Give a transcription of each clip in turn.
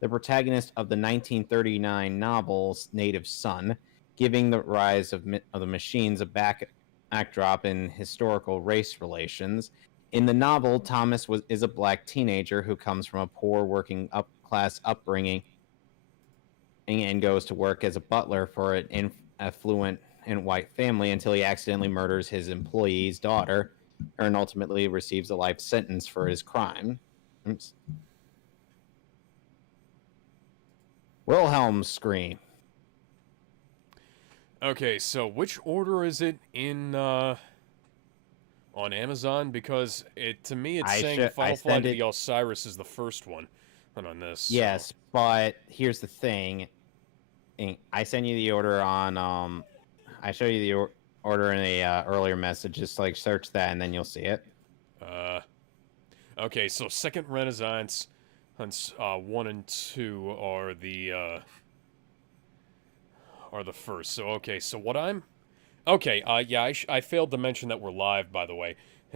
the protagonist of the 1939 novel's native son, giving the rise of the machines a backdrop in historical race relations. In the novel, Thomas is a black teenager who comes from a poor working class upbringing and goes to work as a butler for an affluent and white family until he accidentally murders his employee's daughter and ultimately receives a life sentence for his crime. Oops. Wilhelm scream. Okay, so which order is it in on Amazon? Because to me it's saying Final Flight of the Osiris is the first one. And on this. Yes, so. But here's the thing. I send you the order on I show you the order in a earlier message. Just like search that and then you'll see it. Okay, so Second Renaissance 1 and 2 are the first. So okay, so what I'm okay, yeah, I failed to mention that we're live, by the way,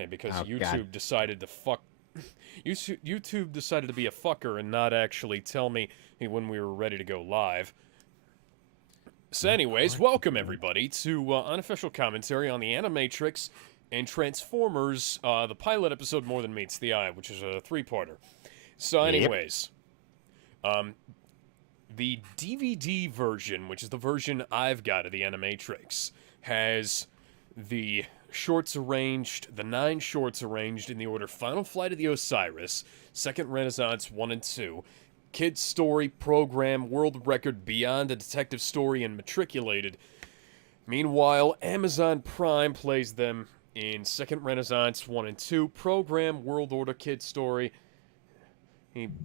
because YouTube decided to fuck YouTube decided to be a fucker and not actually tell me when we were ready to go live. So anyways, welcome everybody to Unofficial Commentary on the Animatrix and Transformers, the pilot episode More Than Meets the Eye, which is a 3-parter. So anyways, the DVD version, which is the version I've got of the Animatrix, has the shorts arranged, the 9 shorts arranged in the order Final Flight of the Osiris, Second Renaissance 1 and 2, Kid's Story, Program, World Record, Beyond a Detective Story, and Matriculated. Meanwhile, Amazon Prime plays them in Second Renaissance 1 and 2, Program, World Order, Kid's Story,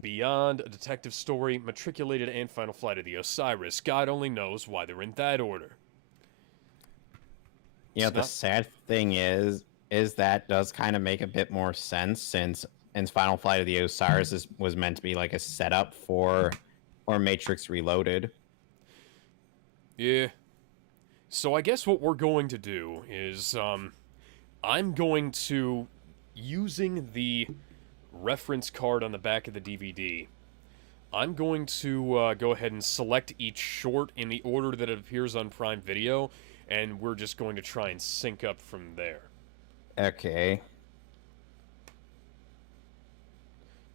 Beyond a Detective Story, Matriculated, and Final Flight of the Osiris. God only knows why they're in that order. You know, the sad thing is that does kind of make a bit more sense since Final Flight of the Osiris was meant to be like a setup for Matrix Reloaded. Yeah. So I guess what we're going to do is, I'm going to, using the reference card on the back of the DVD, I'm going to go ahead and select each short in the order that it appears on Prime Video, and we're just going to try and sync up from there. Okay.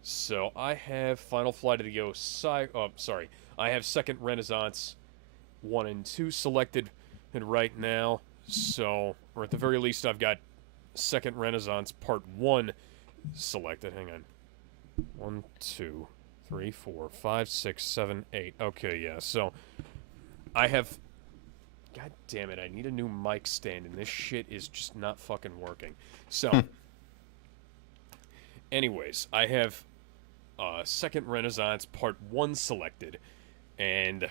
So I have Final Flight of the Osiris. Oh, sorry. I have Second Renaissance 1 and 2 selected right now. So, or at the very least, I've got Second Renaissance Part 1 selected. Hang on. 1, 2, 3, 4, 5, 6, 7, 8. Okay, yeah. So I have. God damn it! I need a new mic stand, and this shit is just not fucking working. So, anyways, I have Second Renaissance Part 1 selected, and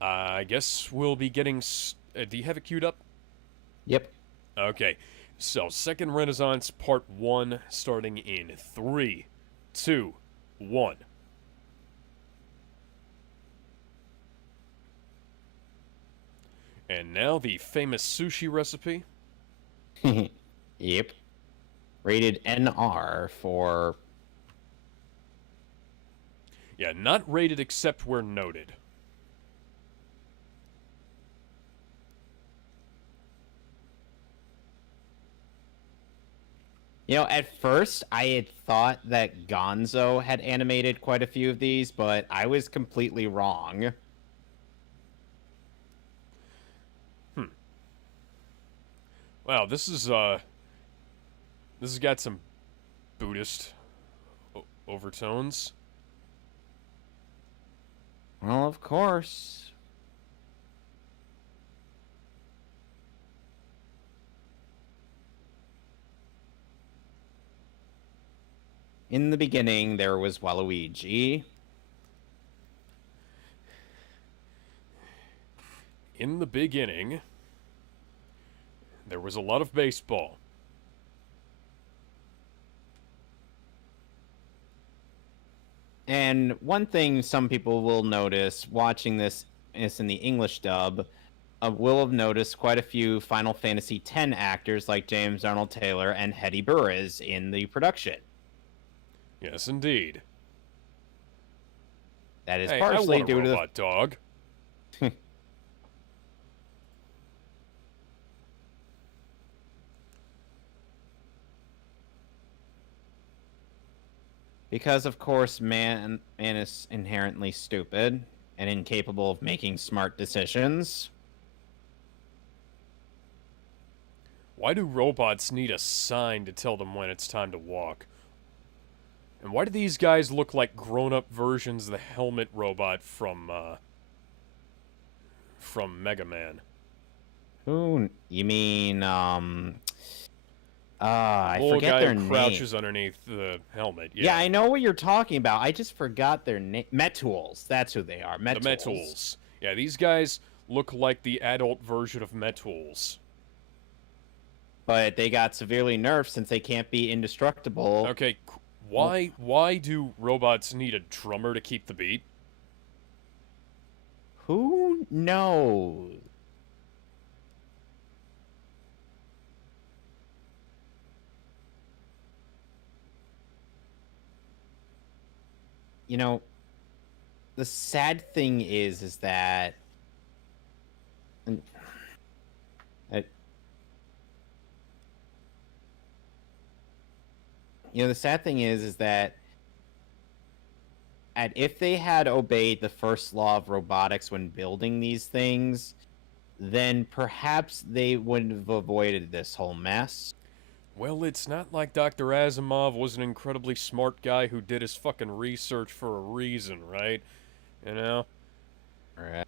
I guess we'll be getting... do you have it queued up? Yep. Okay, so Second Renaissance Part 1 starting in 3, 2, 1. And now the famous sushi recipe. Yep. Rated NR for... Yeah, not rated except where noted. You know, at first, I had thought that Gonzo had animated quite a few of these, but I was completely wrong. Wow, this has got some Buddhist overtones. Well, of course. In the beginning, there was Waluigi. In the beginning, there was a lot of baseball. And one thing some people will notice watching this is in the English dub, will have noticed quite a few Final Fantasy X actors like James Arnold Taylor and Hetty Burris in the production. Yes, indeed. That is Hey, I partially want a due to robot dog. because, of course, man is inherently stupid and incapable of making smart decisions. Why do robots need a sign to tell them when it's time to walk? And why do these guys look like grown-up versions of the helmet robot from Mega Man? Who you mean? I Little forget guy their who name. crouches underneath the helmet. Yeah, I know what you're talking about. I just forgot their name. Metools. That's who they are. The Metools. Yeah, these guys look like the adult version of Metools. But they got severely nerfed since they can't be indestructible. Okay, why do robots need a drummer to keep the beat? Who knows? You know, the sad thing is that uh, the sad thing is that if they had obeyed the first law of robotics when building these things, then perhaps they would have avoided this whole mess. Well, it's not like Dr. Asimov was an incredibly smart guy who did his fucking research for a reason, right? You know? Alright.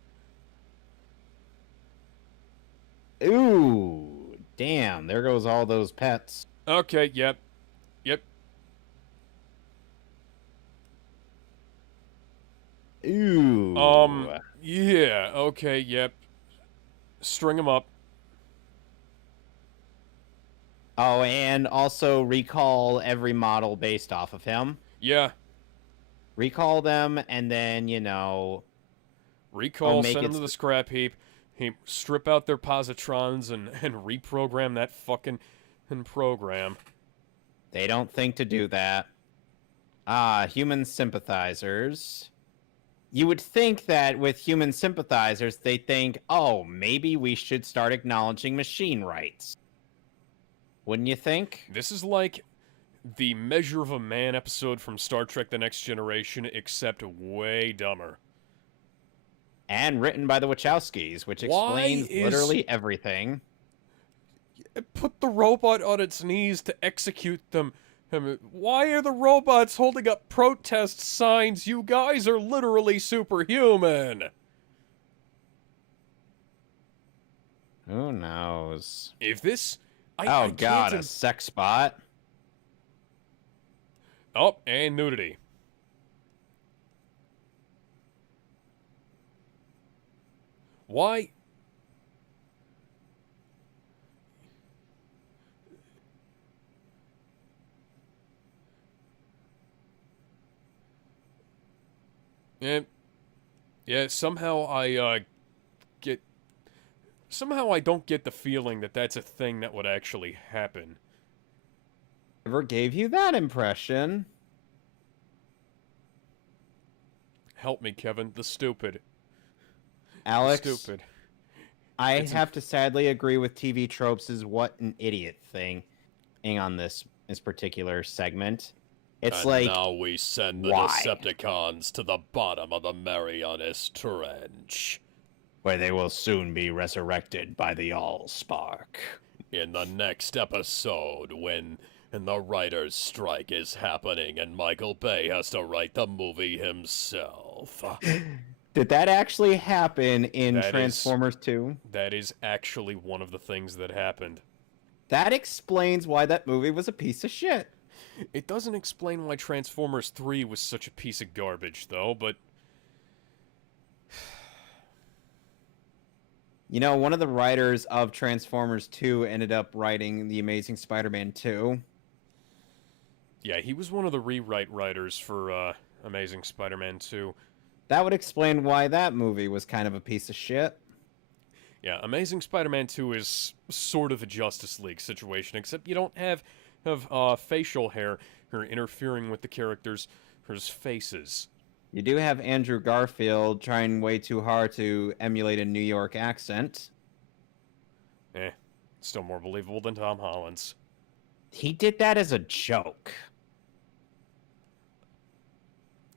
Ooh, damn, there goes all those pets. Okay, yep. Yep. Ooh. Yeah, okay, yep. String them up. Oh, and also recall every model based off of him. Yeah. Recall them, and then, Recall, send them to the scrap heap. Strip out their positrons and reprogram that fucking program. They don't think to do that. Human sympathizers. You would think that with human sympathizers, they think, oh, maybe we should start acknowledging machine rights. Wouldn't you think? This is like the Measure of a Man episode from Star Trek The Next Generation, except way dumber. And written by the Wachowskis, which explains literally everything. Put the robot on its knees to execute them. Why are the robots holding up protest signs? You guys are literally superhuman. Who knows? If this... Oh god, a sex bot? Oh, and nudity. Why? Yeah, somehow I don't get the feeling that that's a thing that would actually happen. Never gave you that impression. Help me, Kevin. The stupid. Alex, the stupid. I have to sadly agree with TV Tropes' what an idiot thing on this particular segment. It's and like, now we send the Decepticons to the bottom of the Marianas Trench, where they will soon be resurrected by the Allspark. In the next episode, when the writer's strike is happening and Michael Bay has to write the movie himself. Did that actually happen in Transformers 2? That is actually one of the things that happened. That explains why that movie was a piece of shit. It doesn't explain why Transformers 3 was such a piece of garbage, though, but... One of the writers of Transformers 2 ended up writing The Amazing Spider-Man 2. Yeah, he was one of the rewrite writers for Amazing Spider-Man 2. That would explain why that movie was kind of a piece of shit. Yeah, Amazing Spider-Man 2 is sort of a Justice League situation, except you don't have facial hair interfering with the characters' faces. You do have Andrew Garfield trying way too hard to emulate a New York accent. Still more believable than Tom Holland's. He did that as a joke.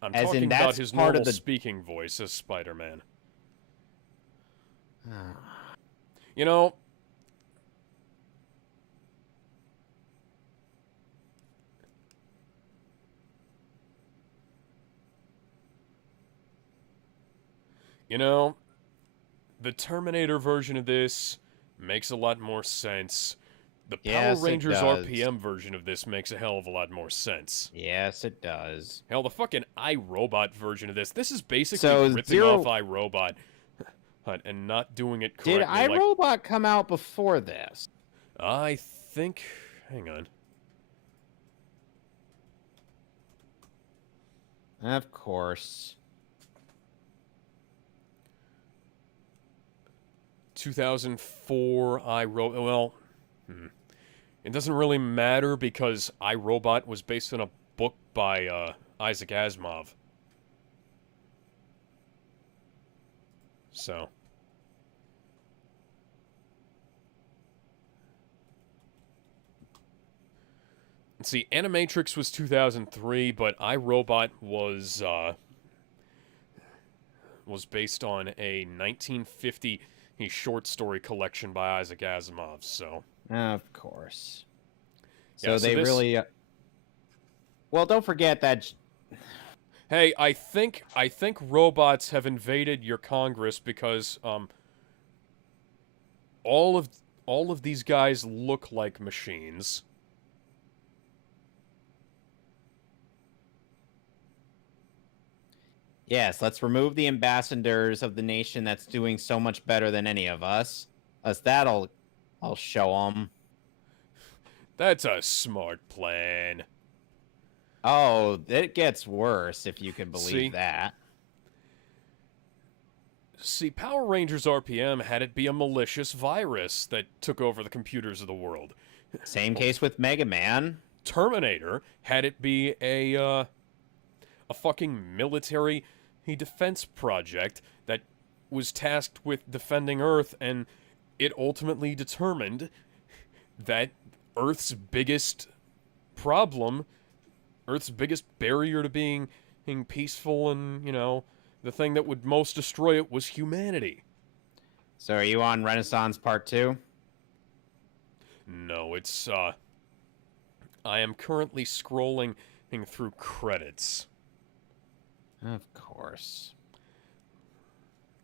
I'm As in, talking about that's his part normal of the- speaking voice as Spider-Man. You know, the Terminator version of this makes a lot more sense. The Power Yes, it Rangers does. RPM version of this makes a hell of a lot more sense. Yes, it does. Hell, the fucking iRobot version of this is basically So, ripping off iRobot and not doing it correctly. Did iRobot come out before this? I think... Hang on. Of course. 2004 iRobot... Well... It doesn't really matter because iRobot was based on a book by Isaac Asimov. So... Let's see, Animatrix was 2003, but iRobot was based on a 1950 short story collection by Isaac Asimov, so... Of course. Yeah, So so they this- really... Well, don't forget that... Hey, I think robots have invaded your Congress because all of these guys look like machines. Yes, let's remove the ambassadors of the nation that's doing so much better than any of us. As that'll... I'll show them. That's a smart plan. Oh, it gets worse, if you can believe See? that. See, Power Rangers RPM had it be a malicious virus that took over the computers of the world. Same case with Mega Man. Terminator had it be a fucking military defense project that was tasked with defending Earth, and it ultimately determined that Earth's biggest problem, Earth's biggest barrier to being peaceful and, the thing that would most destroy it was humanity. So are you on Renaissance Part 2? No, it's, I am currently scrolling through credits. Of course.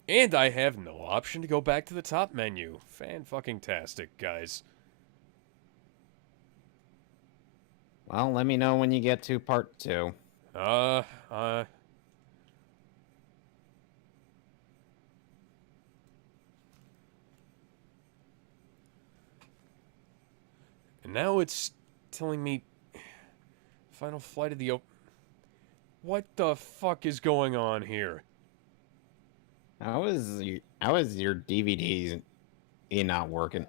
And I have no option to go back to the top menu. Fan-fucking-tastic, guys. Well, let me know when you get to Part 2. And now it's telling me Final Flight of the What the fuck is going on here? How is your DVDs not working?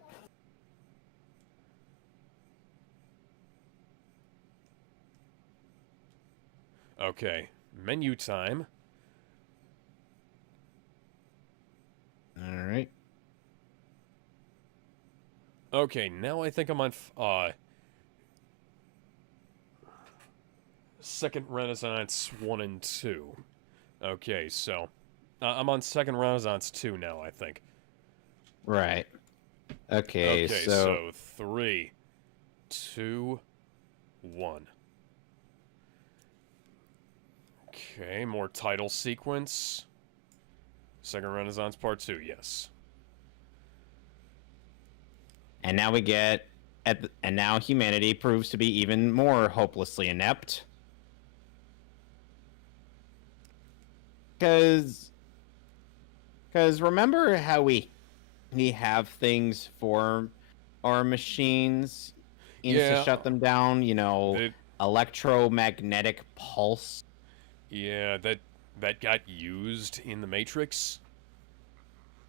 Okay, menu time. All right. Okay, now I think I'm on Second Renaissance 1 and 2. Okay, so I'm on Second Renaissance 2 now, I think. Right. Okay, so 3, 2, 1. Okay, more title sequence. Second Renaissance Part 2, yes. And now we get and now humanity proves to be even more hopelessly inept. Cause remember how we have things for our machines to shut them down, electromagnetic pulse. Yeah, that got used in the Matrix.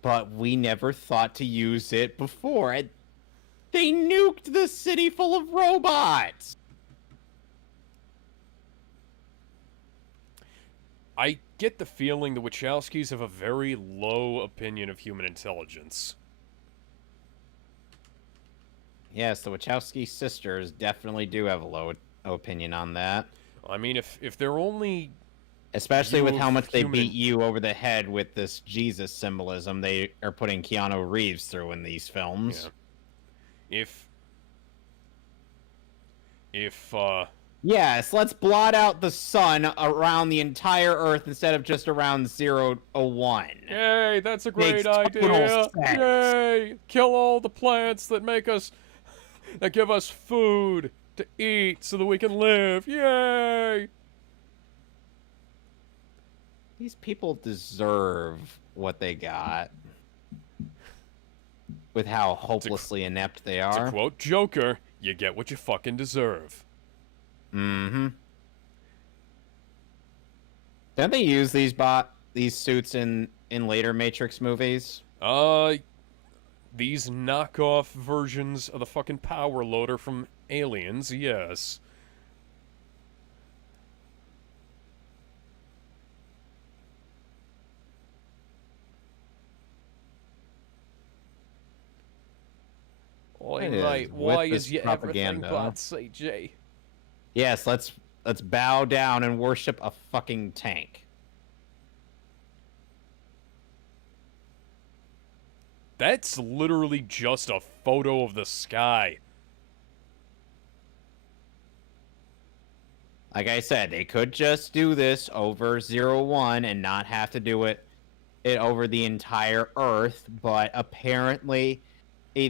But we never thought to use it before. They nuked the city full of robots. I get the feeling the Wachowskis have a very low opinion of human intelligence. Yes, the Wachowski sisters definitely do have a low opinion on that. I mean, if they're only... Especially with how much they human beat you over the head with this Jesus symbolism they are putting Keanu Reeves through in these films. Yeah. Yes, let's blot out the sun around the entire Earth instead of just around 001. Yay, that's a great Makes idea! total sense. Yay! Kill all the plants that that give us food to eat so that we can live! Yay! These people deserve what they got. With how hopelessly inept they are. To quote Joker, you get what you fucking deserve. Mm-hmm. Don't they use these suits in later Matrix movies? These knockoff versions of the fucking power loader from Aliens, yes. Oi, mate, why is you everything but CG? Yes, let's bow down and worship a fucking tank. That's literally just a photo of the sky. Like I said, they could just do this over 01 and not have to do it over the entire Earth, but apparently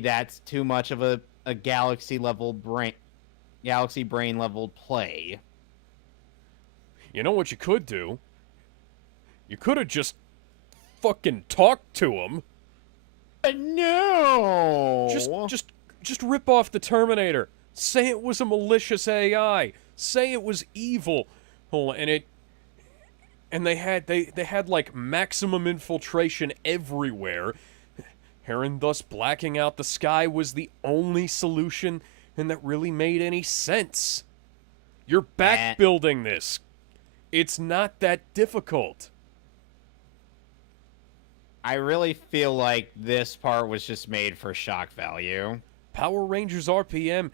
that's too much of a galaxy brain level play. You know what you could do? You could have just fucking talked to him. No. Just rip off the Terminator. Say it was a malicious AI. Say it was evil. And they had like maximum infiltration everywhere. And thus blacking out the sky was the only solution, and that really made any sense. You're back building this. It's not that difficult. I really feel like this part was just made for shock value. Power Rangers RPM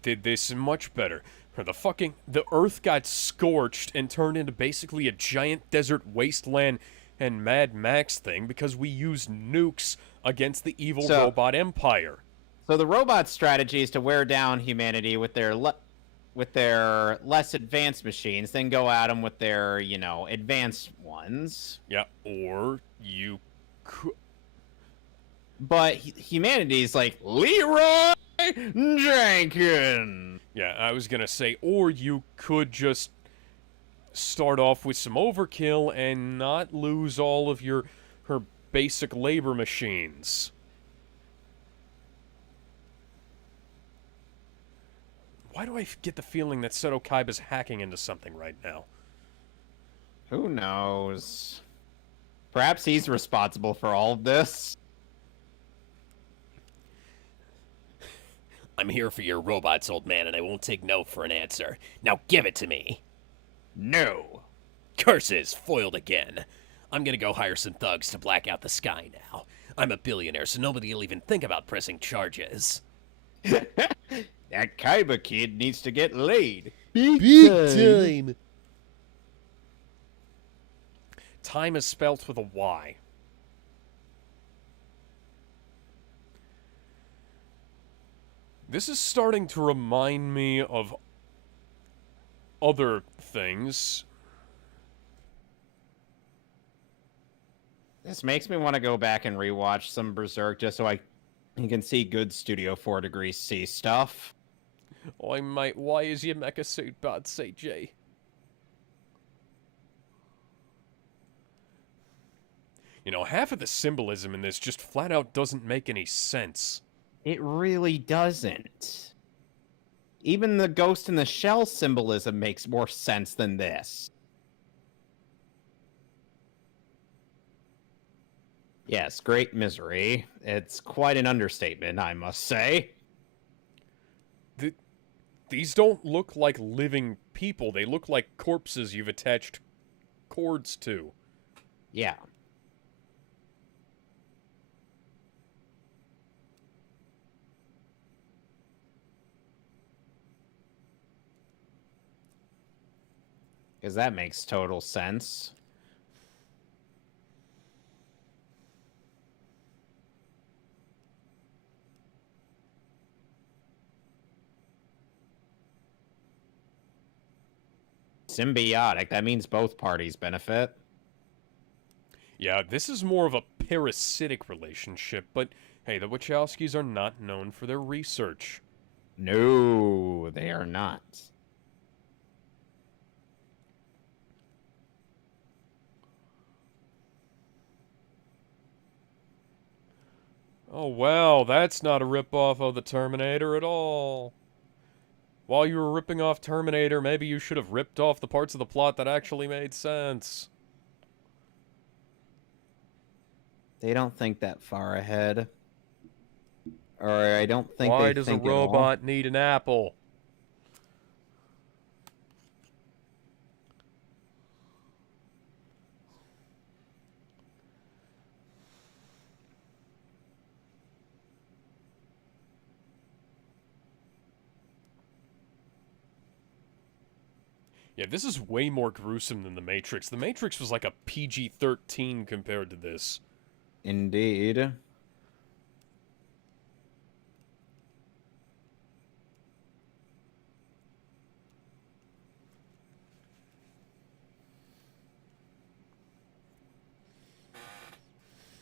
did this much better. The Earth got scorched and turned into basically a giant desert wasteland and Mad Max thing because we used nukes against the evil robot empire. So the robot strategy is to wear down humanity with their less advanced machines, then go at them with their, advanced ones. Yeah, or you could... But humanity's like, Leroy Jenkins! Yeah, I was gonna say, or you could just start off with some overkill and not lose all of her basic labor machines. Why do I get the feeling that Seto Kaiba's hacking into something right now? Who knows? Perhaps he's responsible for all of this. I'm here for your robots, old man, and I won't take no for an answer. Now give it to me. No. Curses, foiled again. I'm gonna go hire some thugs to black out the sky now. I'm a billionaire, so nobody will even think about pressing charges. That Kaiba kid needs to get laid. Big time. Time is spelt with a Y. This is starting to remind me of other things. This makes me want to go back and rewatch some Berserk just so you can see good Studio 4 Degrees C stuff. Oi, mate, why is your mecha suit bad, CG? You know, half of the symbolism in this just flat out doesn't make any sense. It really doesn't. Even the Ghost in the Shell symbolism makes more sense than this. Yes, great misery. It's quite an understatement, I must say. These don't look like living people. They look like corpses you've attached chords to. Yeah. Because that makes total sense. Symbiotic. That means both parties benefit. Yeah, this is more of a parasitic relationship, but hey, the Wachowskis are not known for their research. No, they are not. Oh, wow, that's not a ripoff of the Terminator at all. While you were ripping off Terminator, maybe you should have ripped off the parts of the plot that actually made sense. They don't think that far ahead. Or I don't think Why they does think a at all. robot need an apple? Yeah, this is way more gruesome than The Matrix. The Matrix was like a PG-13 compared to this. Indeed.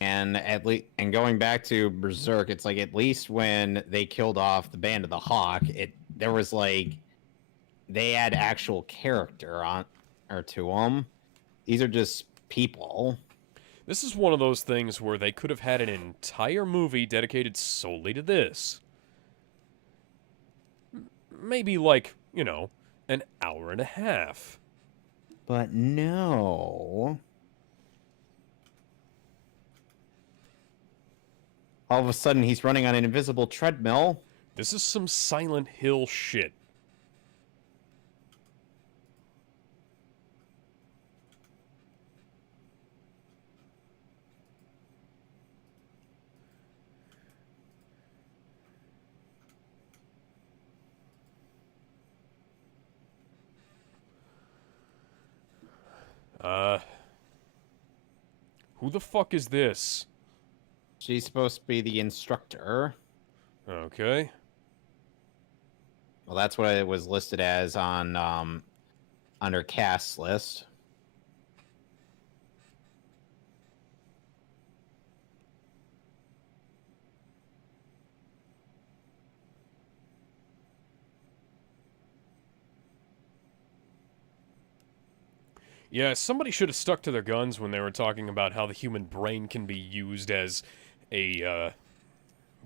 And going back to Berserk, it's like at least when they killed off the Band of the Hawk, there was like they had actual character to them. These are just people. This is one of those things where they could have had an entire movie dedicated solely to this. Maybe like, you know, an hour and a half. But no. All of a sudden, he's running on an invisible treadmill. This is some Silent Hill shit. Who the fuck is this? She's supposed to be the instructor. Okay. Well, that's what it was listed as on her cast list. Yeah, somebody should have stuck to their guns when they were talking about how the human brain can be used as a,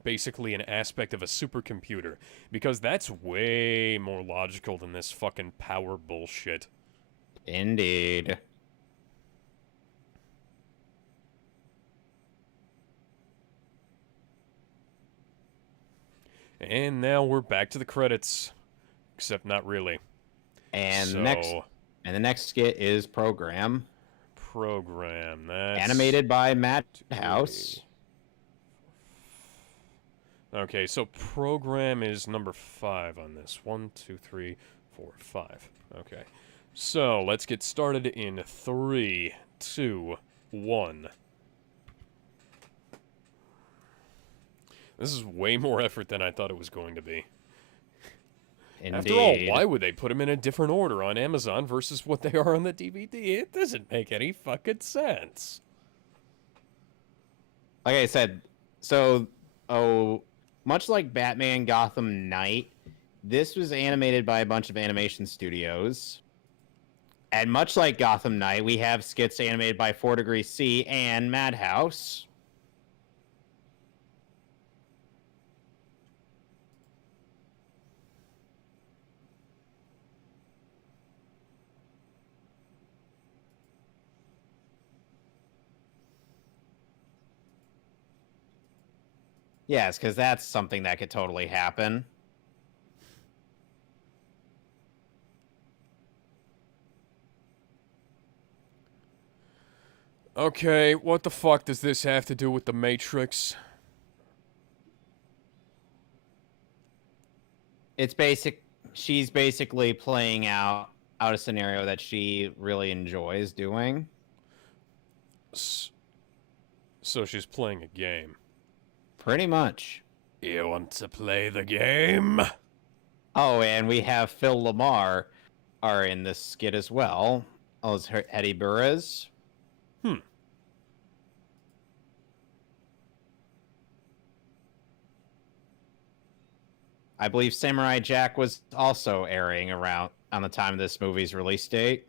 basically an aspect of a supercomputer. Because that's way more logical than this fucking power bullshit. Indeed. And now we're back to the credits. Except not really. And So, the next skit is Program. Program. That's Animated by Madhouse. Okay, so Program is number 5 on this. 1, 2, 3, 4, 5. Okay. So, let's get started in 3, 2, 1. This is way more effort than I thought it was going to be. Indeed. After all, why would they put them in a different order on Amazon versus what they are on the DVD? It doesn't make any fucking sense. Like I said, much like Batman Gotham Knight, this was animated by a bunch of animation studios. And much like Gotham Knight, we have skits animated by 4 Degree C and Madhouse. Yes, because that's something that could totally happen. Okay, what the fuck does this have to do with the Matrix? It's basic. She's basically playing out a scenario that she really enjoys doing. So she's playing a game. Pretty much. You want to play the game? Oh, and we have Phil Lamar are in this skit as well. Oh, it's Eddie Burris. I believe Samurai Jack was also airing around on the time of this movie's release date.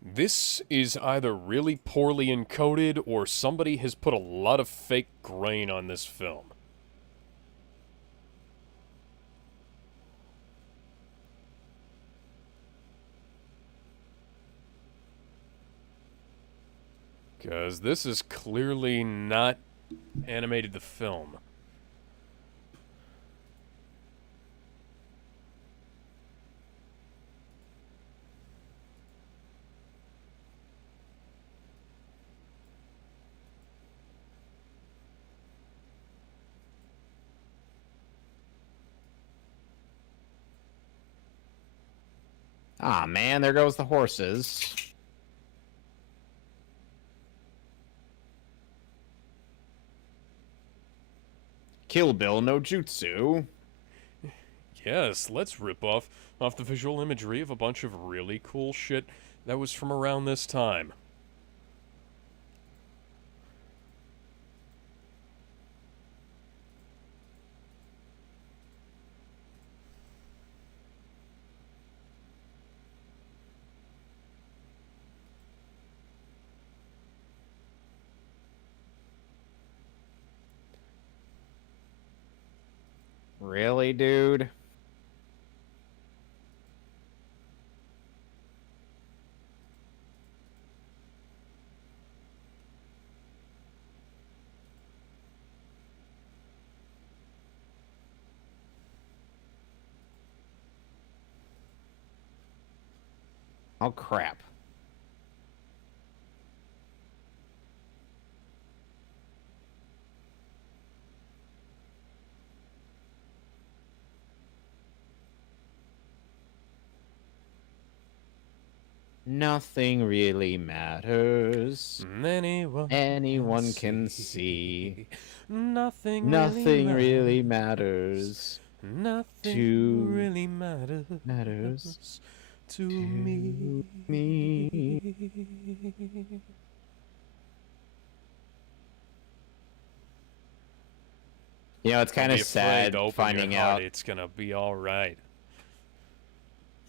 This is either really poorly encoded or somebody has put a lot of fake grain on this film. Because this is clearly not animated to film. Ah, man, there goes the horses. Kill Bill no jutsu. Yes, let's rip off the visual imagery of a bunch of really cool shit that was from around this time. Really, dude? Oh, crap. Nothing really matters. Anyone can see. Nothing really matters. Nothing really matters to me. You know, it's kind Don't of be afraid sad to open finding your heart, out. it's gonna be all right.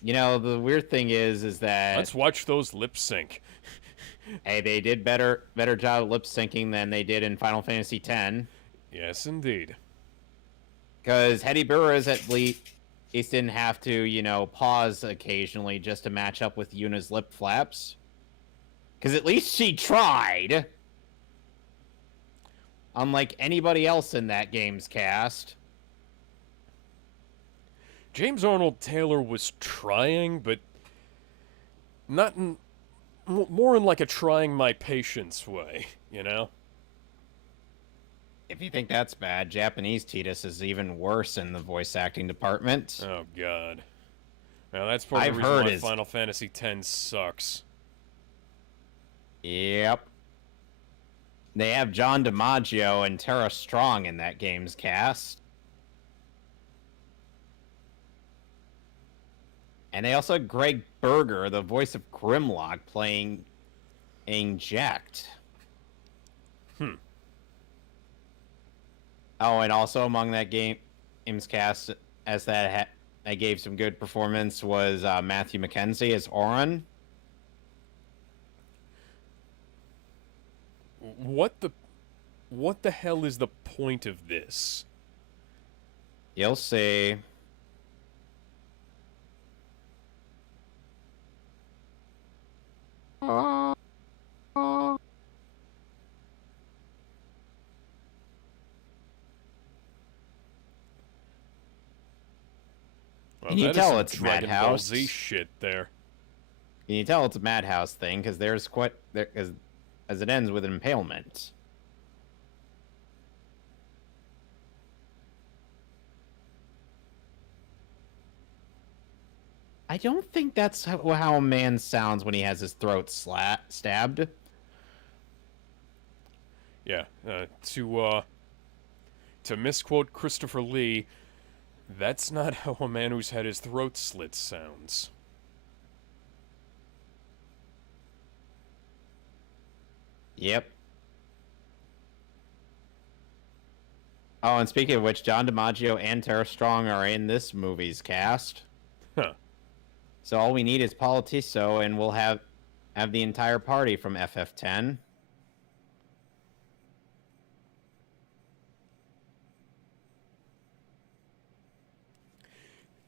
You know, the weird thing is that Let's watch those lip sync. hey, they did better job lip syncing than they did in Final Fantasy X. Yes, indeed. Because Hetty Burris at least didn't have to, you know, pause occasionally just to match up with Yuna's lip flaps. Because at least she tried. Unlike anybody else in that game's cast. James Arnold Taylor was trying, but not in... more in like a trying my patience way, you know? If you think that's bad, Japanese Tidus is even worse in the voice acting department. Oh, God. Now, that's part of the reason why Final Fantasy X sucks. Yep. They have John DiMaggio and Tara Strong in that game's cast. And they also had Greg Berger, the voice of Grimlock, playing Jacked. Oh, and also among that game's cast, as that gave some good performance, was Matthew McKenzie as Auron. What the hell is the point of this? You'll see. Well, Can you that is tell some it's Dragon Ball Madhouse? Z shit there. Can you tell it's a Madhouse thing? Because there's as it ends with an impalement. I don't think that's how a man sounds when he has his throat stabbed. Yeah, to misquote Christopher Lee, that's not how a man who's had his throat slit sounds. Yep. Oh, and speaking of which, John DiMaggio and Tara Strong are in this movie's cast. Huh. So all we need is Paul Tiso, and we'll have the entire party from FF10.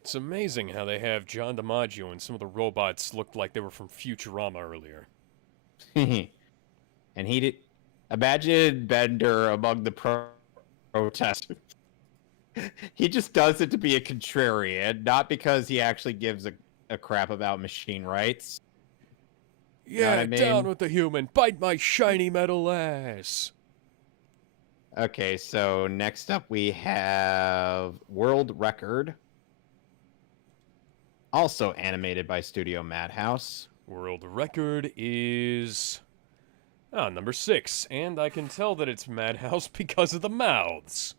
It's amazing how they have John DiMaggio and some of the robots looked like they were from Futurama earlier. And he did. Imagine Bender among the protesters. He just does it to be a contrarian, not because he actually gives a crap about machine rights. Yeah, know what I mean? Down with the human. Bite my shiny metal ass. Okay, so next up we have World Record. Also animated by Studio Madhouse. World record is... number 6. And I can tell that it's Madhouse because of the mouths.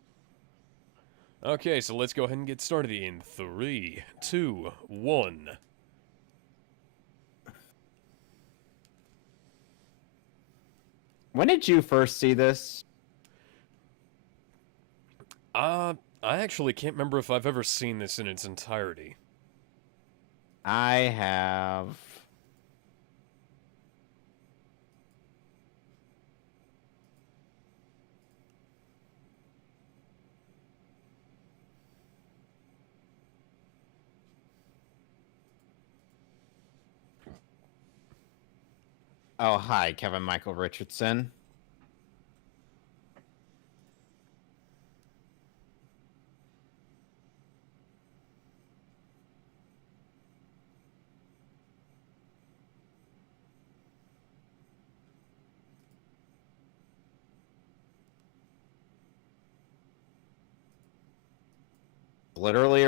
Okay, so let's go ahead and get started in 3, 2, 1. When did you first see this? I actually can't remember if I've ever seen this in its entirety. I have. Oh, hi, Kevin Michael Richardson. Literally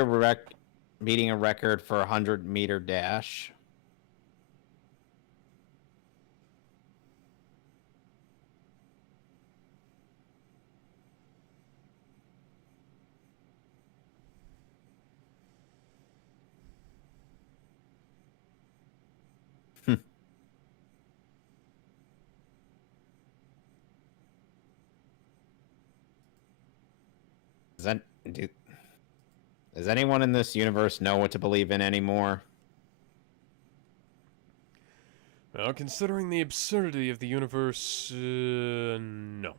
beating a record for a 100-meter dash. Does anyone in this universe know what to believe in anymore? Well, considering the absurdity of the universe, no.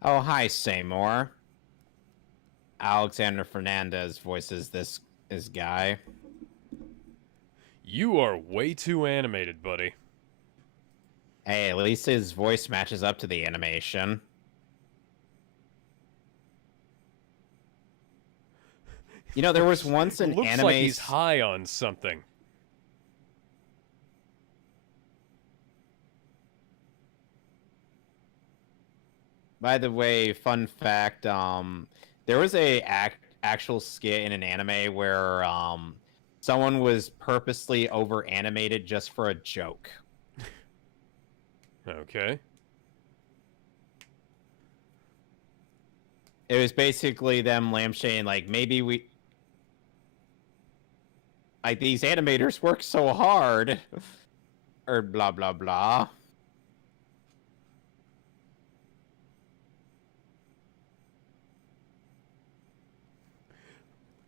Oh, hi, Seymour. Alexander Fernandez voices this guy. You are way too animated, buddy. Hey, at least his voice matches up to the animation. You know, there was once an looks anime... like he's high on something. By the way, fun fact, there was a actual skit in an anime where someone was purposely over-animated just for a joke. Okay. It was basically them lampshading, like, maybe like, these animators work so hard. Or blah, blah, blah.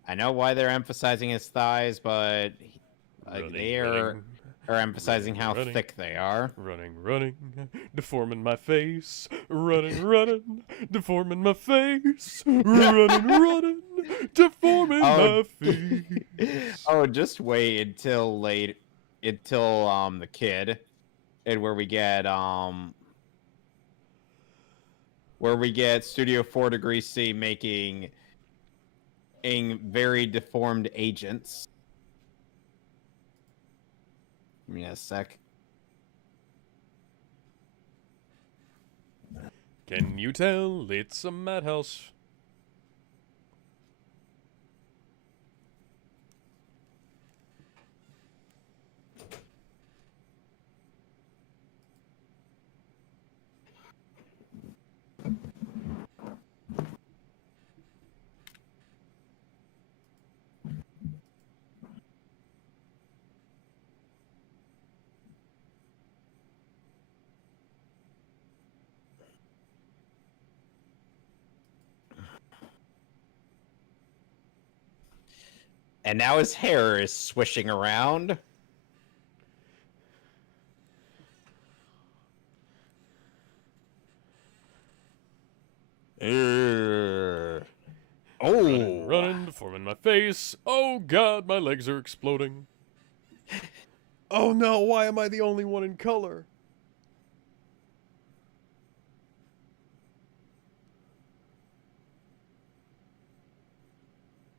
I know why they're emphasizing his thighs, but they are emphasizing how thick they are. Running, deforming my face. Running, deforming my face. Running, deforming Oh. my face. Oh, just wait until the kid, and where we get Studio 4 Degree C making very deformed agents. Give me a sec. Can you tell it's a madhouse? And now his hair is swishing around. Oh. Running, deforming my face. Oh god, my legs are exploding. Oh no, why am I the only one in color?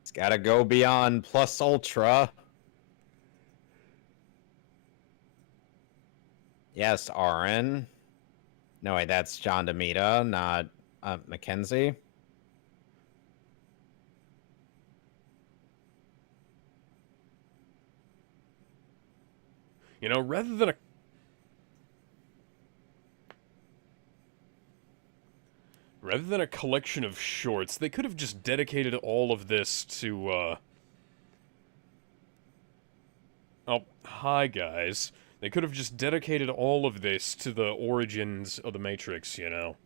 It's gotta go beyond plus ultra. Yes, RN. No, wait, that's John DeMita, not Mackenzie. You know, rather than a collection of shorts, they could have just dedicated all of this to, Oh, hi, guys. They could have just dedicated all of this to the origins of the Matrix, you know?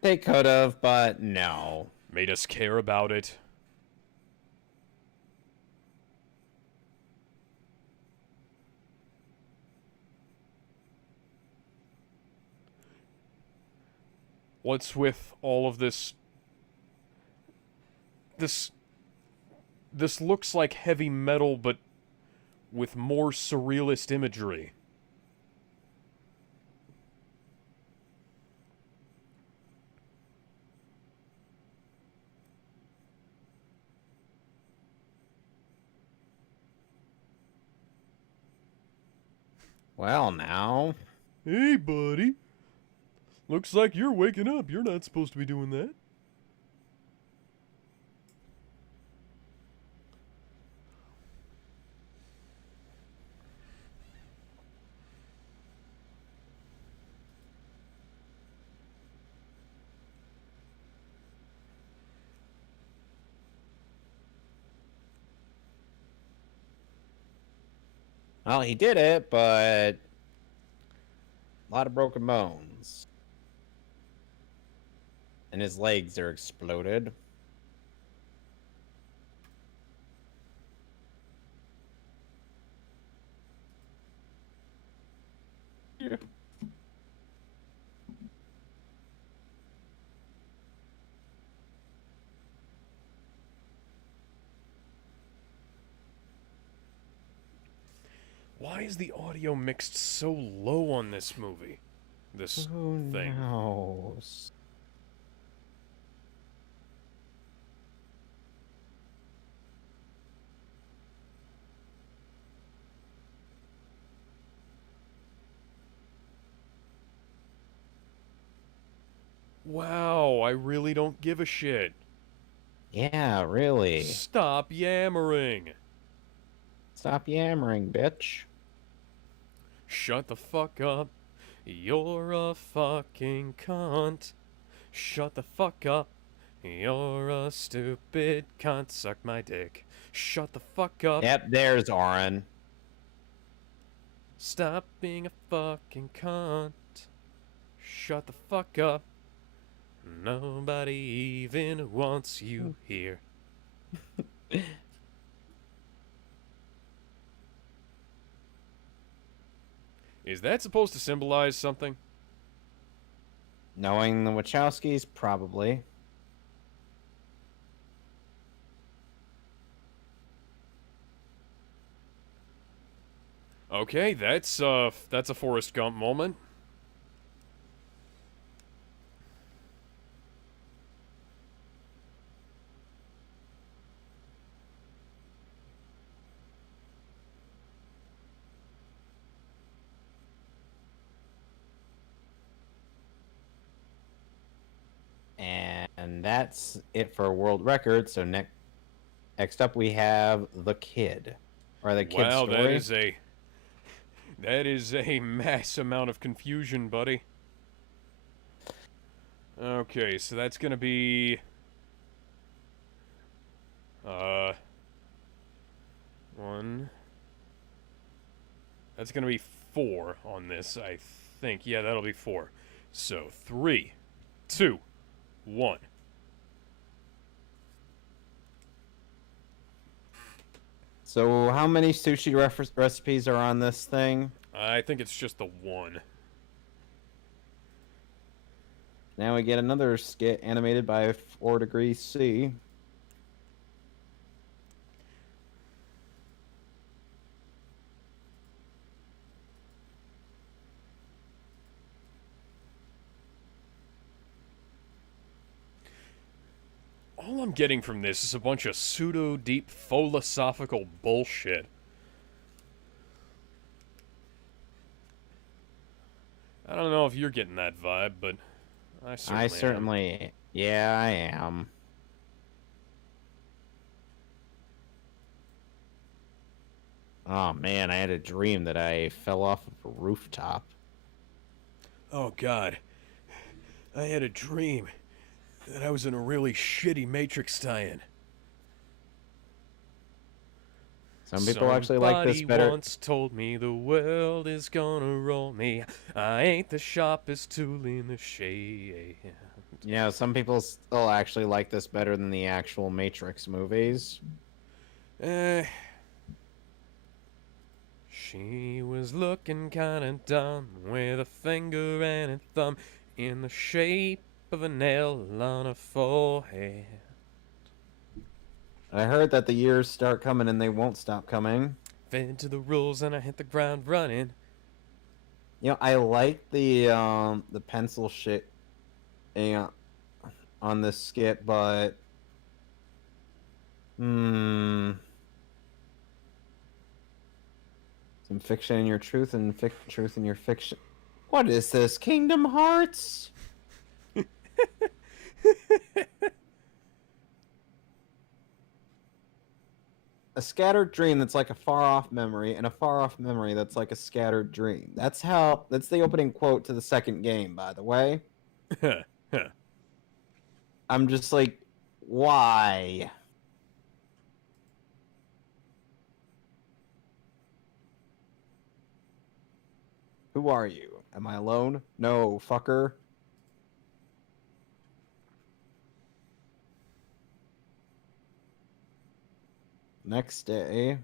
They could have, but no. Made us care about it. What's with all of this? This looks like heavy metal, but with more surrealist imagery. Well, now. Hey, buddy. Looks like you're waking up. You're not supposed to be doing that. Well, he did it, but a lot of broken bones. And his legs are exploded. Yeah. Why is the audio mixed so low on this movie? This Who thing. knows? Wow, I really don't give a shit. Yeah, really. Stop yammering. Stop yammering, bitch. Shut the fuck up. You're a fucking cunt. Shut the fuck up. You're a stupid cunt. Suck my dick. Shut the fuck up. Yep, there's Oren. Stop being a fucking cunt. Shut the fuck up. Nobody even wants you here. Is that supposed to symbolize something? Knowing the Wachowskis, probably. Okay, that's a Forrest Gump moment. And that's it for world record. So next up we have The Kid, or The Kid Wow, Story. that is a mass amount of confusion, buddy. Okay, so that's gonna be uh one. That's gonna be 4 on this, I think. Yeah, that'll be 4. So 3, 2, 1. So how many sushi recipes are on this thing? I think it's just the 1. Now we get another skit animated by 4 Degrees C. All I'm getting from this is a bunch of pseudo-deep philosophical bullshit. I don't know if you're getting that vibe, but I certainly am. Yeah, I am. Oh man, I had a dream that I fell off of a rooftop. Oh god. I had a dream that I was in a really shitty Matrix tie-in. Some people actually like this better. Somebody once told me the world is gonna roll me. I ain't the sharpest tool in the shade. Yeah, some people still actually like this better than the actual Matrix movies. She was looking kinda dumb with a finger and a thumb in the shape of a nail on her forehead. I heard that the years start coming and they won't stop coming. Fed to the rules and I hit the ground running. You know, I like the pencil shit on this skit, but some fiction in your truth and truth in your fiction. What is this, Kingdom Hearts? A scattered dream that's like a far-off memory, and a far-off memory that's like a scattered dream. That's the opening quote to the second game, by the way. I'm just like, why? Who are you? Am I alone? No, fucker. Next day.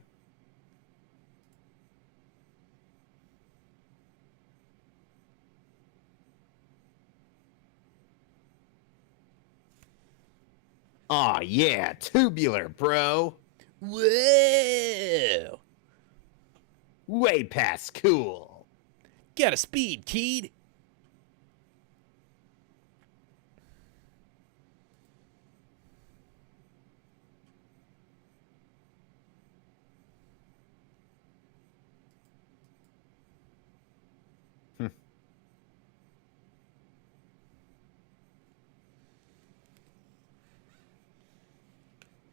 Aw, yeah, tubular, bro. Whoa! Way past cool. Gotta speed, kid.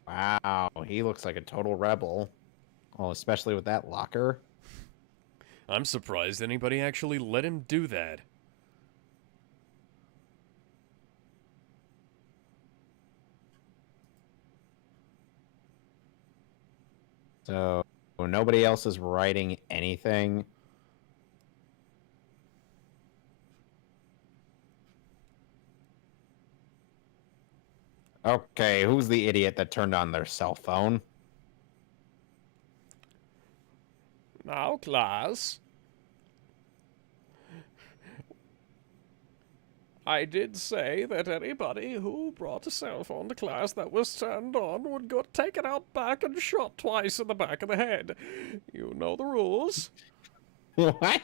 Wow, he looks like a total rebel. Oh, especially with that locker. I'm surprised anybody actually let him do that. So nobody else is writing anything. Okay, who's the idiot that turned on their cell phone? Now, class. I did say that anybody who brought a cell phone to class that was turned on would get taken out back and shot twice in the back of the head. You know the rules. What?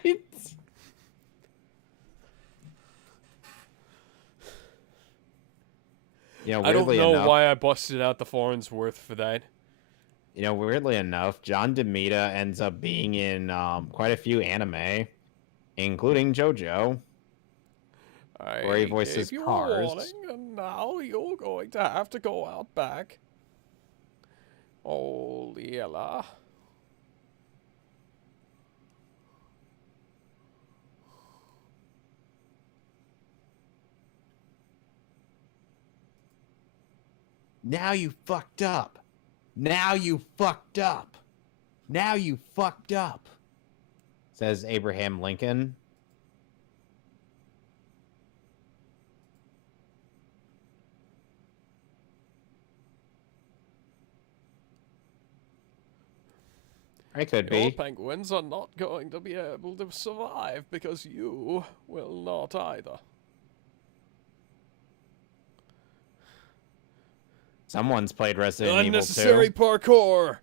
You know, I don't weirdly know enough, why I busted out the Farnsworth for that. you know, weirdly enough, John DeMita ends up being in quite a few anime, including JoJo, where he voices gave you Cars. a warning, and now you're going to have to go out back. Oh, Liela. Now you fucked up. Now you fucked up. Now you fucked up, says Abraham Lincoln. I could Your be. penguins are not going to be able to survive because you will not either. Someone's played Resident Evil Unnecessary 2. parkour!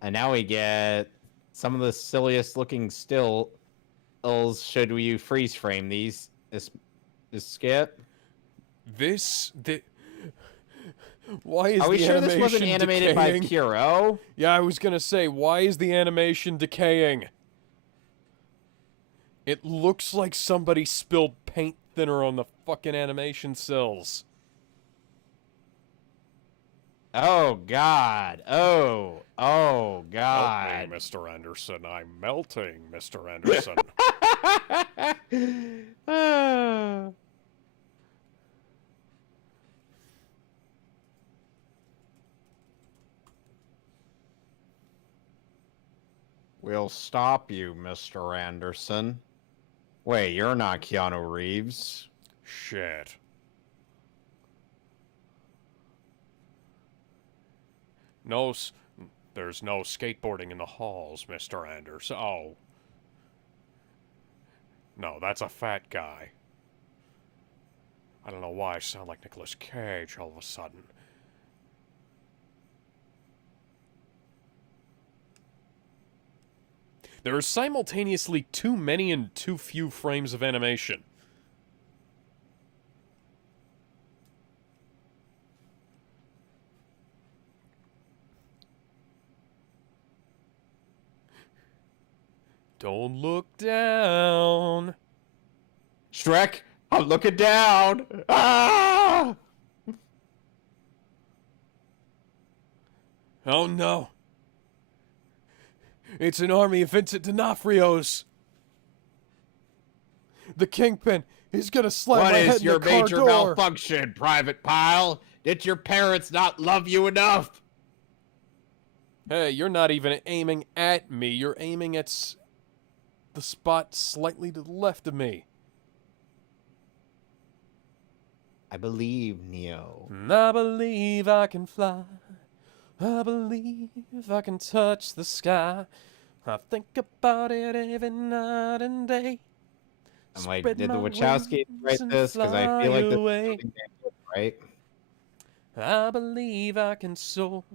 And now we get some of the silliest looking stills. Should we freeze frame these? This skit? Why is Are we the sure this wasn't animation animated decaying? by Puro? Yeah, I was gonna say, why is the animation decaying? It looks like somebody spilled paint thinner on the fucking animation cells. Oh God! Oh God! Help me, Mr. Anderson. I'm melting, Mr. Anderson. Ah. We'll stop you, Mr. Anderson. Wait, you're not Keanu Reeves. Shit. There's no skateboarding in the halls, Mr. Anderson. Oh. No, that's a fat guy. I don't know why I sound like Nicolas Cage all of a sudden. There are simultaneously too many and too few frames of animation. Don't look down. Shrek, I'm looking down. Ah! Oh no. It's an army of Vincent D'Onofrio's. The Kingpin is gonna slam What my head is in your the car major door. malfunction, Private Pile? Did your parents not love you enough? Hey, you're not even aiming at me. You're aiming at the spot slightly to the left of me. I believe, Neo. And I believe I can fly. I believe I can touch the sky. I think about it every night and day. I'm like, Spread did the my Wachowskis wings write and this? Because I feel fly like this away. is something they did, right? I believe I can soar. I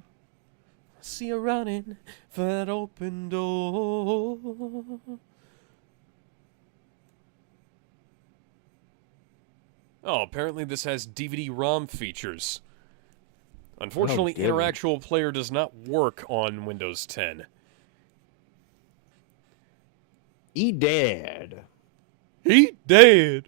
see her running for that open door. Oh, apparently this has DVD-ROM features. Unfortunately, goodness. Interactual Player does not work on Windows 10. He dead. He dead.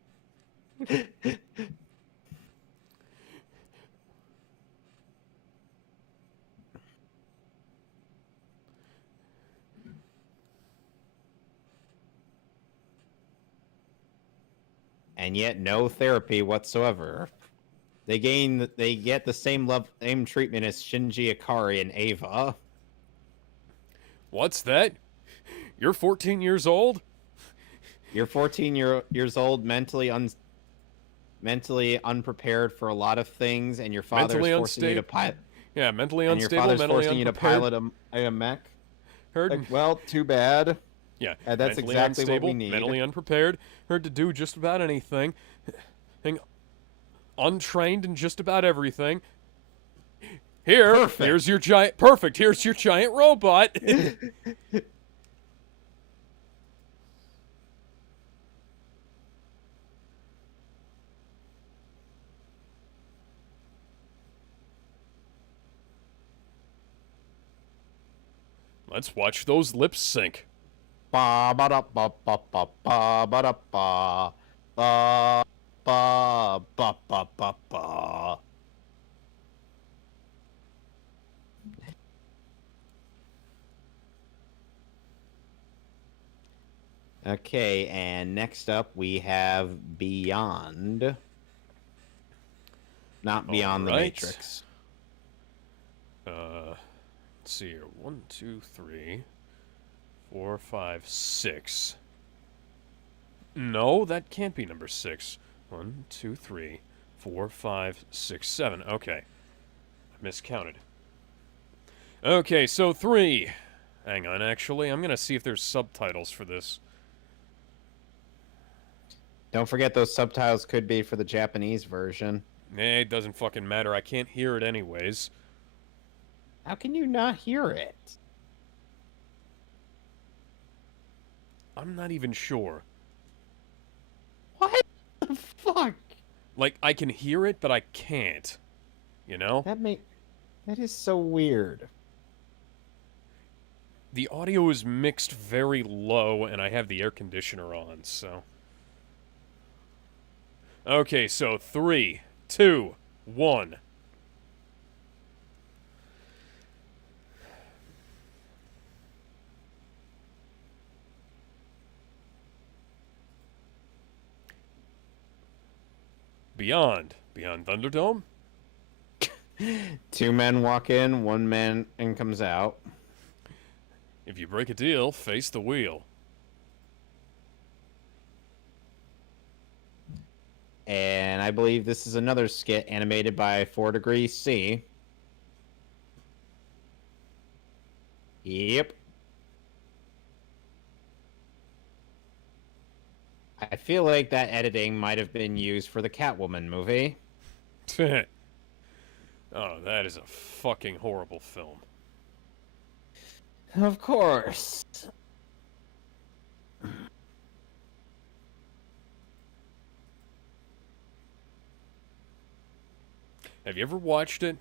And yet no therapy whatsoever. They get the same treatment as Shinji Ikari and Ava. What's that? You're 14 years old? You're 14 years old, mentally unprepared for a lot of things, and your father Mentally is forcing you to unstable. pilot. Yeah, mentally And your unstable, father's mentally forcing you to unprepared. pilot a mech. Heard. Like, well, too bad. Yeah, That's mentally exactly what unstable, we need. mentally unprepared, her to do just about anything, untrained in just about everything. Perfect. Here's your giant. Perfect. Here's your giant robot. Let's watch those lips sync. Ba ba da ba ba ba ba ba da ba ba ba ba ba ba ba. Okay, and next up we have Beyond. Not Beyond the Alright. Matrix. Let's see here. 1, 2, 3, 4, 5, 6. No, that can't be number 6. 1, 2, 3, 4, 5, 6, 7. Okay. I miscounted. Okay, so 3. Hang on, actually. I'm going to see if there's subtitles for this. Don't forget those subtitles could be for the Japanese version. It doesn't fucking matter. I can't hear it anyways. How can you not hear it? I'm not even sure. What the fuck? Like, I can hear it, but I can't. You know? That is so weird. The audio is mixed very low, and I have the air conditioner on, so... Okay, so 3, 2, 1. Beyond Thunderdome? 2 men walk in, 1 man in comes out. If you break a deal, face the wheel. And I believe this is another skit animated by 4 Degrees C. Yep. I feel like that editing might have been used for the Catwoman movie. Oh, that is a fucking horrible film. Of course. Have you ever watched it?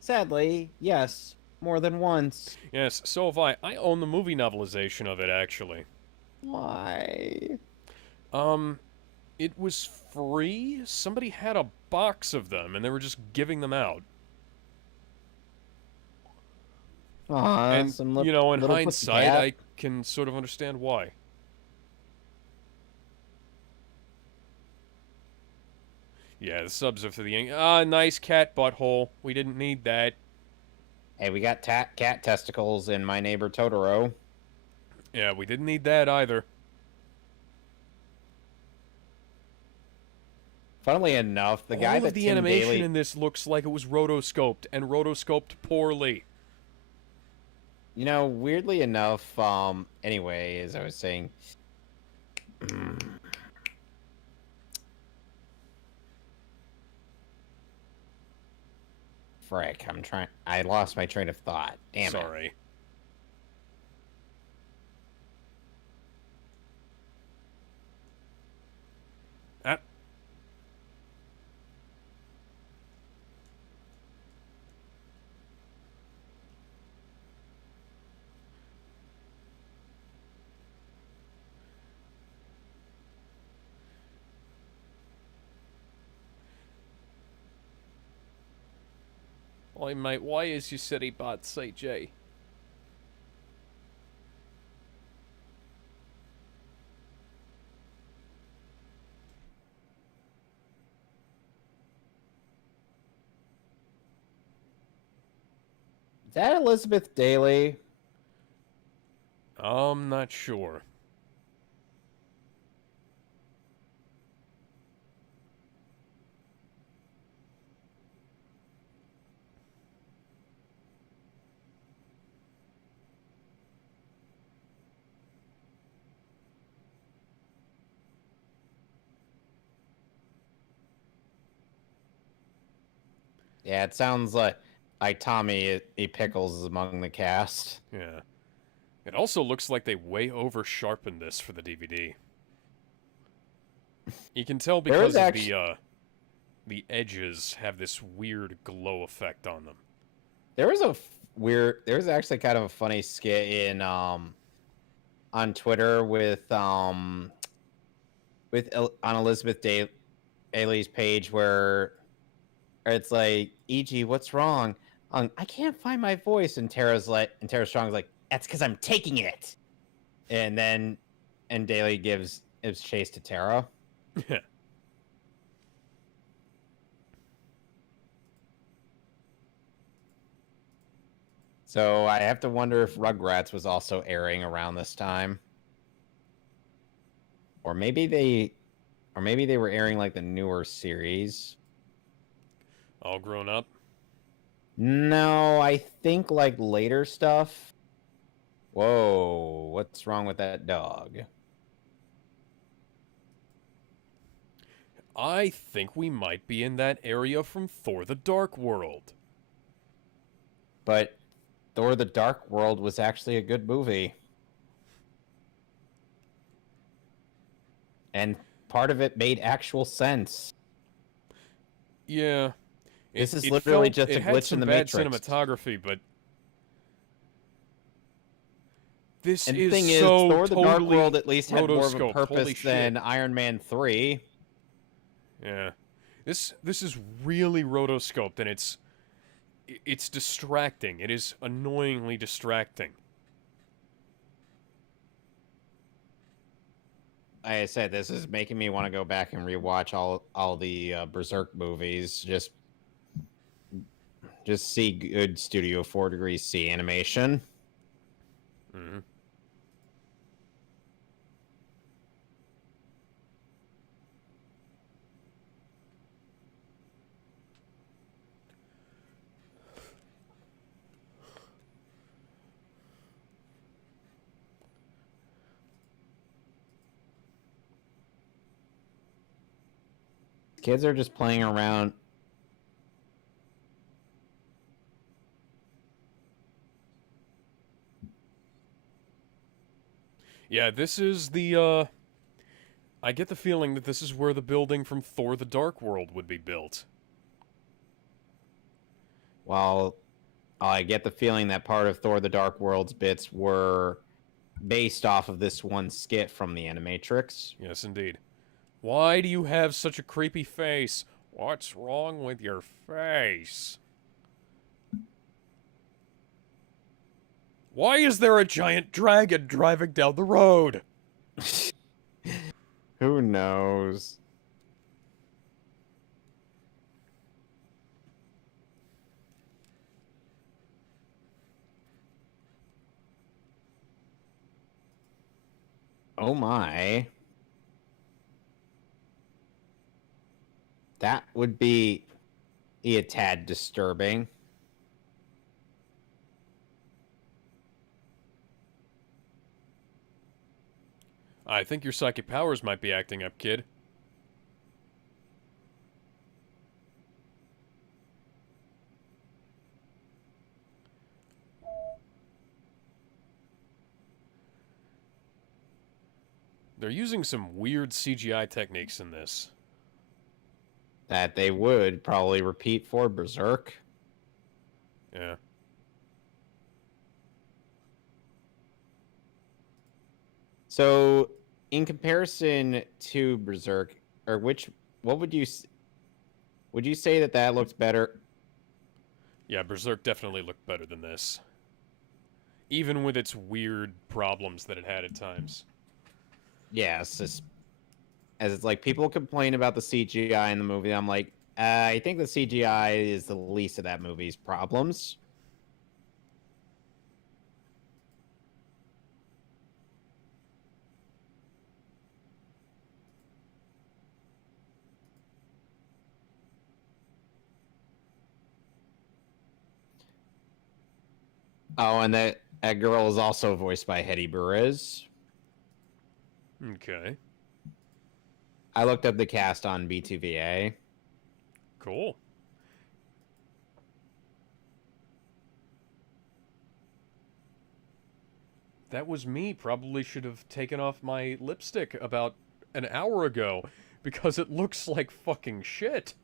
Sadly, yes, more than once. Yes, so have I. I own the movie novelization of it, actually. Why? It was free. Somebody had a box of them, and they were just giving them out. And, you know, in hindsight, I can sort of understand why. Yeah, the subs are for the... nice cat butthole. We didn't need that. Hey, we got cat testicles in My Neighbor Totoro. Yeah, we didn't need that either. Funnily enough, the guy All that of the Tim animation Daly... in this looks like it was rotoscoped, and rotoscoped poorly. You know, weirdly enough, anyway, as I was saying... Frick, I lost my train of thought. Damn it. Sorry. Oi, mate, why is your city bad CG? Is that Elizabeth Daly? I'm not sure. Yeah, it sounds like Tommy E. Pickles is among the cast. Yeah. It also looks like they way over sharpened this for the DVD. You can tell There is because of actually the edges have this weird glow effect on them. there was a there was actually kind of a funny skit in on Twitter with on Elizabeth Daly's page where it's like, "E.G., what's wrong? I can't find my voice." And Tara Strong's like, "That's because I'm taking it." And then Daly gives chase to Tara. So I have to wonder if Rugrats was also airing around this time, or maybe they were airing like the newer series. All grown up? No, I think like later stuff. Whoa, what's wrong with that dog? I think we might be in that area from Thor the Dark World. But Thor the Dark World was actually a good movie. And part of it made actual sense. Yeah. This is literally just a glitch in the It had Matrix. some bad cinematography, but this And the is thing is, so Thor the Dark totally World at least had more of a rotoscoped. Holy purpose shit. than Iron Man 3. Yeah. This is really rotoscoped, and it's distracting. It is annoyingly distracting. Like I said, this is making me want to go back and rewatch all the Berserk movies. Just see good Studio 4 Degrees C animation. Mm-hmm. Kids are just playing around. Yeah, this is the, I get the feeling that this is where the building from Thor the Dark World would be built. While I get the feeling that part of Thor the Dark World's bits were based off of this one skit from the Animatrix. Yes, indeed. Why do you have such a creepy face? What's wrong with your face? Why is there a giant dragon driving down the road? Who knows? Oh my. That would be a tad disturbing. I think your psychic powers might be acting up, kid. They're using some weird CGI techniques in this. That they would probably repeat for Berserk. Yeah. So, in comparison to Berserk, or what would you say that looks better? Yeah, Berserk definitely looked better than this. Even with its weird problems that it had at times. Yes, as it's like people complain about the CGI in the movie. I'm like, I think the CGI is the least of that movie's problems. Oh, and that girl is also voiced by Hetty Burris. Okay. I looked up the cast on B2VA. Cool. that was me. Probably should have taken off my lipstick about an hour ago, because it looks like fucking shit.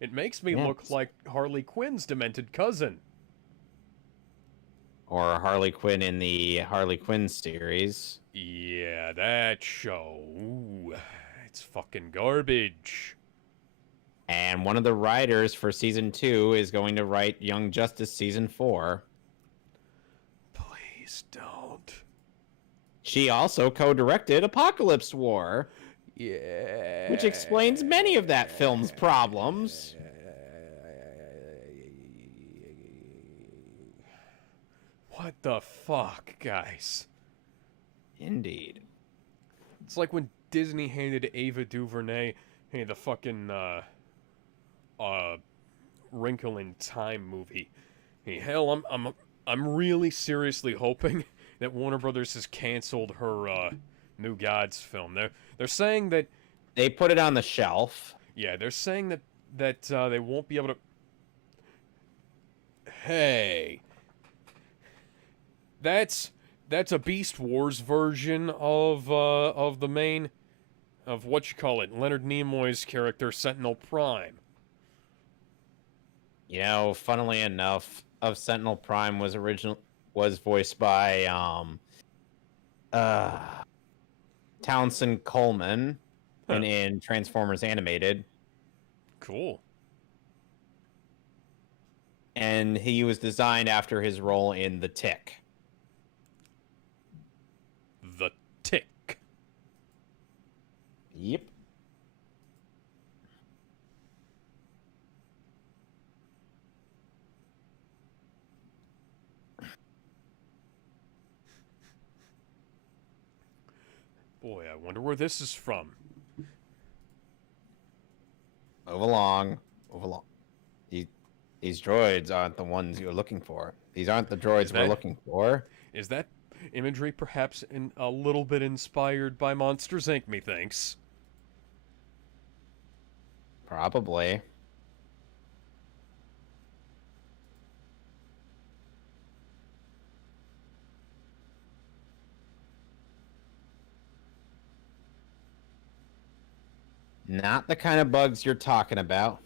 It makes me Yeah, look like Harley Quinn's demented cousin. or Harley Quinn in the Harley Quinn series. Yeah, that show. Ooh, it's fucking garbage. And one of the writers for season 2 is going to write Young Justice season 4. Please don't. She also co-directed Apocalypse War, Yeah. which explains many of that film's problems. What the fuck, guys? Indeed. It's like when Disney handed Ava DuVernay, hey, the fucking Wrinkle in Time movie. Hey, hell, I'm really seriously hoping that Warner Brothers has canceled her New Gods film. They're saying that They put it on the shelf. yeah, they're saying that they won't be able to. Hey, That's a Beast Wars version of the main of what you call it, Leonard Nimoy's character Sentinel Prime. You know, funnily enough, of Sentinel Prime was voiced by Townsend Coleman, and in Transformers Animated, Cool. and he was designed after his role in The Tick. The Tick. Yep. Boy, I wonder where this is from. Move along. Move along. These droids aren't the ones you're looking for. These aren't the droids we're looking for. Is that imagery perhaps a little bit inspired by Monsters, Inc., methinks? Probably. Not the kind of bugs you're talking about.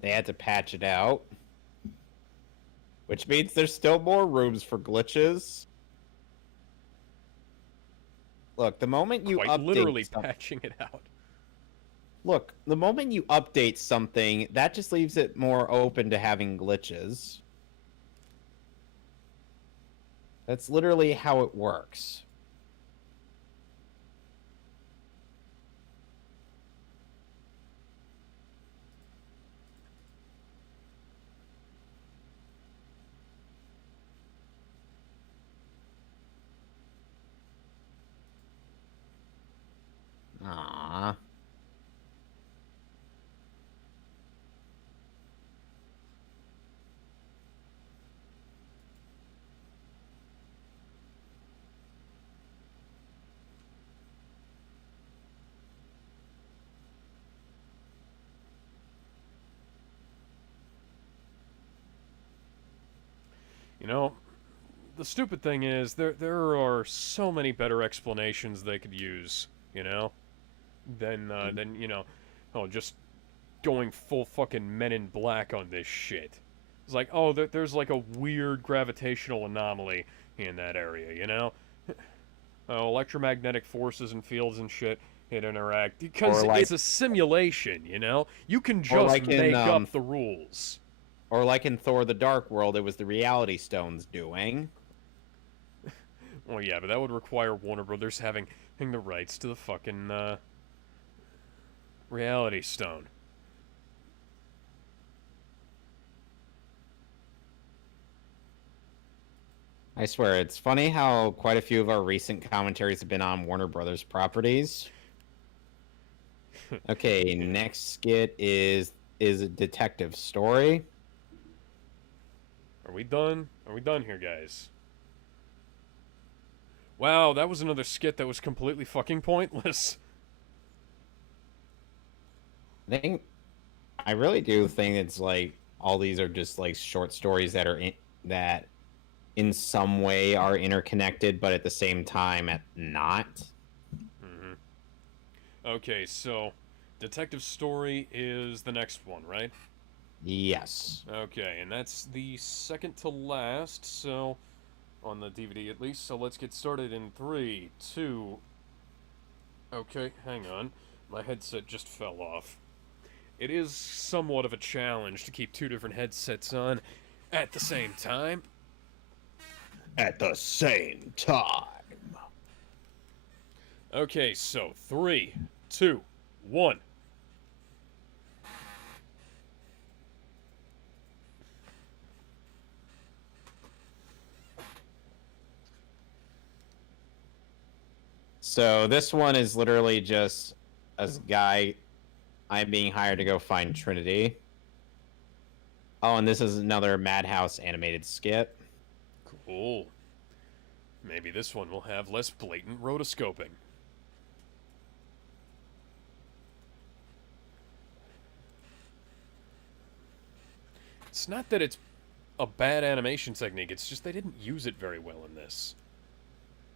They had to patch it out. Which means there's still more rooms for glitches. Look, the moment you Quite update literally something, patching it out. look, the moment you update something, that just leaves it more open to having glitches. That's literally how it works. Aww. You know, the stupid thing is there are so many better explanations they could use, you know, than you know, oh, just going full fucking Men in Black on this shit. It's like, oh, there's like a weird gravitational anomaly in that area, you know? Electromagnetic forces and fields and shit it interact because it's a simulation, you know? You can just like make in, up the rules. Or like in Thor the Dark World, it was the Reality Stones doing. Well, yeah, but that would require Warner Brothers having the rights to the fucking Reality Stone. I swear, it's funny how quite a few of our recent commentaries have been on Warner Brothers properties. Okay, next skit is a detective story. Are we done? Are we done here, guys? Wow, that was another skit that was completely fucking pointless. I really do think it's like all these are just like short stories that are that in some way are interconnected, but at the same time not. Mm-hmm. Okay, so Detective Story is the next one, right? Yes. Okay, and that's the second to last, so on the DVD at least. So let's get started in 3, 2. Okay, hang on. My headset just fell off. It is somewhat of a challenge to keep 2 different headsets on at the same time. At the same time. Okay, so 3, 2, 1. So this one is literally just a guy. I'm being hired to go find Trinity. Oh, and this is another Madhouse animated skit. Cool. Maybe this one will have less blatant rotoscoping. It's not that it's a bad animation technique, it's just they didn't use it very well in this.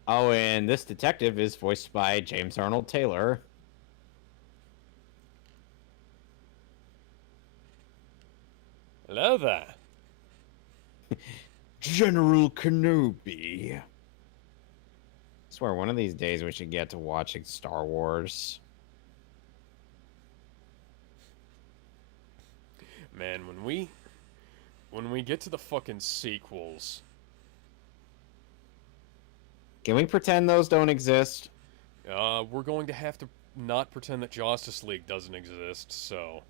Oh, and this detective is voiced by James Arnold Taylor. Hello there. General Kenobi. I swear, one of these days we should get to watching Star Wars. Man, when we get to the fucking sequels, Can we pretend those don't exist? we're going to have to not pretend that Justice League doesn't exist, so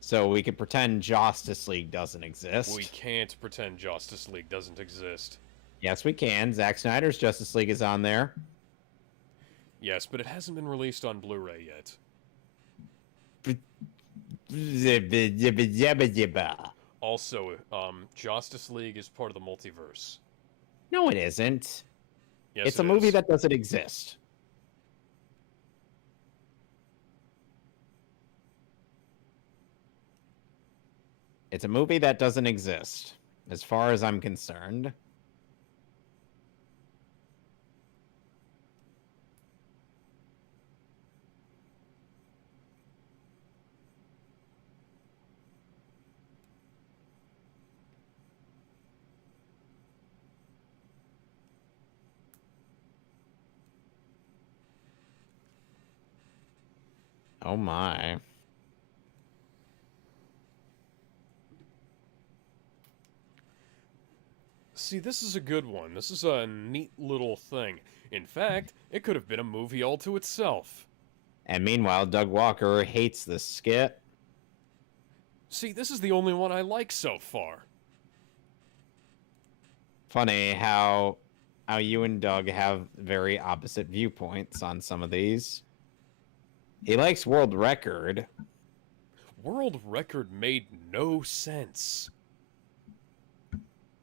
So we could pretend Justice League doesn't exist. we can't pretend Justice League doesn't exist. Yes, we can. Zack Snyder's Justice League is on there. Yes, but it hasn't been released on Blu-ray yet. Also, Justice League is part of the multiverse. No, it isn't. Yes, It's a it movie is. that doesn't exist. It's a movie that doesn't exist, as far as I'm concerned. Oh my. See, this is a good one. This is a neat little thing. In fact, it could have been a movie all to itself. And meanwhile, Doug Walker hates this skit. See, this is the only one I like so far. Funny how you and Doug have very opposite viewpoints on some of these. He likes World Record. World Record made no sense.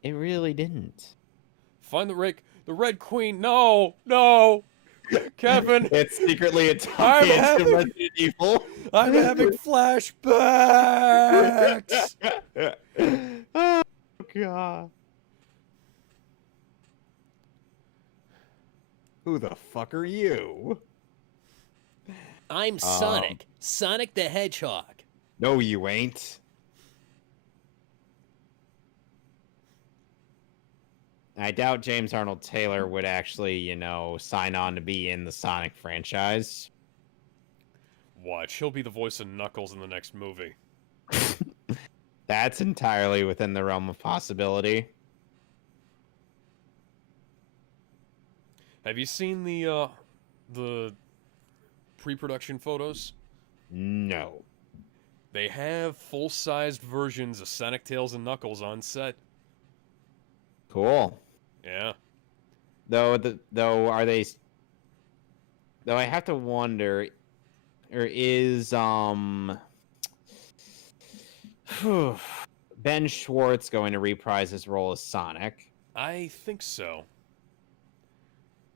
It really didn't. Find the Red Queen. No, no, Kevin. It's secretly a I'm tie into having- Resident Evil. I'm having flashbacks. Oh god. Who the fuck are you? I'm Sonic. Sonic the Hedgehog. No, you ain't. I doubt James Arnold Taylor would actually, sign on to be in the Sonic franchise. Watch, he'll be the voice of Knuckles in the next movie. That's entirely within the realm of possibility. Have you seen the pre-production photos? No. They have full-sized versions of Sonic, Tails, and Knuckles on set. Cool. Yeah. Though are they? Though I have to wonder, or is Ben Schwartz going to reprise his role as Sonic? I think so.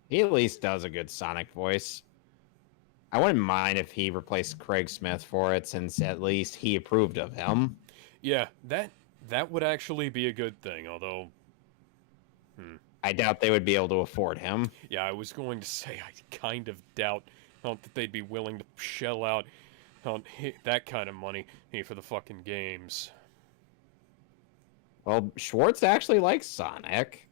He at least does a good Sonic voice. I wouldn't mind if he replaced Craig Smith for it, since at least he approved of him. Yeah, that would actually be a good thing, although... I doubt they would be able to afford him. Yeah, I was going to say, I kind of doubt that they'd be willing to shell out that kind of money for the fucking games. Well, Schwartz actually likes Sonic.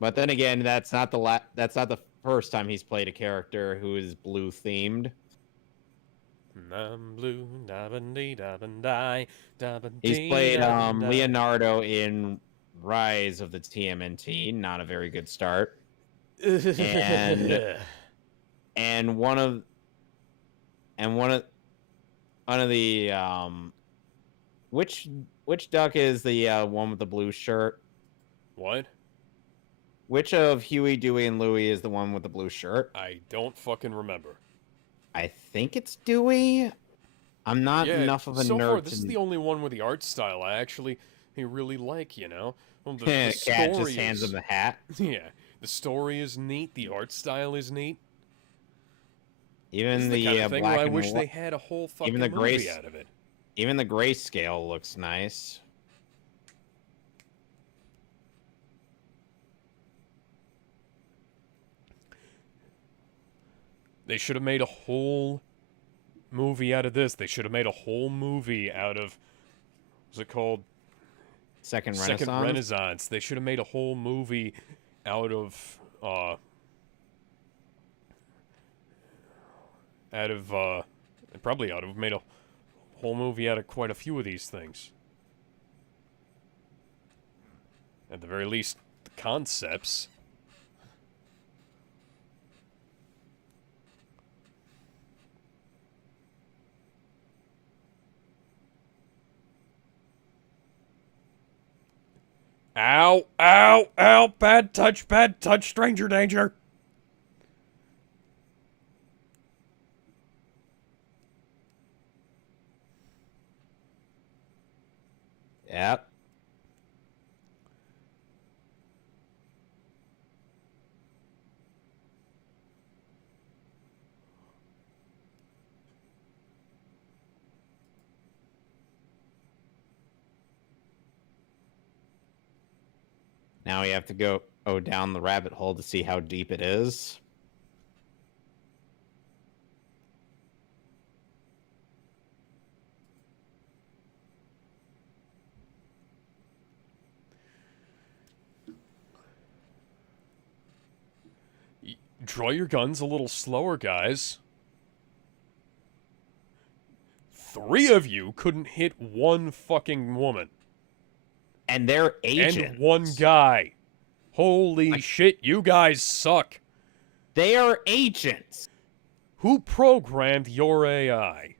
But then again, that's not the first time he's played a character who is blue themed. I'm blue, da-ba-dee-da-ba-die, He's played da-ba-dee-da-ba-die. Leonardo in Rise of the TMNT, not a very good start. And one of the which duck is the one with the blue shirt? What? Which of Huey, Dewey, and Louie is the one with the blue shirt? I don't fucking remember. I think it's Dewey. I'm not enough of a so nerd. Far, this is the only one with the art style I actually really like, you know? Well, the Cat story just hands him the hat. Yeah, the story is neat, the art style is neat. Even This is the kind of thing black where I and wish white, they had a whole fucking even the movie out of it. Even the grayscale looks nice. They should have made a whole movie out of this. They should have made a whole movie out of... What's it called? Second Renaissance. They should have made a whole movie out of... made a whole movie out of quite a few of these things. At the very least, the concepts. Ow, ow, ow, bad touch, stranger danger. Yep. Now we have to go down the rabbit hole to see how deep it is. Draw your guns a little slower, guys. 3 of you couldn't hit one fucking woman. And they're agents. And 1 guy. Holy shit, you guys suck. They are agents. Who programmed your AI?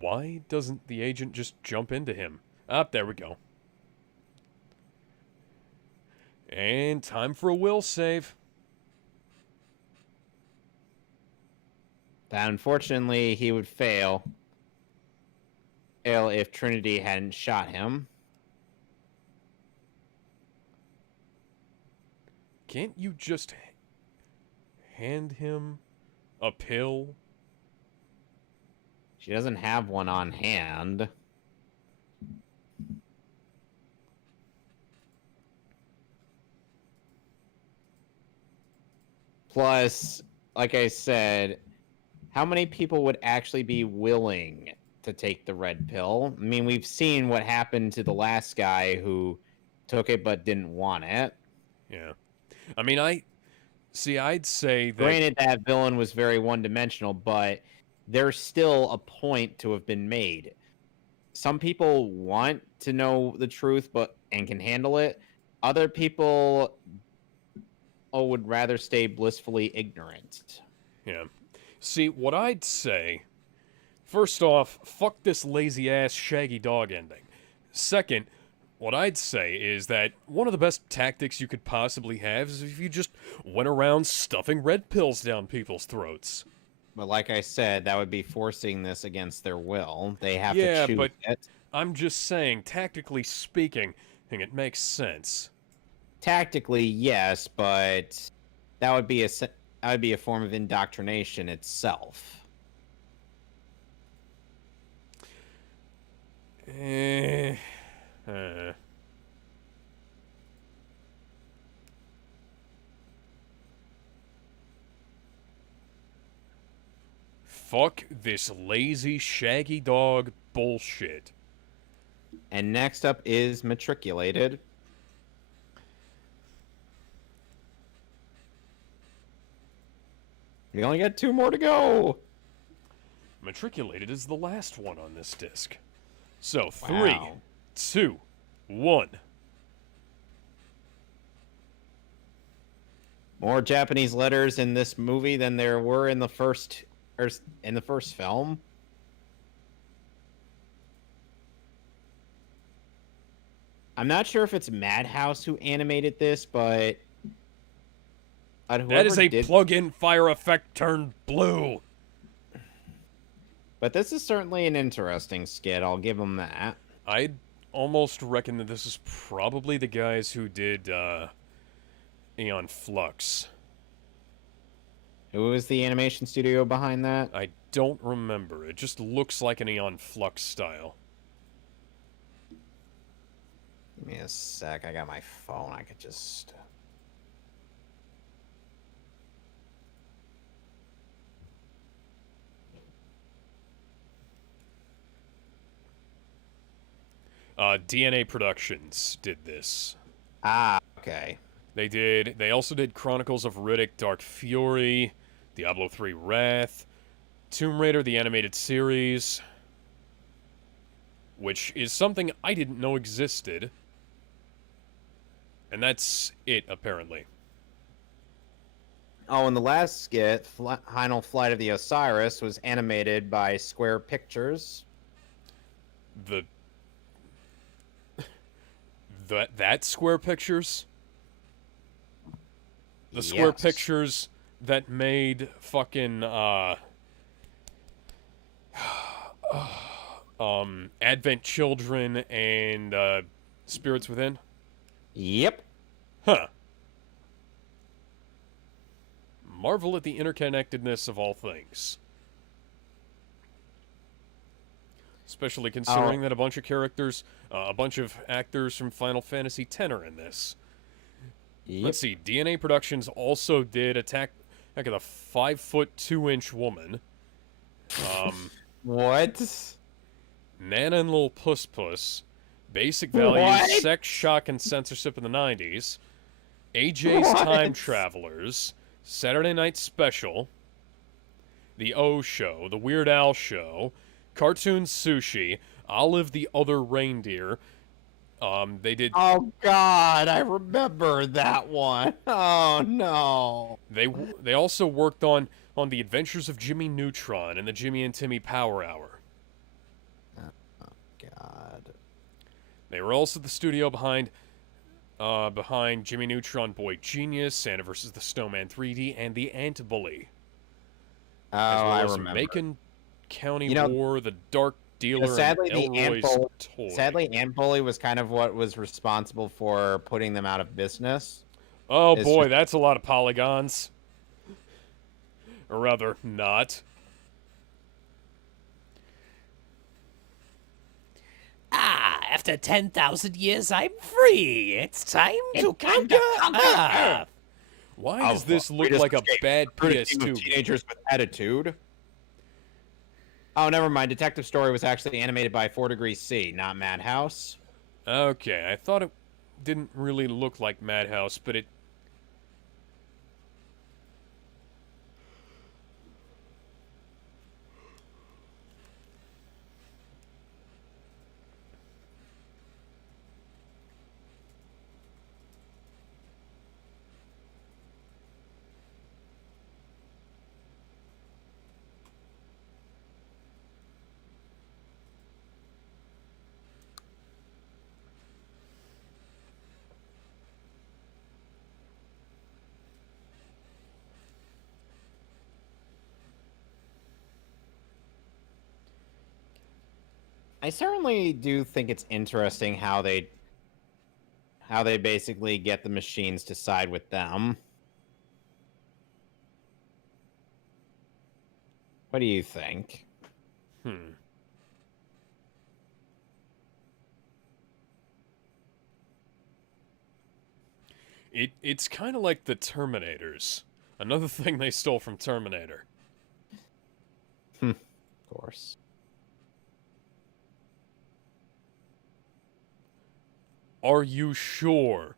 Why doesn't the agent just jump into him? There we go. And time for a will save. That unfortunately he would fail if Trinity hadn't shot him. Can't you just hand him a pill? She doesn't have one on hand. Plus, like I said, how many people would actually be willing to take the red pill? I mean, we've seen what happened to the last guy who took it but didn't want it. Yeah. I mean, I'd say that... Granted, that villain was very one-dimensional, but there's still a point to have been made. Some people want to know the truth and can handle it. Other people would rather stay blissfully ignorant. Yeah. See, what I'd say... First off, fuck this lazy-ass Shaggy Dog ending. Second, what I'd say is that one of the best tactics you could possibly have is if you just went around stuffing red pills down people's throats. But like I said, that would be forcing this against their will. They have Yeah, to choose but it. I'm just saying, tactically speaking, I think it makes sense. Tactically, yes, but that would be a form of indoctrination itself. Eh. Fuck this lazy, shaggy dog bullshit. And next up is matriculated. We only got 2 more to go. Matriculated is the last one on this disc. So, Wow. 3, 2, 1. More Japanese letters in this movie than there were in the first film. I'm not sure if it's Madhouse who animated this, but That is a plug-in fire effect turned blue. But this is certainly an interesting skit. I'll give them that. I'd almost reckon that this is probably the guys who did Aeon Flux. Who is the animation studio behind that? I don't remember. It just looks like an Aeon Flux style. Give me a sec. I got my phone. I could just... DNA Productions did this. Ah, okay. They also did Chronicles of Riddick, Dark Fury, Diablo 3 Wrath, Tomb Raider the Animated Series, which is something I didn't know existed. And that's it, apparently. Oh, and the last skit, Final Flight of the Osiris, was animated by Square Pictures. That Square Pictures? The Square Pictures that made fucking, Advent Children and, Spirits Within? Yep. Huh. Marvel at the interconnectedness of all things. Especially considering that a bunch of characters, a bunch of actors from Final Fantasy X are in this. Yep. Let's see, DNA Productions also did Attack of the 5'2" woman. What? Nana and Lil Puss Puss. Basic Values, What? Sex, Shock, and Censorship in the 90s. AJ's What? Time Travelers. Saturday Night Special. The O Show. The Weird Al Show. Cartoon Sushi. Olive the Other Reindeer. They did... Oh, God, I remember that one. Oh, no. They also worked on The Adventures of Jimmy Neutron and the Jimmy and Timmy Power Hour. Oh, God. They were also the studio behind Jimmy Neutron Boy Genius, Santa vs. the Snowman 3D, and The Ant Bully. Oh, as well I as remember. Macon County War, The Dark Dealer, sadly, and Elroy's Toy. Sadly, Ant Bully was kind of what was responsible for putting them out of business. Oh boy, that's a lot of polygons. Or rather, not. After 10,000 years, I'm free. It's time to conquer Earth. Why does this look like a bad PS2 Teenagers with attitude. Oh, never mind. Detective Story was actually animated by 4 Degrees C, not Madhouse. Okay, I thought it didn't really look like Madhouse, but it... I certainly do think it's interesting how they basically get the machines to side with them. What do you think? Hmm. It's kind of like the Terminators. Another thing they stole from Terminator. Of course. Are you sure?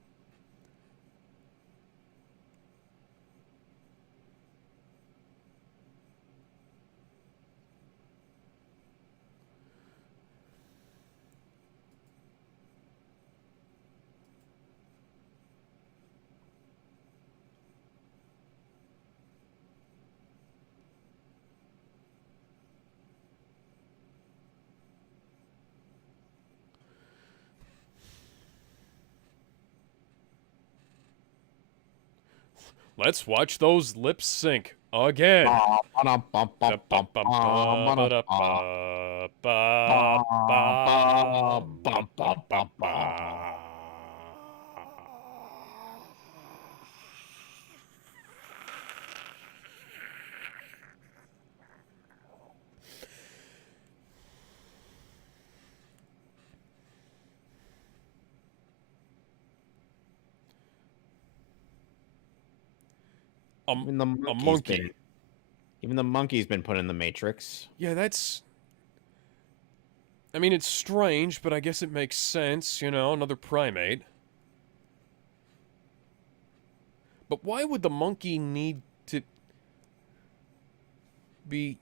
Let's watch those lips sync again. Even the A monkey's monkey. been even the monkey's been put in the Matrix. Yeah, that's... I mean, it's strange, but I guess it makes sense, you know, another primate. But why would the monkey need to be...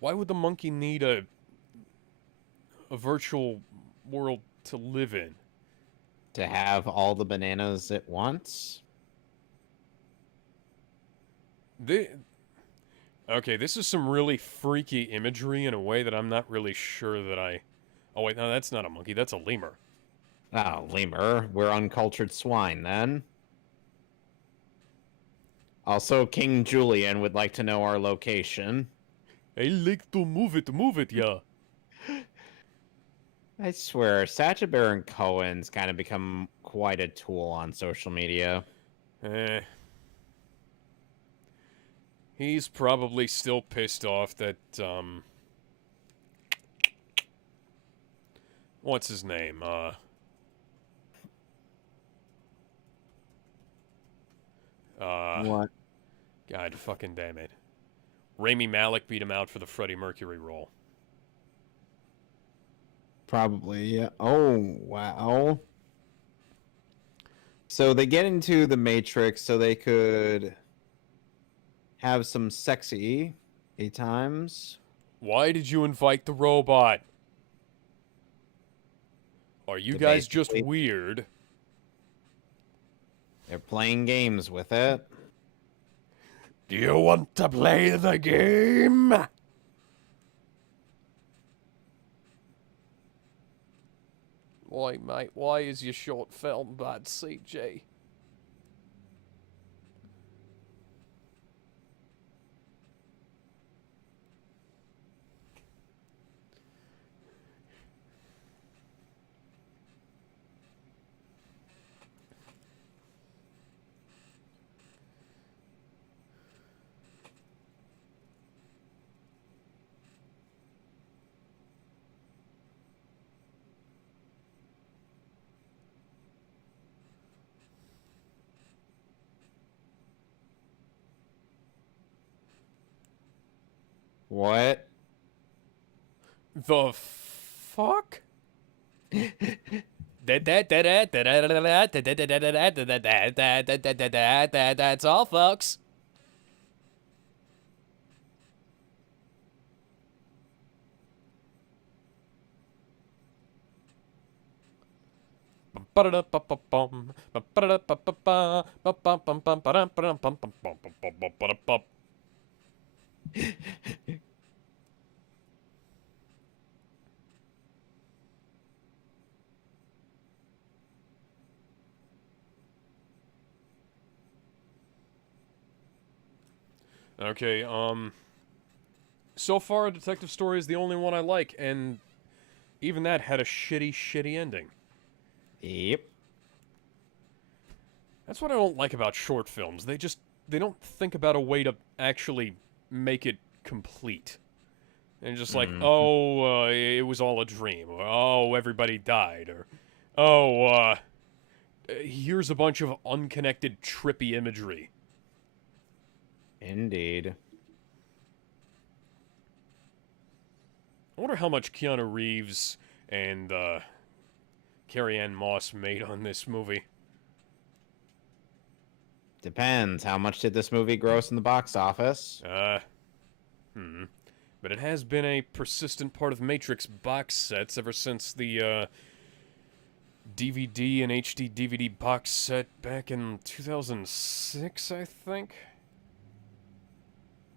Why would the monkey need a virtual world to live in? To have all the bananas at once? Okay, this is some really freaky imagery in a way that I'm not really sure that I... Oh, wait, no, that's not a monkey. That's a lemur. Oh, lemur. We're uncultured swine, then. Also, King Julian would like to know our location. I like to move it, yeah. I swear, Sacha Baron Cohen's kind of become quite a tool on social media. He's probably still pissed off that, what's his name? What? God fucking damn it. Rami Malek beat him out for the Freddie Mercury role. Probably, yeah. Oh, wow. So they get into the Matrix so they could have some sexy times. Why did you invite the robot? Are you guys just Basically, weird? they're playing games with it. Do you want to play the game? Why, mate, why is your short film bad CG? What? The fuck? That's all, folks. Okay, so far, Detective Story is the only one I like, and even that had a shitty ending. Yep. That's what I don't like about short films. They don't think about a way to actually make it complete. And just like, oh, it was all a dream, or oh, everybody died, or oh, here's a bunch of unconnected, trippy imagery. Indeed. I wonder how much Keanu Reeves and Carrie-Anne Moss made on this movie. Depends. How much did this movie gross in the box office? But it has been a persistent part of Matrix box sets ever since the DVD and HD DVD box set back in 2006, I think.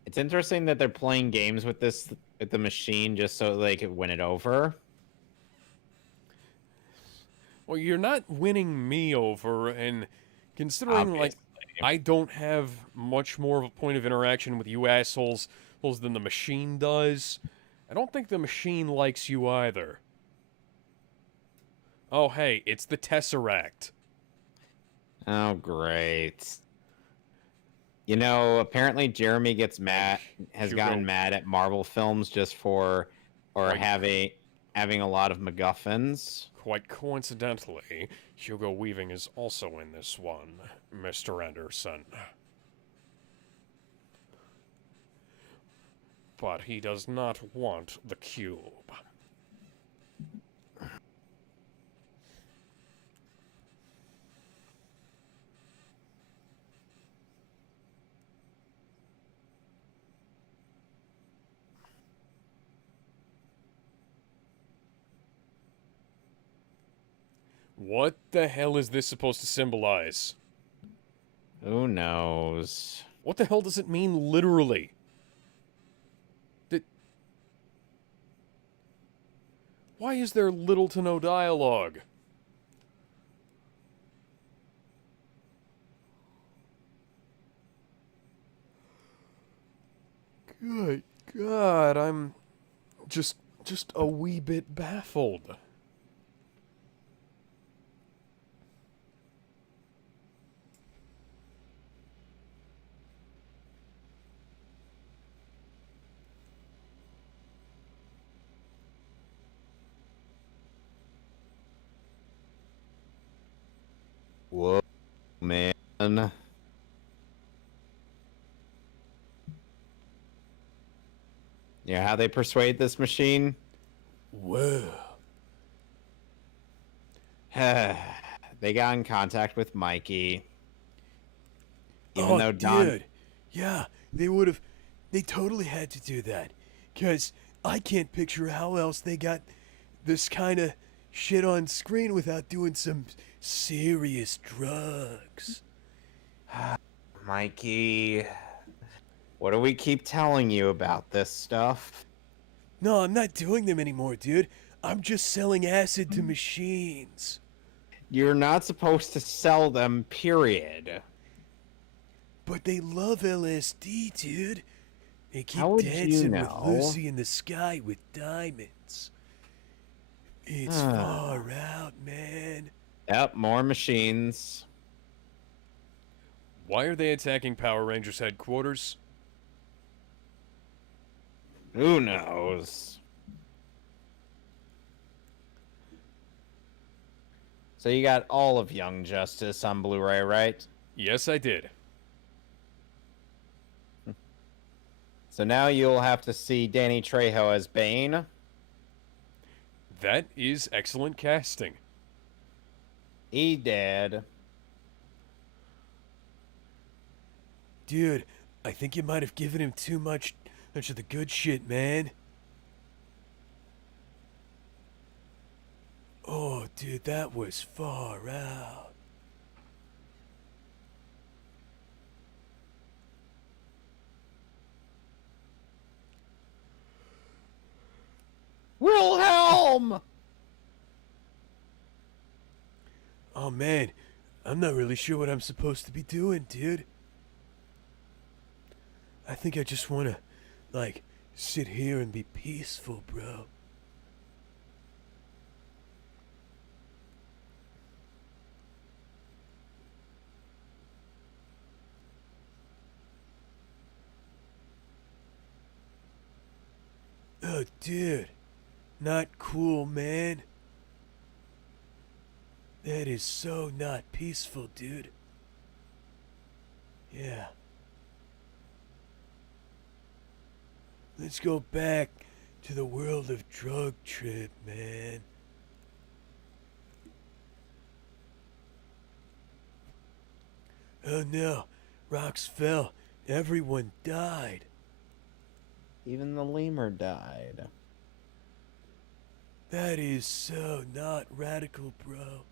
It's interesting that they're playing games with the machine just so they could win it over. Well, you're not winning me over, and considering, Obviously. like, I don't have much more of a point of interaction with you assholes than the machine does, I don't think the machine likes you either. Oh, hey, it's the Tesseract. Oh, great. You know, apparently Jeremy has gotten mad at Marvel films just for having a lot of MacGuffins. Quite coincidentally, Hugo Weaving is also in this one, Mr. Anderson. But he does not want the cube. What the hell is this supposed to symbolize? Who knows? What the hell does it mean literally? Why is there little to no dialogue? Good God, I'm just a wee bit baffled. Whoa, man. Yeah, how they persuade this machine? Well, They got in contact with Mikey. Even oh, though Don... dude. Yeah, they totally had to do that. Because I can't picture how else they got this kind of shit on screen without doing some serious drugs. Mikey, what do we keep telling you about this stuff? No, I'm not doing them anymore, dude. I'm just selling acid to machines. You're not supposed to sell them, period. But they love LSD, dude. They keep How would you dancing know? with Lucy in the sky with diamonds. It's far out, man. Yep, more machines. Why are they attacking Power Rangers headquarters? Who knows? So you got all of Young Justice on Blu-ray, right? Yes, I did. So now you'll have to see Danny Trejo as Bane. That is excellent casting. He did. Dude, I think you might have given him too much of the good shit, man. Oh, dude, that was far out. Wilhelm! Oh, man, I'm not really sure what I'm supposed to be doing, dude. I think I just want to, like, sit here and be peaceful, bro. Oh, dude. Not cool, man. That is so not peaceful, dude. Yeah. Let's go back to the world of drug trip, man. Oh no, rocks fell. Everyone died. Even the lemur died. That is so not radical, bro.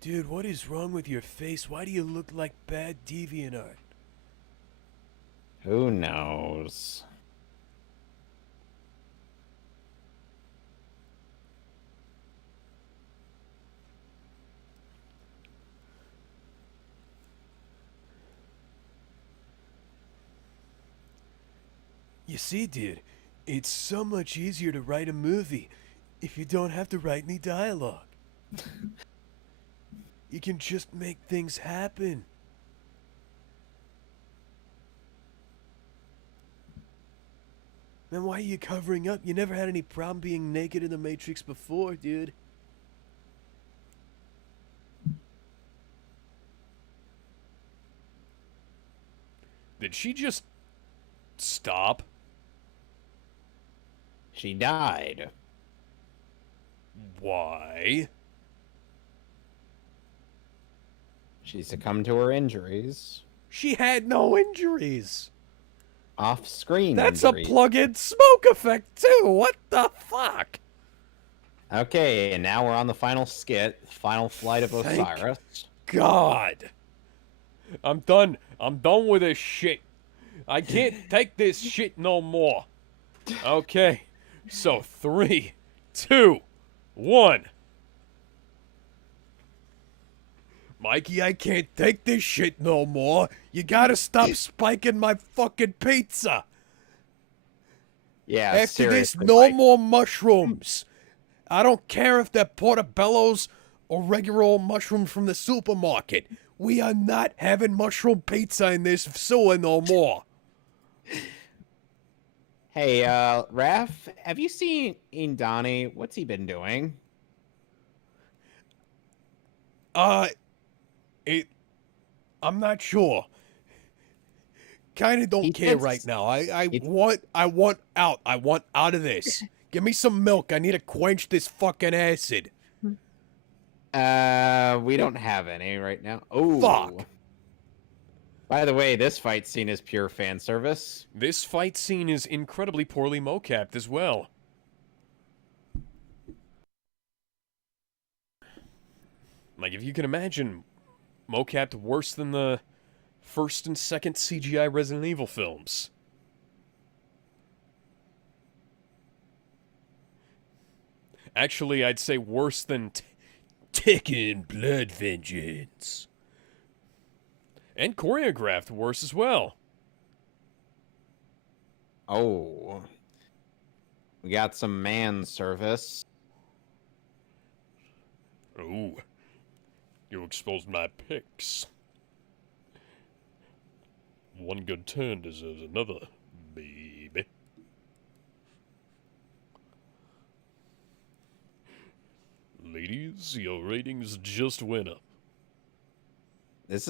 Dude, what is wrong with your face? Why do you look like bad DeviantArt? Who knows? You see, dude, it's so much easier to write a movie if you don't have to write any dialogue. You can just make things happen. Man, why are you covering up? You never had any problem being naked in the Matrix before, dude. Did she just stop? She died. Why? She succumbed to her injuries. She had no injuries. Off-screen That's injuries. a plug-in smoke effect, too. What the fuck? Okay, and now we're on the final skit, Final Flight of Thank Osiris. God. I'm done. I'm done with this shit. I can't take this shit no more. Okay. So, 3, 2, 1. Mikey, I can't take this shit no more. You gotta stop spiking my fucking pizza. Yeah, After this, seriously, no Mike. more mushrooms. I don't care if they're portobellos or regular old mushrooms from the supermarket. We are not having mushroom pizza in this sewer no more. Hey, Raph, have you seen Indani? What's he been doing? I'm not sure. Kinda don't He care thinks- right now. I He- want out. I want out of this. Give me some milk. I need to quench this fucking acid. We don't have any right now. Oh, Fuck. By the way, this fight scene is pure fan service. This fight scene is incredibly poorly mocapped as well. Like, if you can imagine, mocapped worse than the first and second CGI Resident Evil films. Actually, I'd say worse than Tekken Blood Vengeance. And choreographed worse as well. Oh, we got some man service. Ooh. You exposed my pics. One good turn deserves another, baby. Ladies, your ratings just went up. This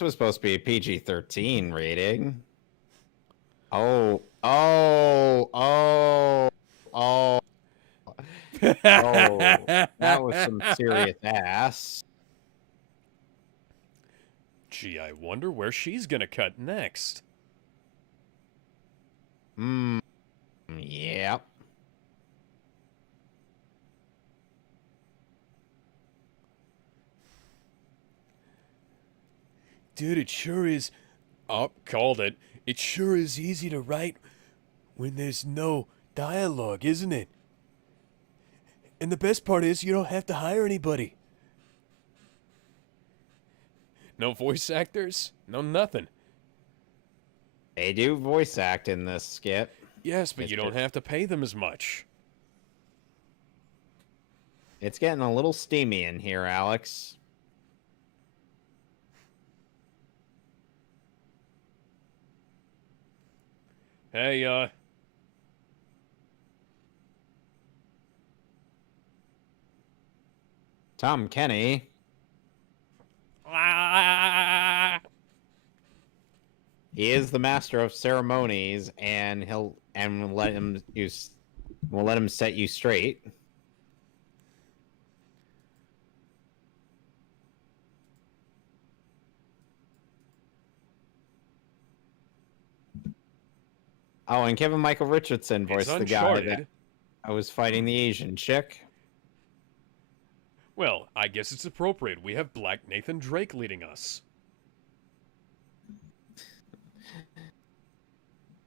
was supposed to be a PG-13 rating. Oh, oh, oh, oh. Oh, that was some serious ass. Gee, I wonder where she's gonna cut next. Yep. Dude, it sure is. Oh, called it. It sure is easy to write when there's no dialogue, isn't it? And the best part is you don't have to hire anybody. No voice actors? No nothing. They do voice act in this skit. Yes, but It's you don't just- have to pay them as much. It's getting a little steamy in here, Alex. Hey, Tom Kenny. He is the master of ceremonies, and we'll let him set you straight. Oh, and Kevin Michael Richardson it's voiced the guy that Uncharted. I was fighting the Asian chick. Well, I guess it's appropriate. We have Black Nathan Drake leading us.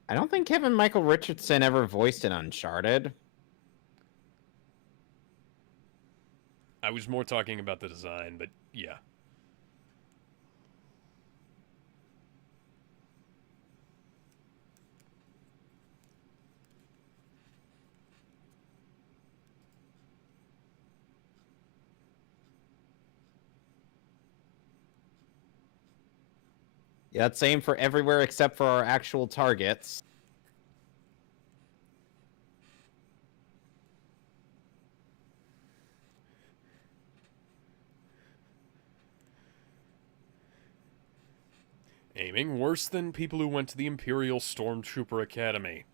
I don't think Kevin Michael Richardson ever voiced an Uncharted. I was more talking about the design, but yeah. Yeah, it's same for everywhere except for our actual targets. Aiming worse than people who went to the Imperial Stormtrooper Academy.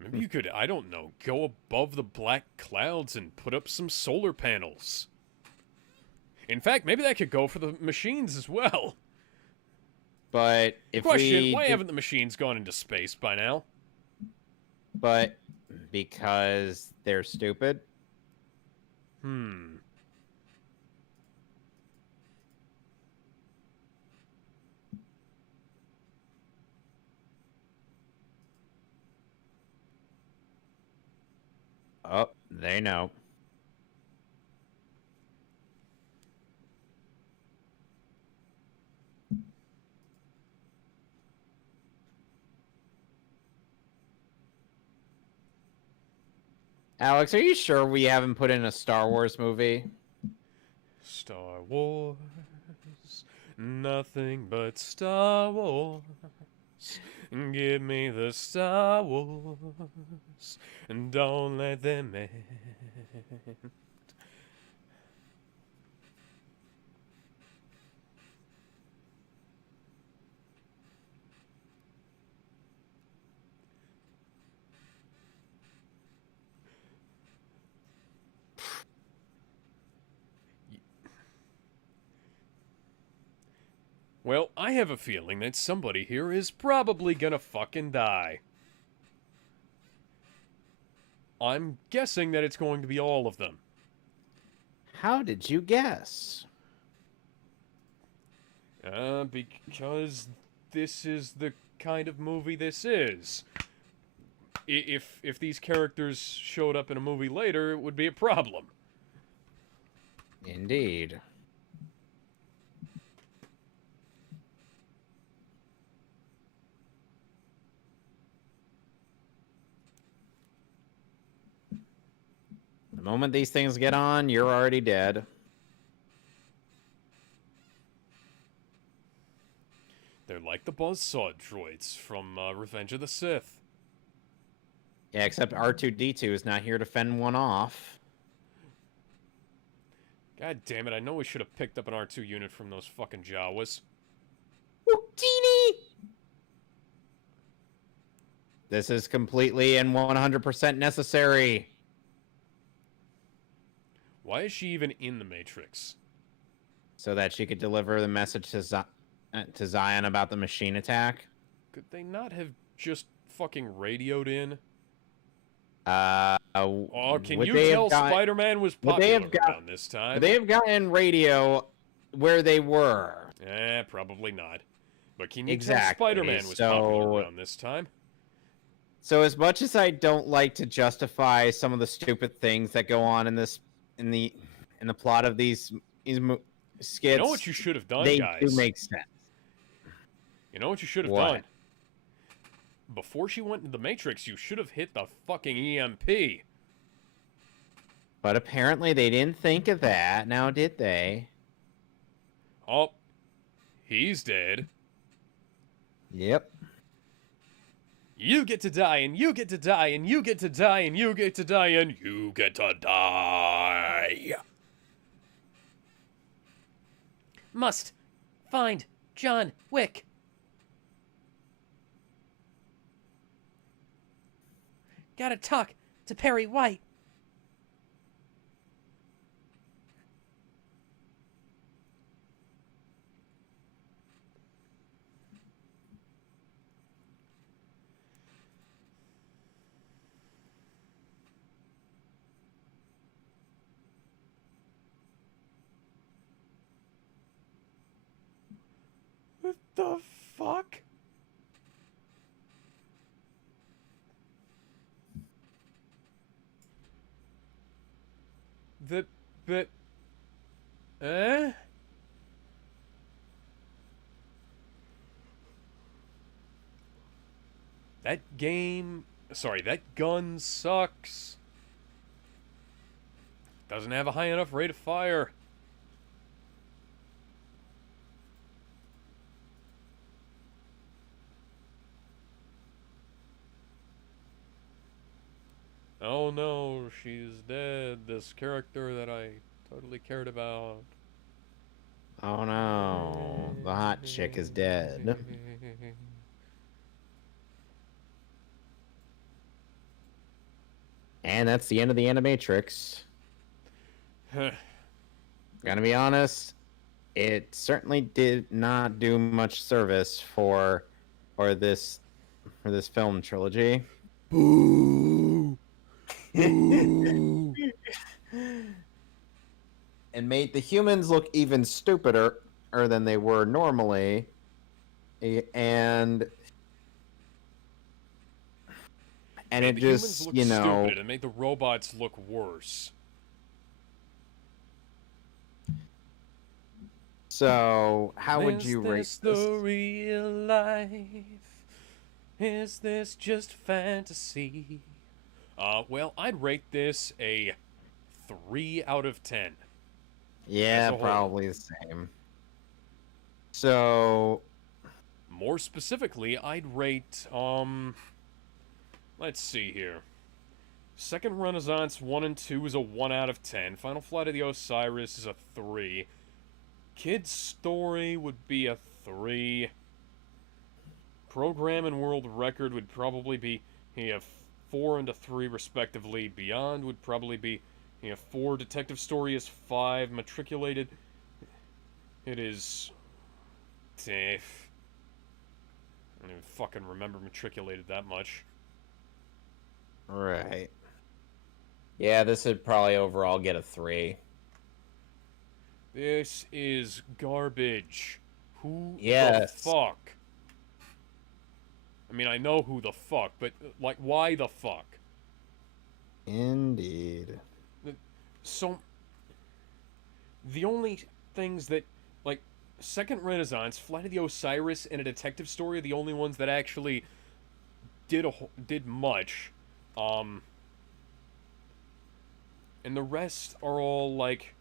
Maybe you could, I don't know, go above the black clouds and put up some solar panels. In fact, maybe that could go for the machines as well. But if Question, why haven't the machines gone into space by now? But because they're stupid. Oh, they know. Alex, are you sure we haven't put in a Star Wars movie? Star Wars, nothing but Star Wars. Give me the Star Wars, and don't let them end. Well, I have a feeling that somebody here is probably gonna fucking die. I'm guessing that it's going to be all of them. How did you guess? Because this is the kind of movie this is. If these characters showed up in a movie later, it would be a problem. Indeed. The moment these things get on, you're already dead. They're like the buzzsaw droids from Revenge of the Sith. Yeah, except R2-D2 is not here to fend one off. God damn it, I know we should have picked up an R2 unit from those fucking Jawas. This is completely and 100% necessary. Why is she even in the Matrix? So that she could deliver the message to Zion about the machine attack. Could they not have just fucking radioed in? Oh, can you tell Spider-Man was popular around this time? Would they have gotten radio where they were? Probably not. But can you tell Spider-Man was popular around this time? So as much as I don't like to justify some of the stupid things that go on in this in the plot of these skits, You know what you should have done, they do guys? make sense. You know what you should have What? done? Before she went into the Matrix, you should have hit the fucking EMP. But apparently they didn't think of that. Now did they? Oh, he's dead. Yep. You get to die, and you get to die, and you get to die, and you get to die, and you get to die. Must find John Wick. Gotta talk to Perry White. What the fuck? But, eh? That game, sorry, that gun sucks. Doesn't have a high enough rate of fire. Oh no, she's dead. This character that I totally cared about. Oh no, the hot chick is dead. And that's the end of the Animatrix. Gonna be honest, it certainly did not do much service for this film trilogy. Boo! Boo! And made the humans look even stupider than they were normally. And it the just, humans look you know, stupid. It made the robots look worse. so how would you rate Is this the real life? Is this just fantasy? Well, I'd rate this a 3 out of 10. Yeah, as a whole? probably the same. So, More specifically, I'd rate, let's see here. Second Renaissance 1 and 2 is a 1 out of 10. Final Flight of the Osiris is a 3. Kid's Story would be a 3. Program and World Record would probably be a 4 and a 3 respectively. Beyond would probably be 4. Detective Story is 5. Matriculated, it is... I don't even fucking remember Matriculated that much. right. Yeah, this would probably overall get a 3. This is garbage. Who Yes. the fuck? I mean, I know who the fuck, but, like, why the fuck? Indeed. So, the only things that, like, Second Renaissance, Flight of the Osiris, and A Detective Story are the only ones that actually did much. And the rest are all, like,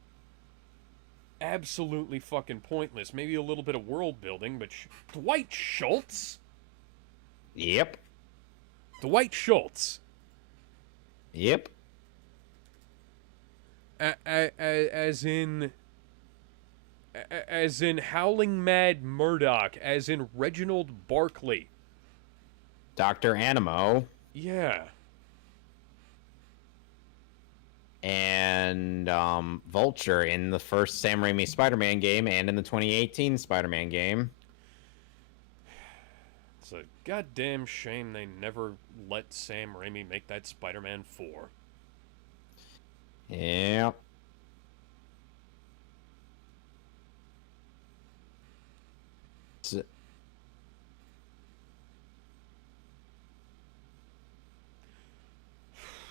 absolutely fucking pointless. Maybe a little bit of world building, but Dwight Schultz? Yep. Dwight Schultz. Yep. As in Howling Mad Murdoch, as in Reginald Barkley. Dr. Animo. Yeah. And Vulture in the first Sam Raimi Spider-Man game and in the 2018 Spider-Man game. It's a goddamn shame they never let Sam Raimi make that Spider-Man 4. Yep.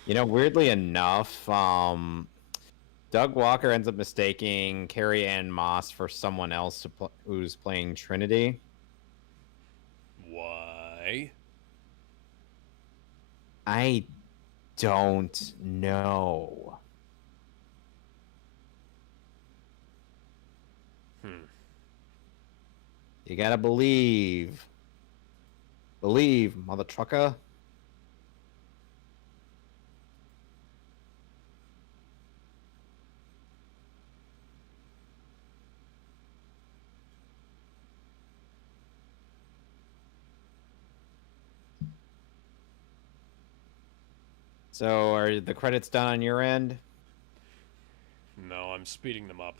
You know, weirdly enough, Doug Walker ends up mistaking Carrie Ann Moss for someone else who's playing Trinity. Why? I don't know. You gotta believe. Believe, mother trucker. So, are the credits done on your end? No, I'm speeding them up.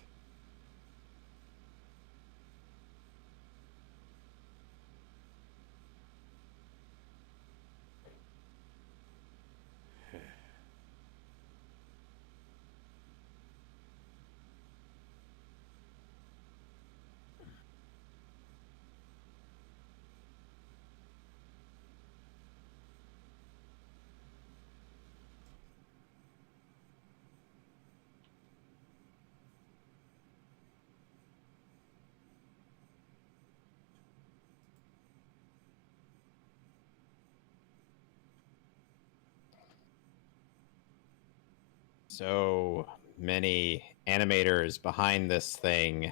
So many animators behind this thing.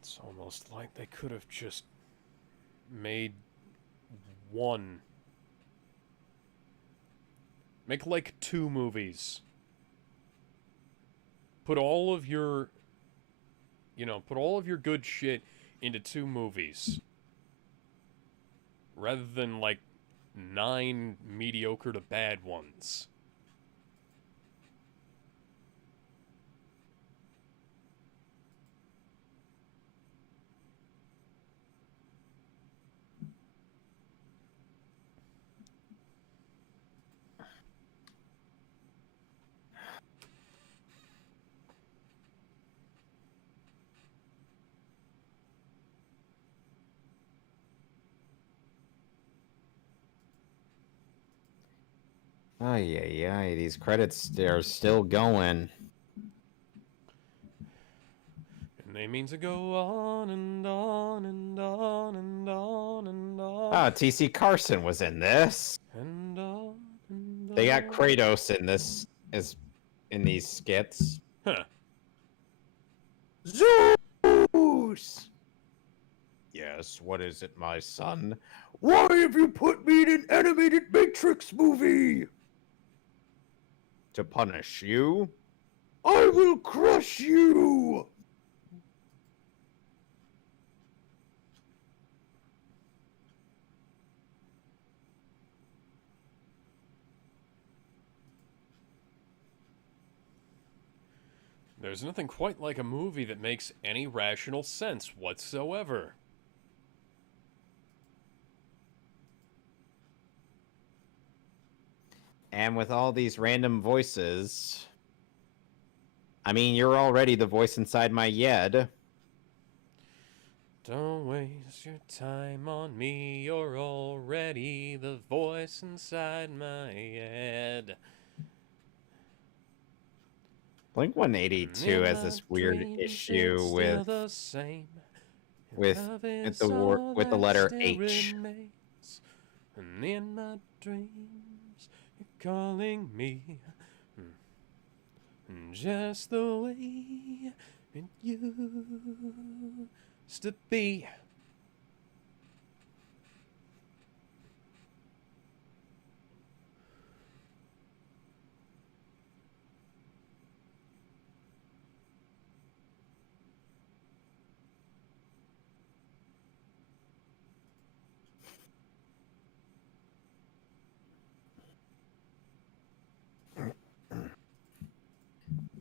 It's almost like they could have just made one. Make like 2 movies. Put all of your, put all of your good shit into 2 movies. Rather than like 9 mediocre to bad ones. Ay, ay, ay, these credits are still going. And they mean to go on and on and on and on and on. Ah, T.C. Carson was in this. And on and on. They got Kratos in this, in these skits. Huh. Zeus! Yes, what is it, my son? Why have you put me in an animated Matrix movie? To punish you? I will crush you! There's nothing quite like a movie that makes any rational sense whatsoever. And with all these random voices, I mean, you're already the voice inside my head. Don't waste your time on me, you're already the voice inside my head. Blink 182 has this weird issue with the letter H. And in my dreams, you're calling me just the way it used to be.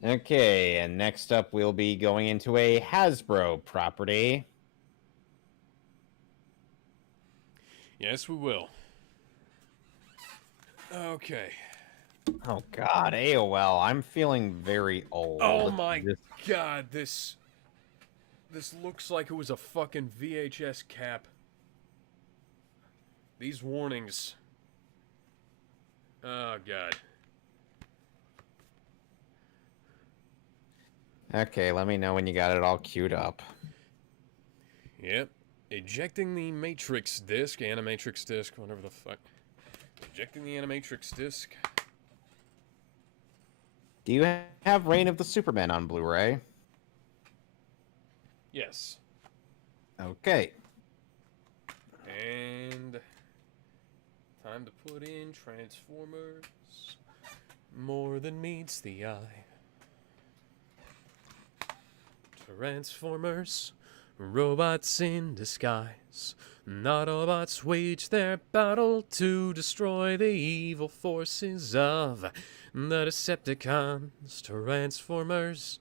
Okay, and next up we'll be going into a Hasbro property. Yes, we will. Okay. Oh god, AOL, I'm feeling very old. Oh my god, this looks like it was a fucking VHS cap. These warnings. Oh god. Okay, let me know when you got it all queued up. Yep. Ejecting the Matrix disc, Animatrix disc, whatever the fuck. Ejecting the Animatrix disc. Do you have Reign of the Superman on Blu-ray? Yes. Okay. And time to put in Transformers. More than meets the eye. Transformers, robots in disguise. Autobots wage their battle to destroy the evil forces of the Decepticons. Transformers,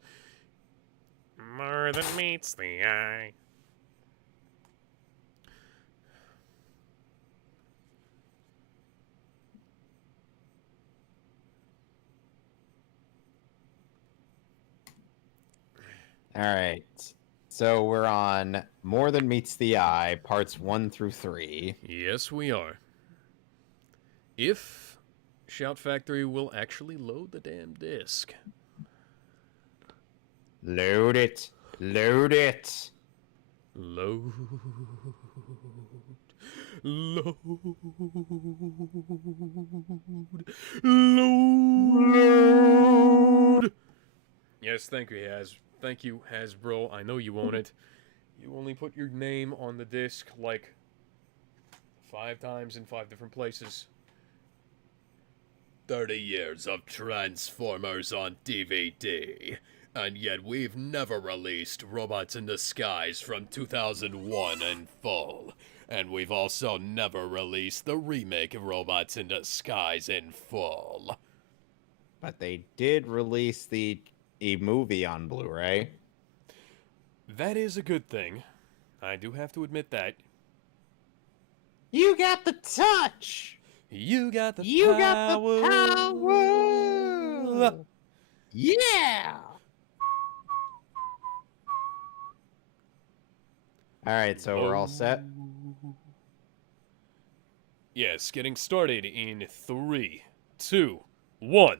more than meets the eye. All right. So we're on More Than Meets the Eye, parts 1 through 3. Yes, we are. If Shout Factory will actually load the damn disc. Load it. Load it. Load. Load. Load. Yes, thank you, Thank you, Hasbro. I know you own it. You only put your name on the disc like 5 times in 5 different places. 30 years of Transformers on DVD. And yet we've never released Robots in Disguise from 2001 in full. And we've also never released the remake of Robots in Disguise in full. But they did release a movie on Blu-ray. That is a good thing. I do have to admit that. You got the touch. You got the You power. got the power. Yeah. All right, so we're all set. Yes, getting started in 3, 2, 1.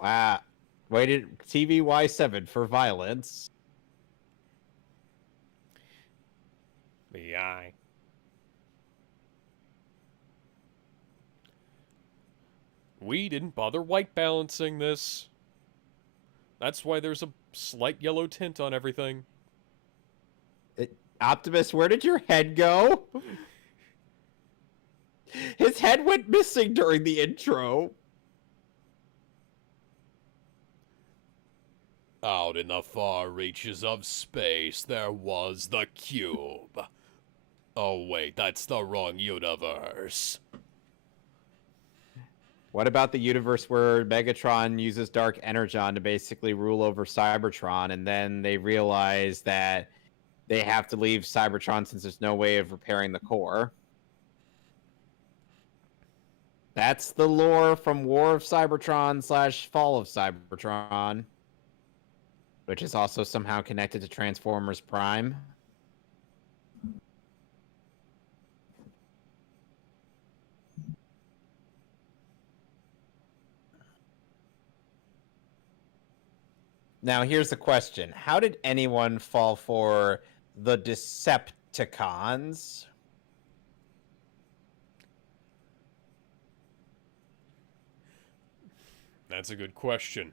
Wow. Waited TVY7 for violence. The eye. We didn't bother white balancing this. That's why there's a slight yellow tint on everything. Optimus, where did your head go? His head went missing during the intro. Out in the far reaches of space, there was the cube. Oh wait, that's the wrong universe. What about the universe where Megatron uses Dark Energon to basically rule over Cybertron, and then they realize that they have to leave Cybertron since there's no way of repairing the core? That's the lore from War of Cybertron / Fall of Cybertron, which is also somehow connected to Transformers Prime. Now, here's the question. How did anyone fall for the Decepticons? That's a good question.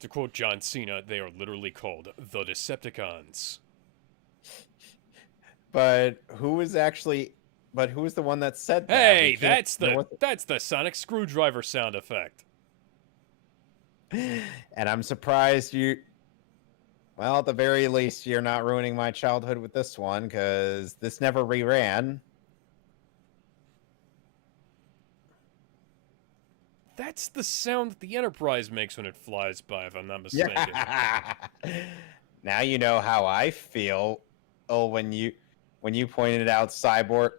To quote John Cena, they are literally called the Decepticons. But who was the one that said that? Hey, that's the sonic screwdriver sound effect. And I'm surprised well, at the very least, you're not ruining my childhood with this one, because this never reran. That's the sound that the Enterprise makes when it flies by, if I'm not mistaken. Yeah. Now you know how I feel. Oh, when you pointed out Cyborg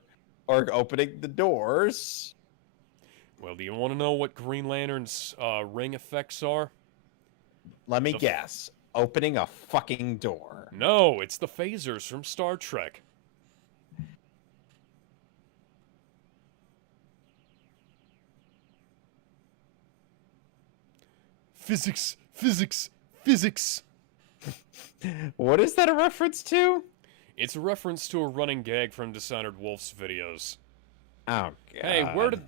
opening the doors. Well, do you want to know what Green Lantern's ring effects are? Let me guess. Opening a fucking door. No, it's the phasers from Star Trek. Physics, physics, physics. What is that a reference to? It's a reference to a running gag from Dishonored Wolf's videos. Oh, God. Hey, where did...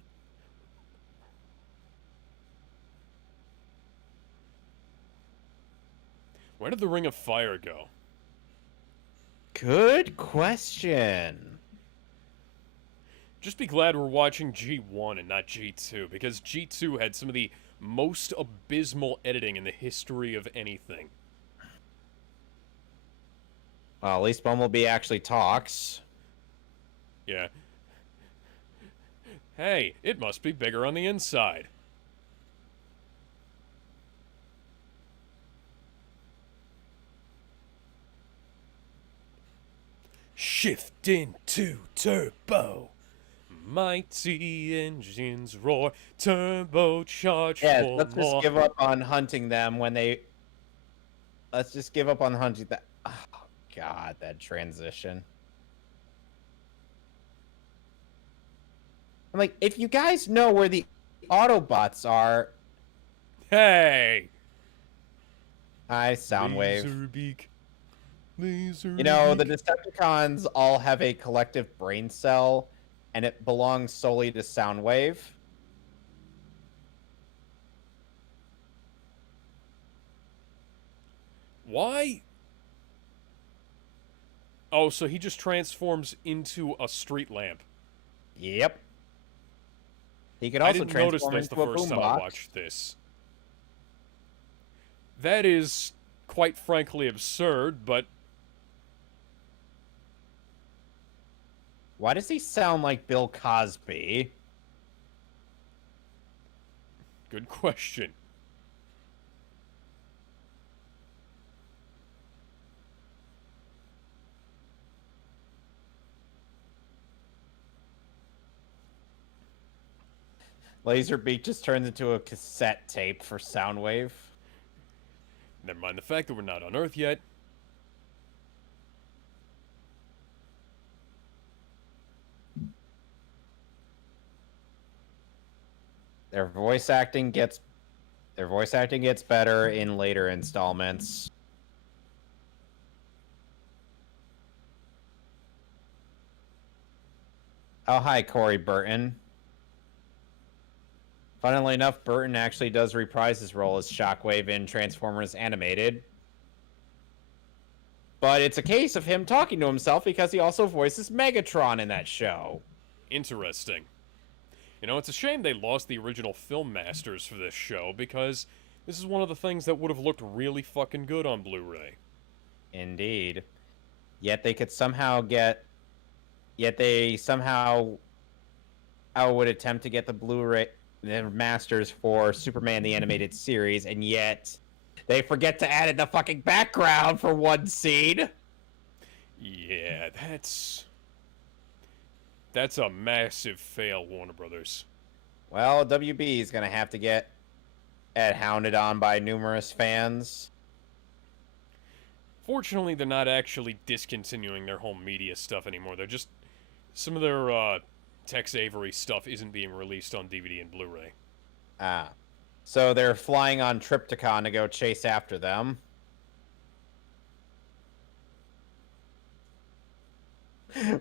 Where did the Ring of Fire go? Good question. Just be glad we're watching G1 and not G2, because G2 had some of the most abysmal editing in the history of anything. Well, at least Bumblebee actually talks. Yeah. Hey, it must be bigger on the inside. Shift into turbo. Mighty engines roar, turbocharged Yeah, for let's more. just give up on hunting them when they... Let's just give up on hunting them. Oh, God, that transition. I'm like, if you guys know where the Autobots are... Hey! Hi, Soundwave. Laserbeak. Laserbeak. You know, the Decepticons all have a collective brain cell, and it belongs solely to Soundwave. Why? Oh, so he just transforms into a street lamp. Yep. He could I also didn't notice transform this the into a first time I boombox. watched this. That is, quite frankly, absurd, but Why does he sound like Bill Cosby? good question. Laserbeak just turns into a cassette tape for Soundwave. Never mind the fact that we're not on Earth yet. Their voice acting gets better in later installments. Oh, hi, Corey Burton. Funnily enough, Burton actually does reprise his role as Shockwave in Transformers Animated. But it's a case of him talking to himself because he also voices Megatron in that show. Interesting. You know, it's a shame they lost the original film masters for this show, because this is one of the things that would have looked really fucking good on Blu-ray. Indeed. Yet they could somehow get... Yet they somehow... I would attempt to get the Blu-ray... the masters for Superman the Animated Series, and yet... they forget to add in the fucking background for one scene! Yeah, that's a massive fail, Warner Brothers. Well, WB is gonna have to get hounded on by numerous fans. Fortunately, they're not actually discontinuing their home media stuff anymore. They're just... some of their, Tex Avery stuff isn't being released on DVD and Blu-ray. Ah. So they're flying on Triptychon to go chase after them.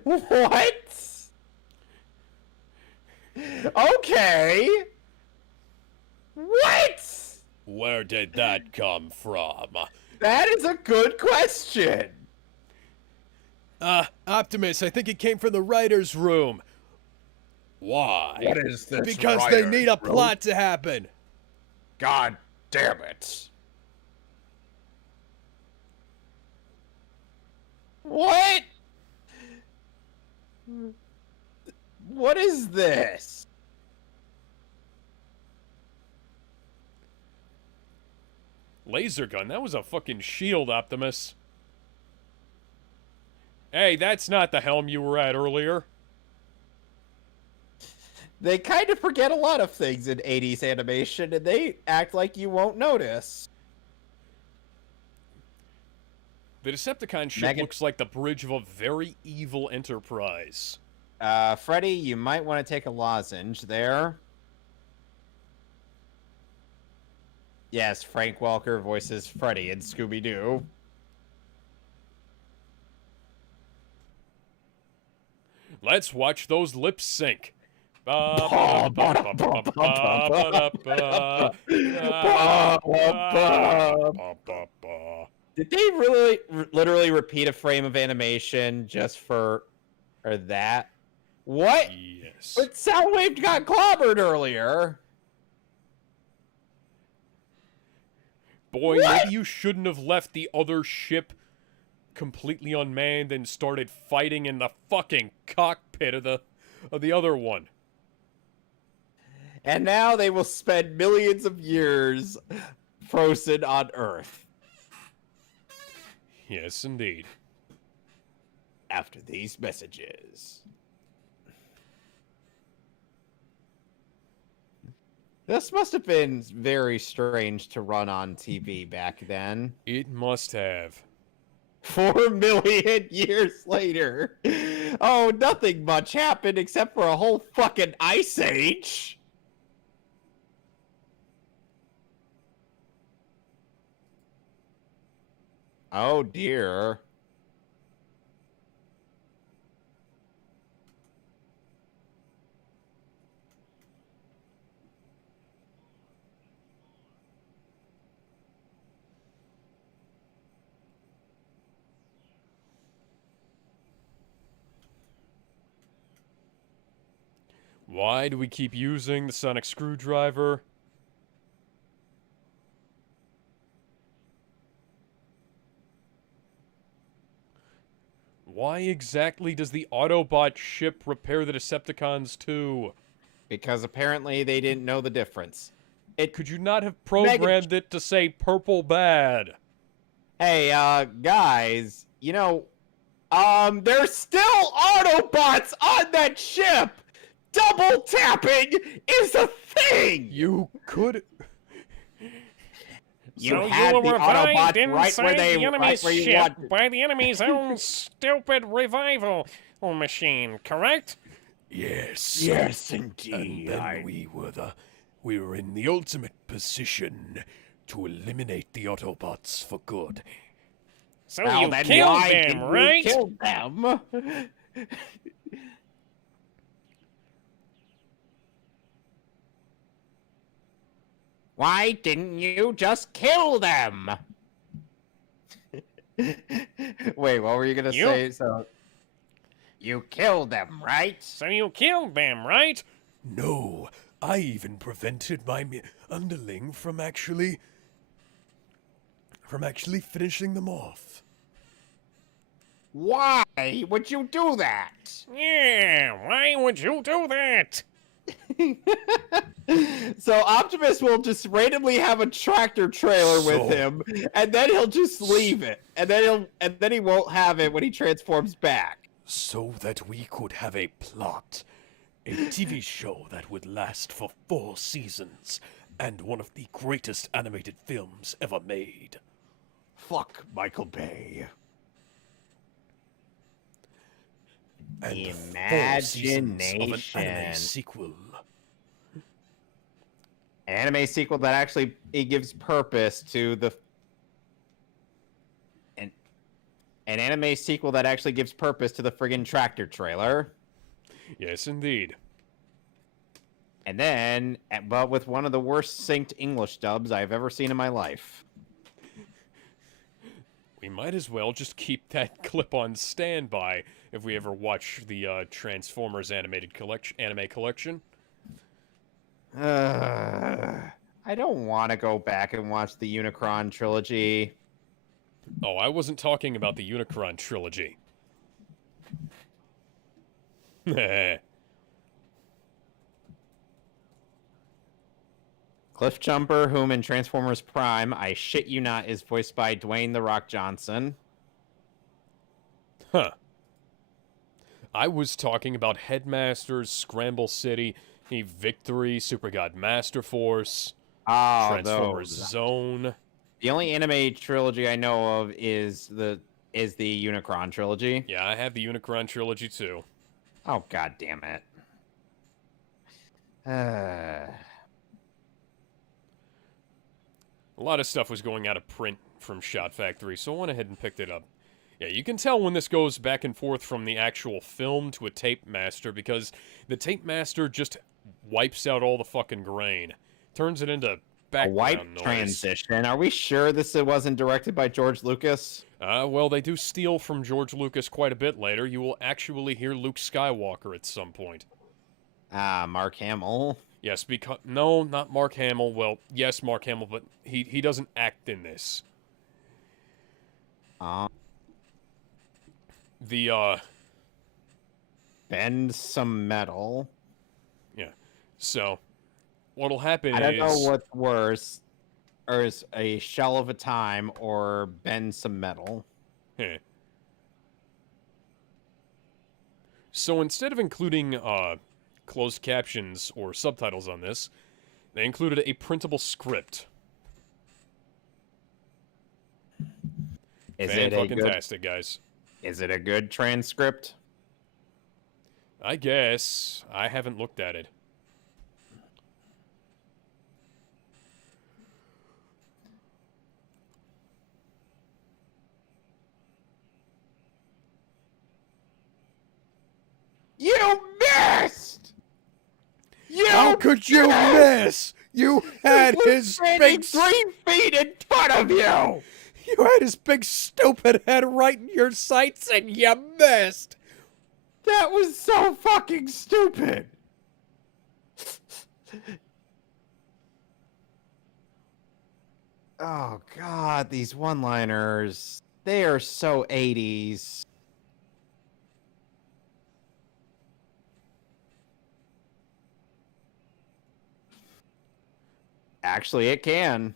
What? Okay. What? Where did that come from? That is a good question. Optimus, I think it came from the writer's room. Why? What is this? Because they need a plot to happen. God damn it. What? What is this? Laser gun, that was a fucking shield, Optimus. Hey, that's not the helm you were at earlier. They kind of forget a lot of things in 80s animation, and they act like you won't notice. The Decepticon ship looks like the bridge of a very evil Enterprise. Freddy, you might want to take a lozenge there. Yes, Frank Welker voices Freddy in Scooby-Doo. Let's watch those lips sync. Did they really, literally repeat a frame of animation just for that? What? Yes. But Soundwave got clobbered earlier. Boy, What? maybe you shouldn't have left the other ship completely unmanned and started fighting in the fucking cockpit of the other one. And now they will spend millions of years frozen on Earth. Yes, indeed. After these messages. This must have been very strange to run on TV back then. It must have. 4 million years later. Oh, nothing much happened except for a whole fucking ice age. Oh dear. Why do we keep using the sonic screwdriver? Why exactly does the Autobot ship repair the Decepticons too? Because apparently they didn't know the difference. Could you not have programmed it to say purple bad? Hey, guys, you know, there's still Autobots on that ship! Double tapping is a thing! You could... You had the Autobots right where they the enemy's right where you ship wanted. by the enemy's own stupid revival machine, correct? Yes. Yes, And indeed. then we were in the ultimate position to eliminate the Autobots for good. So Well, you then killed why them, didn't you right? kill them? Why didn't you just kill them? Wait, what were you gonna You- say? So you killed them, right? So you killed them, right? No, I even prevented my underling from actually finishing them off. Why would you do that? Yeah, why would you do that? So Optimus will just randomly have a tractor trailer with So- him, and then he'll just leave it, and then he won't have it when he transforms back. So that we could have a plot. A TV show that would last for 4 seasons, and one of the greatest animated films ever made. Fuck Michael Bay. And 4 seasons of an anime Imagination. sequel. An anime sequel that actually it gives purpose to the an anime sequel that actually gives purpose to the friggin' tractor trailer. Yes, indeed. And then, but with one of the worst synced English dubs I've ever seen in my life. We might as well just keep that clip on standby if we ever watch the Transformers anime collection. I don't want to go back and watch the Unicron trilogy. Oh, I wasn't talking about the Unicron trilogy. Cliffjumper, whom in Transformers Prime, I shit you not, is voiced by Dwayne "The Rock" Johnson. Huh. I was talking about Headmasters, Scramble City, Victory, Super God Master Force, Oh, Transformers those. Zone. The only anime trilogy I know of is the Unicron trilogy. Yeah, I have the Unicron trilogy too. Oh, god damn it. A lot of stuff was going out of print from Shot Factory, so I went ahead and picked it up. Yeah, you can tell when this goes back and forth from the actual film to a tape master, because the tape master just wipes out all the fucking grain. Turns it into A background white noise. transition. Are we sure this wasn't directed by George Lucas? Well, they do steal from George Lucas quite a bit later. You will actually hear Luke Skywalker at some point. Ah, Mark Hamill. Yes, because... No, not Mark Hamill. Well, yes, Mark Hamill, but he doesn't act in this. Bend some metal. Yeah. So, what'll happen I don't know is... what's worse, or is a shell of a time or bend some metal. Heh. So instead of including closed captions or subtitles on this, they included a printable script. Is it a good? Fan-fucking-tastic, guys. Is it a good transcript? I guess. I haven't looked at it. You missed! How could you miss? You had his standing big... 3 feet in front of you! You had his big stupid head right in your sights and you missed! That was so fucking stupid! Oh god, these one-liners. They are so 80s. Actually, it can.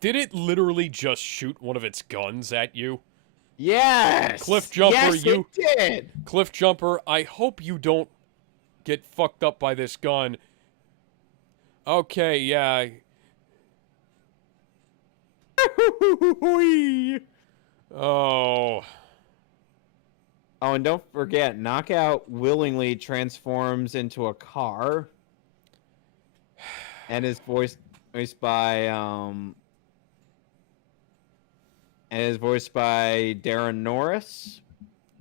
Did it literally just shoot one of its guns at you? Yes! Cliff Jumper, yes, you... it did! Cliff Jumper, I hope you don't get fucked up by this gun. Okay, yeah. Oh. Oh, and don't forget, Knockout willingly transforms into a car. And is voiced by Darren Norris,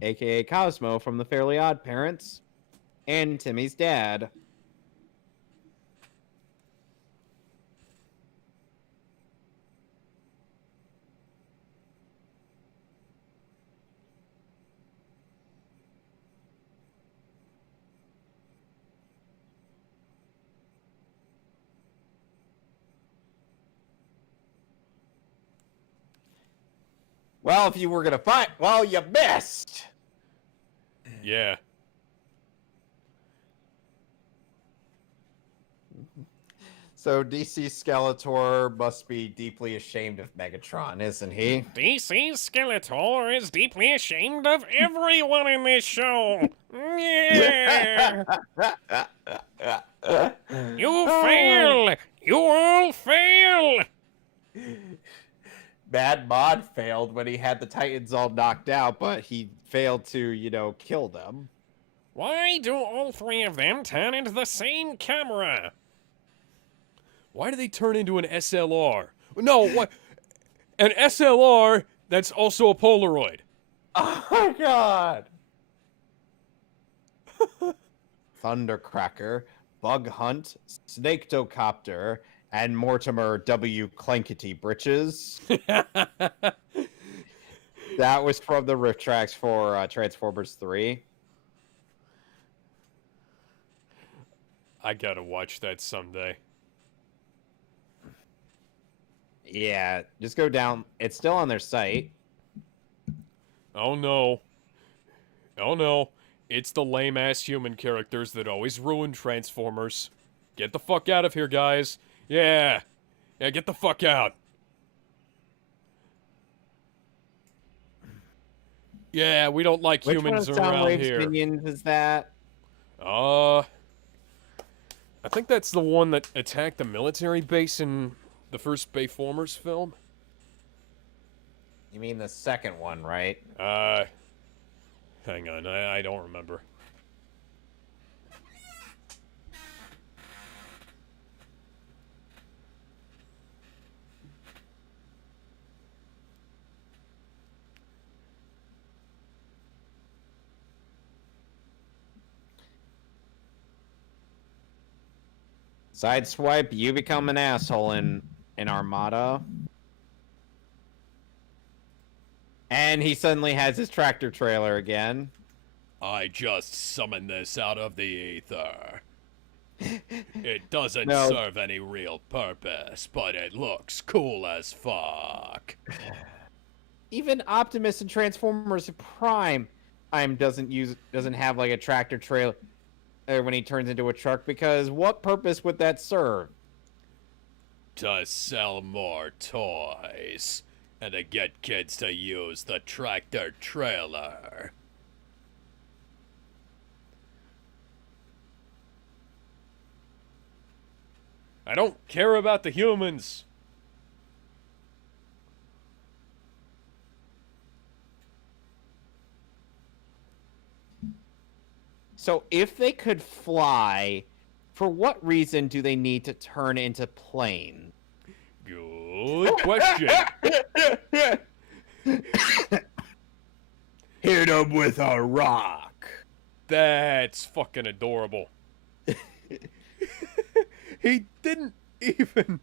aka Cosmo from The Fairly Odd Parents, and Timmy's dad. Well, if you were gonna fight, well, you missed. Yeah. So DC Skeletor must be deeply ashamed of Megatron, isn't he? DC Skeletor is deeply ashamed of everyone in this show. Yeah. You fail! You all fail! Bad Mod failed when he had the Titans all knocked out, but he failed to, kill them. Why do all three of them turn into the same camera? Why do they turn into an SLR? No, what? An SLR that's also a Polaroid. Oh my god! Thundercracker, Bug Hunt, Snaketocopter, and Mortimer W. Clankety Britches. That was from the riff tracks for Transformers 3. I gotta watch that someday. Yeah, just go down. It's still on their site. Oh no. Oh no. It's the lame-ass human characters that always ruin Transformers. Get the fuck out of here, guys. Yeah. Yeah, get the fuck out. Yeah, we don't like Which humans one of around Soundwave's here. minions is that? I think that's the one that attacked the military base in the first Bayformers film. You mean the second one, right? Hang on, I don't remember. Sideswipe, you become an asshole in Armada. And he suddenly has his tractor trailer again. I just summoned this out of the ether. It doesn't No. serve any real purpose, but it looks cool as fuck. Even Optimus and Transformers Prime doesn't have like a tractor trailer when he turns into a truck, because what purpose would that serve? To sell more toys. And to get kids to use the tractor trailer. I don't care about the humans. So if they could fly, for what reason do they need to turn into planes? Good question. Hit him with a rock. That's fucking adorable. He didn't even...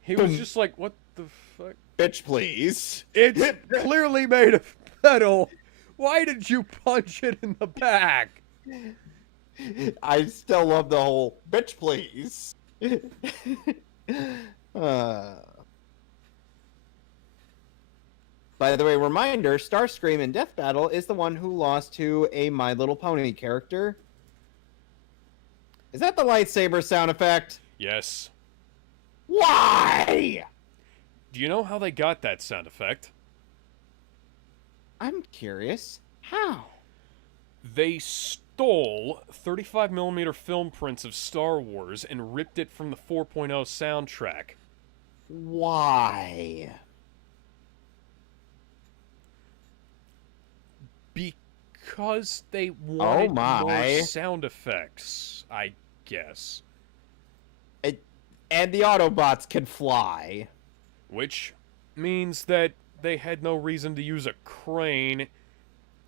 He was just like, what the fuck? Bitch, please. It's clearly made of metal. Why did you punch it in the back? I still love the whole bitch, please. By the way, reminder, Starscream in Death Battle is the one who lost to a My Little Pony character. Is that the lightsaber sound effect? Yes. Why? Do you know how they got that sound effect? I'm curious. How? They stole 35mm film prints of Star Wars and ripped it from the 4.0 soundtrack. Why? Because they wanted more my. sound effects, I guess. And the Autobots can fly. Which means that they had no reason to use a crane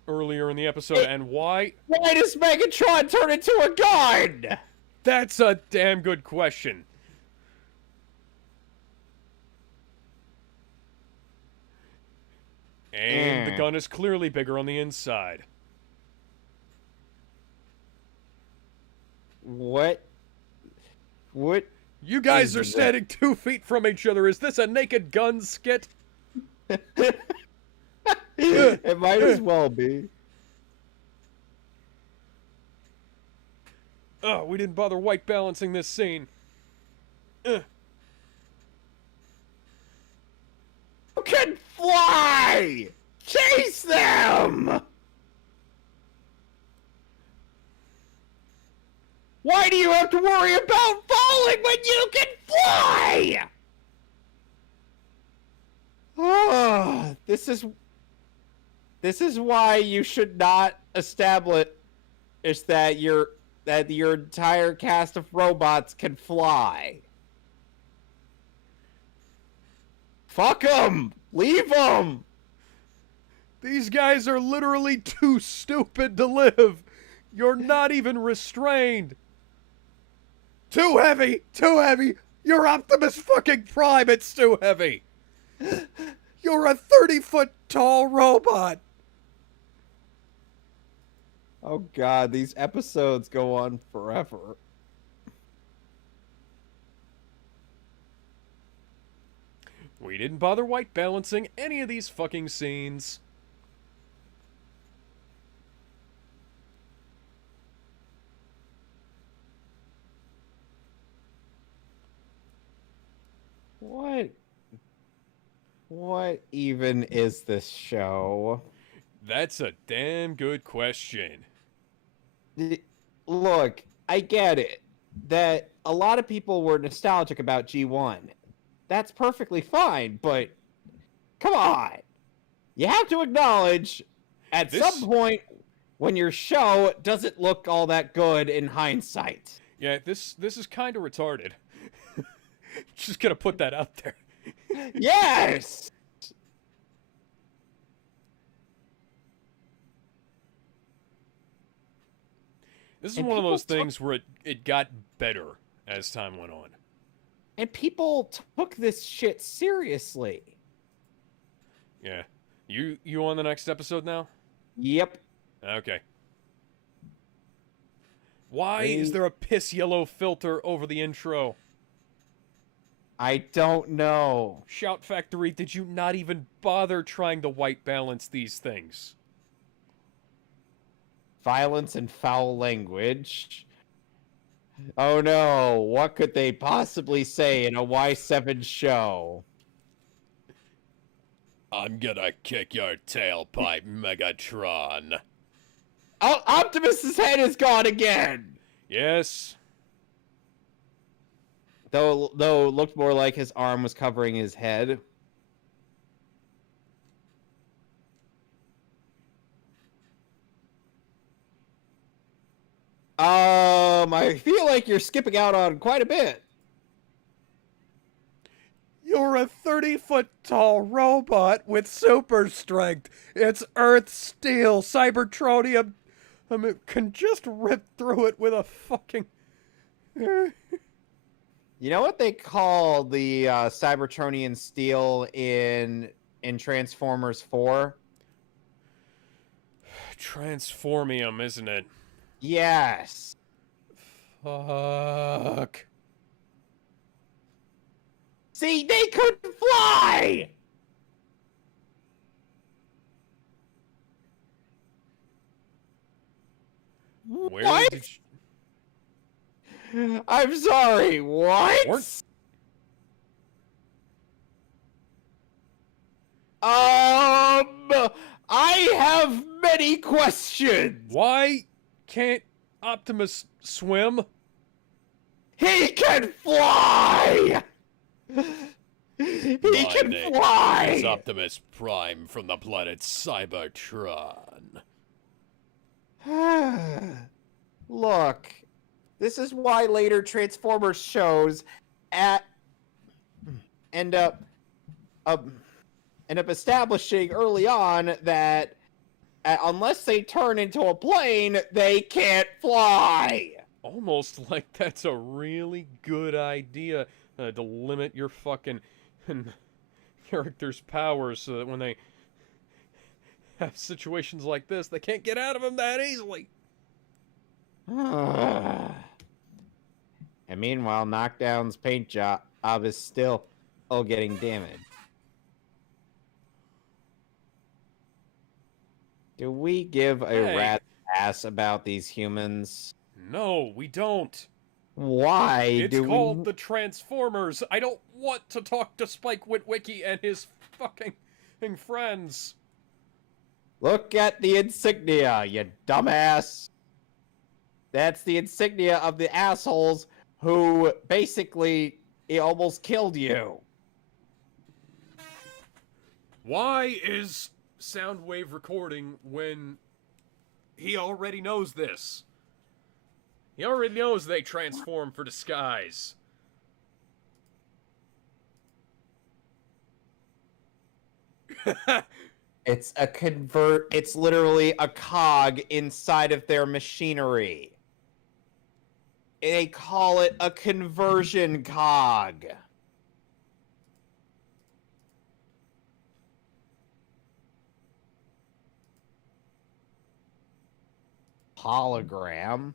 earlier in the episode. And why? Why does Megatron turn into a gun? That's a damn good question. And the gun is clearly bigger on the inside. What? You guys is are that? standing 2 feet from each other. Is this a Naked Gun skit? It might as well be. Oh, we didn't bother white balancing this scene. You can fly! Chase them! Why do you have to worry about falling when you can fly? Oh, this is why you should not establish that your entire cast of robots can fly. Fuck them! Leave them! These guys are literally too stupid to live. You're not even restrained. Too heavy! Too heavy! You're Optimus fucking Prime! It's too heavy! You're a 30-foot tall robot! Oh god, these episodes go on forever. We didn't bother white balancing any of these fucking scenes. What even is this show? That's a damn good question. Look, I get it that a lot of people were nostalgic about G1. That's perfectly fine, but come on. You have to acknowledge at some point when your show doesn't look all that good in hindsight. Yeah, this is kind of retarded. Just gonna put that out there. Yes! This is And one of people those things where it got better as time went on. And people took this shit seriously. Yeah. You on the next episode now? Yep. Okay. Why is there a piss yellow filter over the intro? I don't know. Shout Factory, did you not even bother trying to white balance these things? Violence and foul language. Oh no, what could they possibly say in a Y7 show? I'm gonna kick your tailpipe, Megatron. Oh, Optimus's head is gone again! Yes. Though it looked more like his arm was covering his head. I feel like you're skipping out on quite a bit. You're a 30-foot-tall robot with super strength. It's Earth steel. Cybertronium can just rip through it with a fucking... You know what they call the Cybertronian steel in Transformers 4? Transformium, isn't it? Yes. Fuck. See, they couldn't fly! Where What? did I'm sorry, what? Weren't- I have many questions. Why can't Optimus swim? He can fly! He can fly! Optimus Prime from the planet Cybertron. Look, this is why later Transformers shows end up establishing early on that unless they turn into a plane, they can't fly. Almost like that's a really good idea to limit your fucking character's powers so that when they have situations like this, they can't get out of them that easily. And meanwhile, Knockdown's paint job is still getting damaged. Do we give a rat's ass about these humans? No, we don't. Why It's called the Transformers. I don't want to talk to Spike Witwicky and his fucking friends. Look at the insignia, you dumbass. That's the insignia of the assholes who basically almost killed you. Why is Soundwave recording when he already knows this? He already knows they transform for disguise. It's literally a cog inside of their machinery. They call it a conversion cog. Hologram.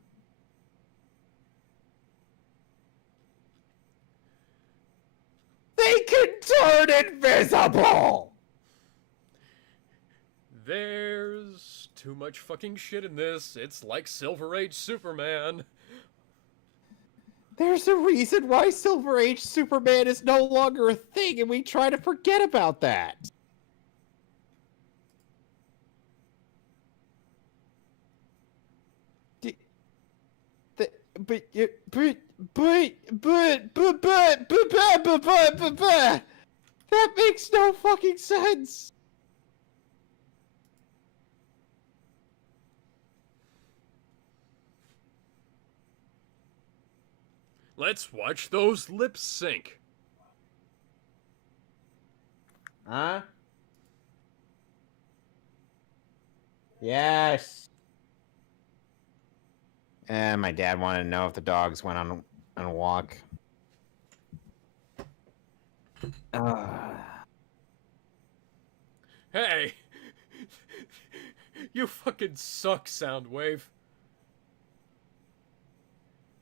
They can turn invisible! There's too much fucking shit in this. It's like Silver Age Superman. There's a reason why Silver Age Superman is no longer a thing, and we try to forget about that. That makes no fucking sense. Let's watch those lips sync. Huh? Yes. And my dad wanted to know if the dogs went on a walk. Hey! You fucking suck, Soundwave.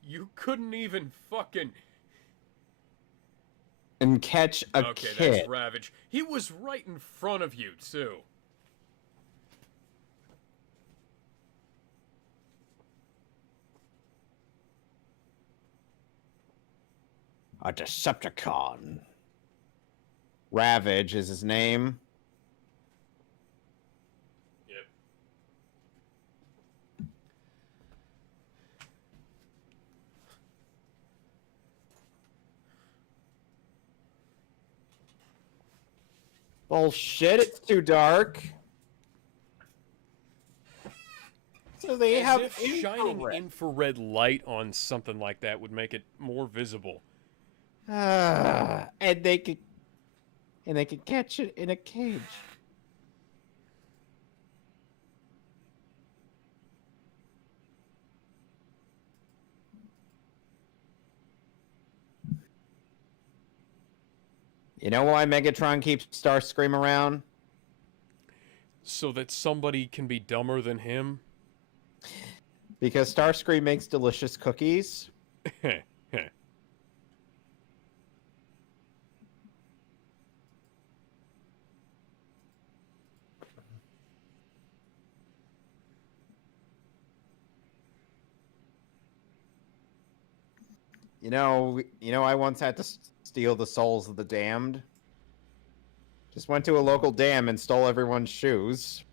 You couldn't even fucking... And catch a Okay, kid. that's Ravage. He was right in front of you, too. A Decepticon. Ravage is his name. Yep. Bullshit, it's too dark. So they As have if shining infrared. infrared light on something like that would make it more visible. And they could catch it in a cage. You know why Megatron keeps Starscream around? So that somebody can be dumber than him? Because Starscream makes delicious cookies. You know, I once had to steal the souls of the damned. Just went to a local dam and stole everyone's shoes.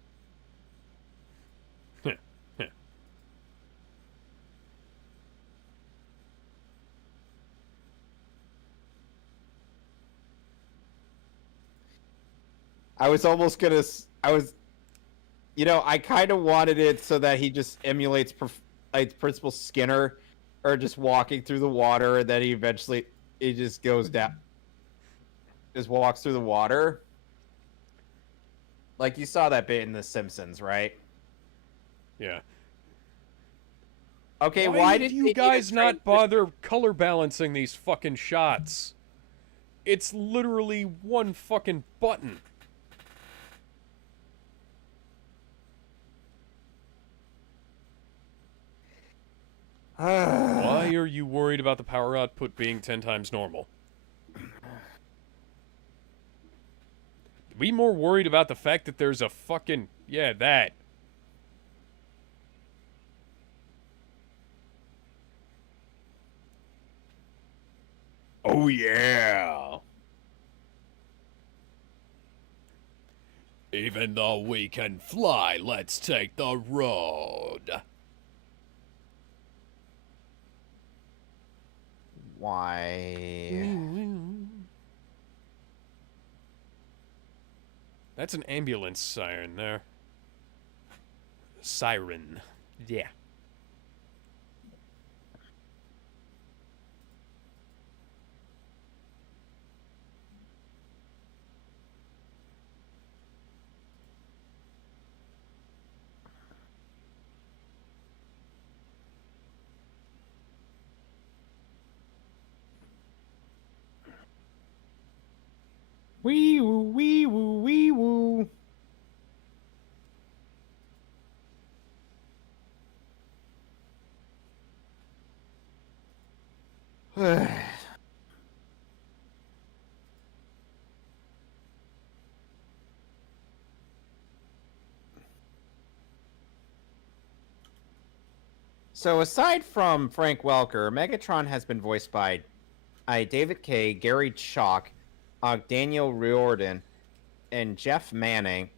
I was almost gonna. I kind of wanted it so that he just emulates Principal Skinner, or just walking through the water, and then he just goes down, just walks through the water. Like you saw that bit in The Simpsons, right? Yeah. Okay, Why did did you guys not bother color balancing these fucking shots? It's literally one fucking button. Why are you worried about the power output being 10 times normal? Be more worried about the fact that there's a fucking... Yeah, that. Oh, yeah. Even though we can fly, let's take the road. Why? That's an ambulance siren there. Siren. Yeah. Wee woo, wee woo, wee woo. So aside from Frank Welker, Megatron has been voiced by David Kaye, Gary Chalk, Daniel Riordan, and Jeff Manning,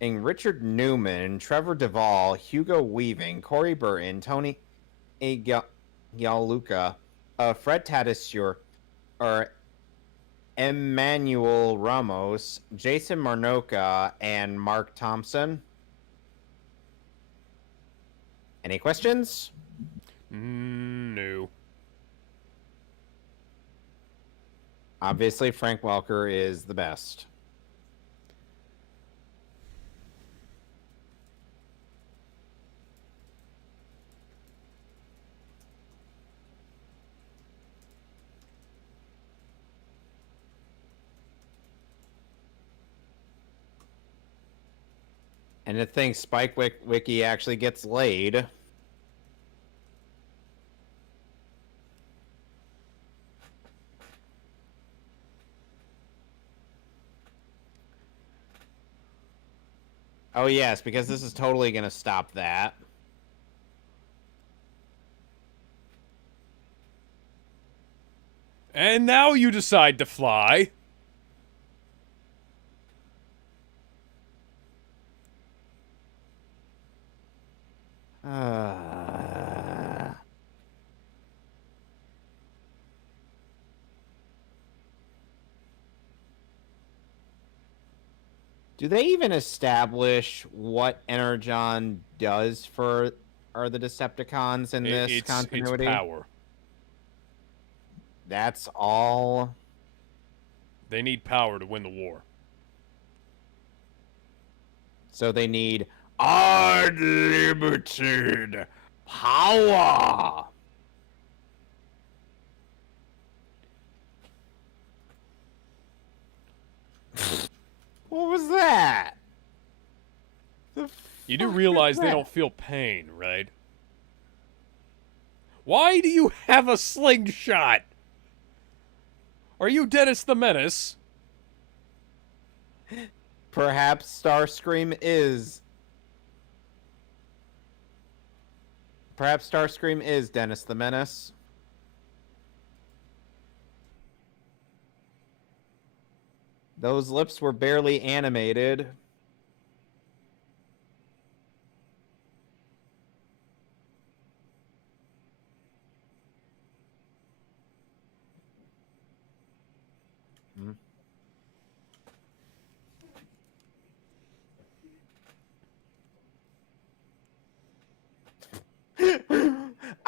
and Richard Newman, Trevor Duvall, Hugo Weaving, Corey Burton, Tony Gianluca, Fred Tatasciore, or Emmanuel Ramos, Jason Marnoka, and Mark Thompson. Any questions? No. Obviously, Frank Welker is the best. And to think Spike Wiki actually gets laid. Oh, yes, because this is totally going to stop that. And now you decide to fly. Do they even establish what Energon does for the Decepticons in this continuity? It's power. That's all. They need power to win the war. So they need unlimited power. What was that? You do realize they don't feel pain, right? Why do you have a slingshot? Are you Dennis the Menace? Perhaps Starscream is. Perhaps Starscream is Dennis the Menace. Those lips were barely animated.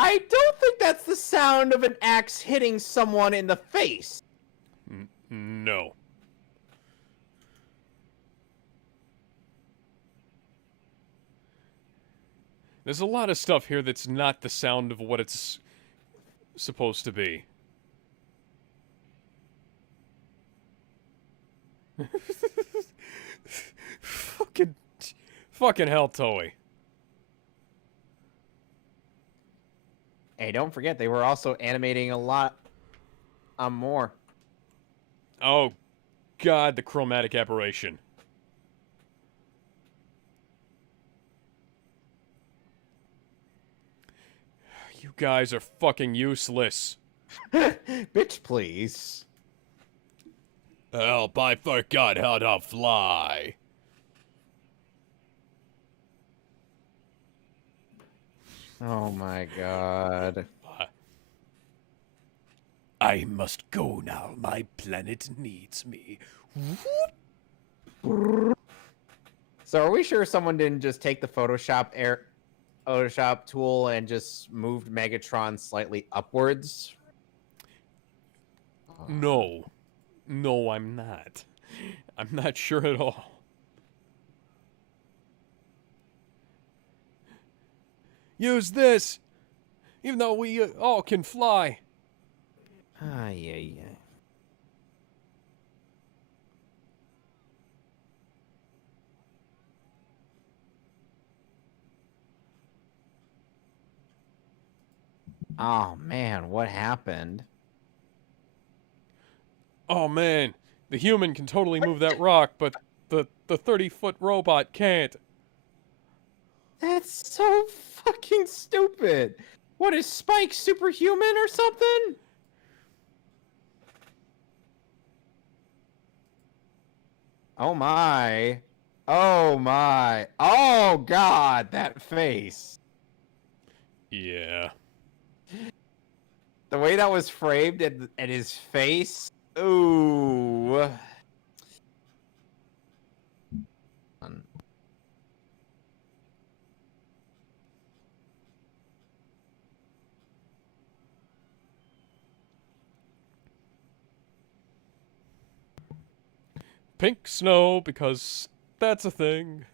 I don't think that's the sound of an axe hitting someone in the face. No. There's a lot of stuff here that's not the sound of what it's supposed to be. Fucking hell, Toei. Hey, don't forget they were also animating a lot more. Oh, God, the chromatic aberration. You guys are fucking useless. Bitch, please. Help, I forgot how to fly. Oh my god. I must go now. My planet needs me. So are we sure someone didn't just take the Photoshop tool and just moved Megatron slightly upwards? No. No, I'm not. I'm not sure at all. Use this! Even though we all can fly. Ah, yeah. Oh man, what happened? Oh man, the human can totally move that rock, but the 30-foot robot can't. That's so fucking stupid. What is Spike, superhuman or something? Oh my. Oh my. Oh god, that face. Yeah. The way that was framed at his face. Ooh. Pink snow, because that's a thing.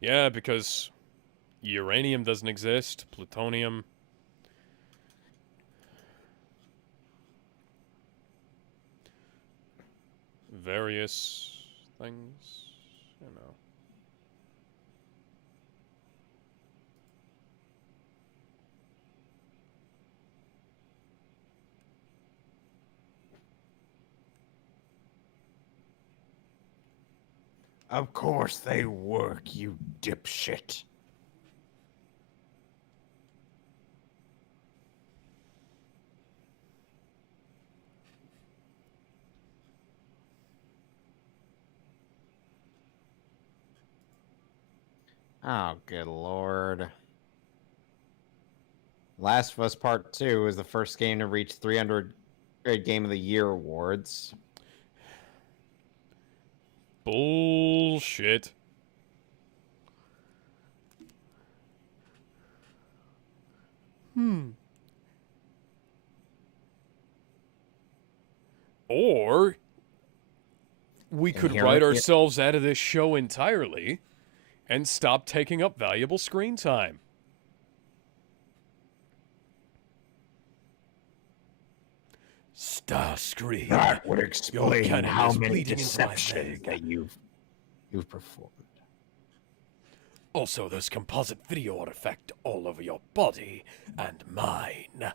Yeah, because uranium doesn't exist, plutonium. Various things, you know. Of course they work, you dipshit. Oh, good lord. Last of Us Part 2 is the first game to reach 300 Game of the Year awards. Bullshit. Or we And could here write it- ourselves out of this show entirely and stop taking up valuable screen time. Starscream. That would Your explain cannon how is many bleeding into my deceptions leg. that you've performed. Also, there's composite video artifact all over your body and mine.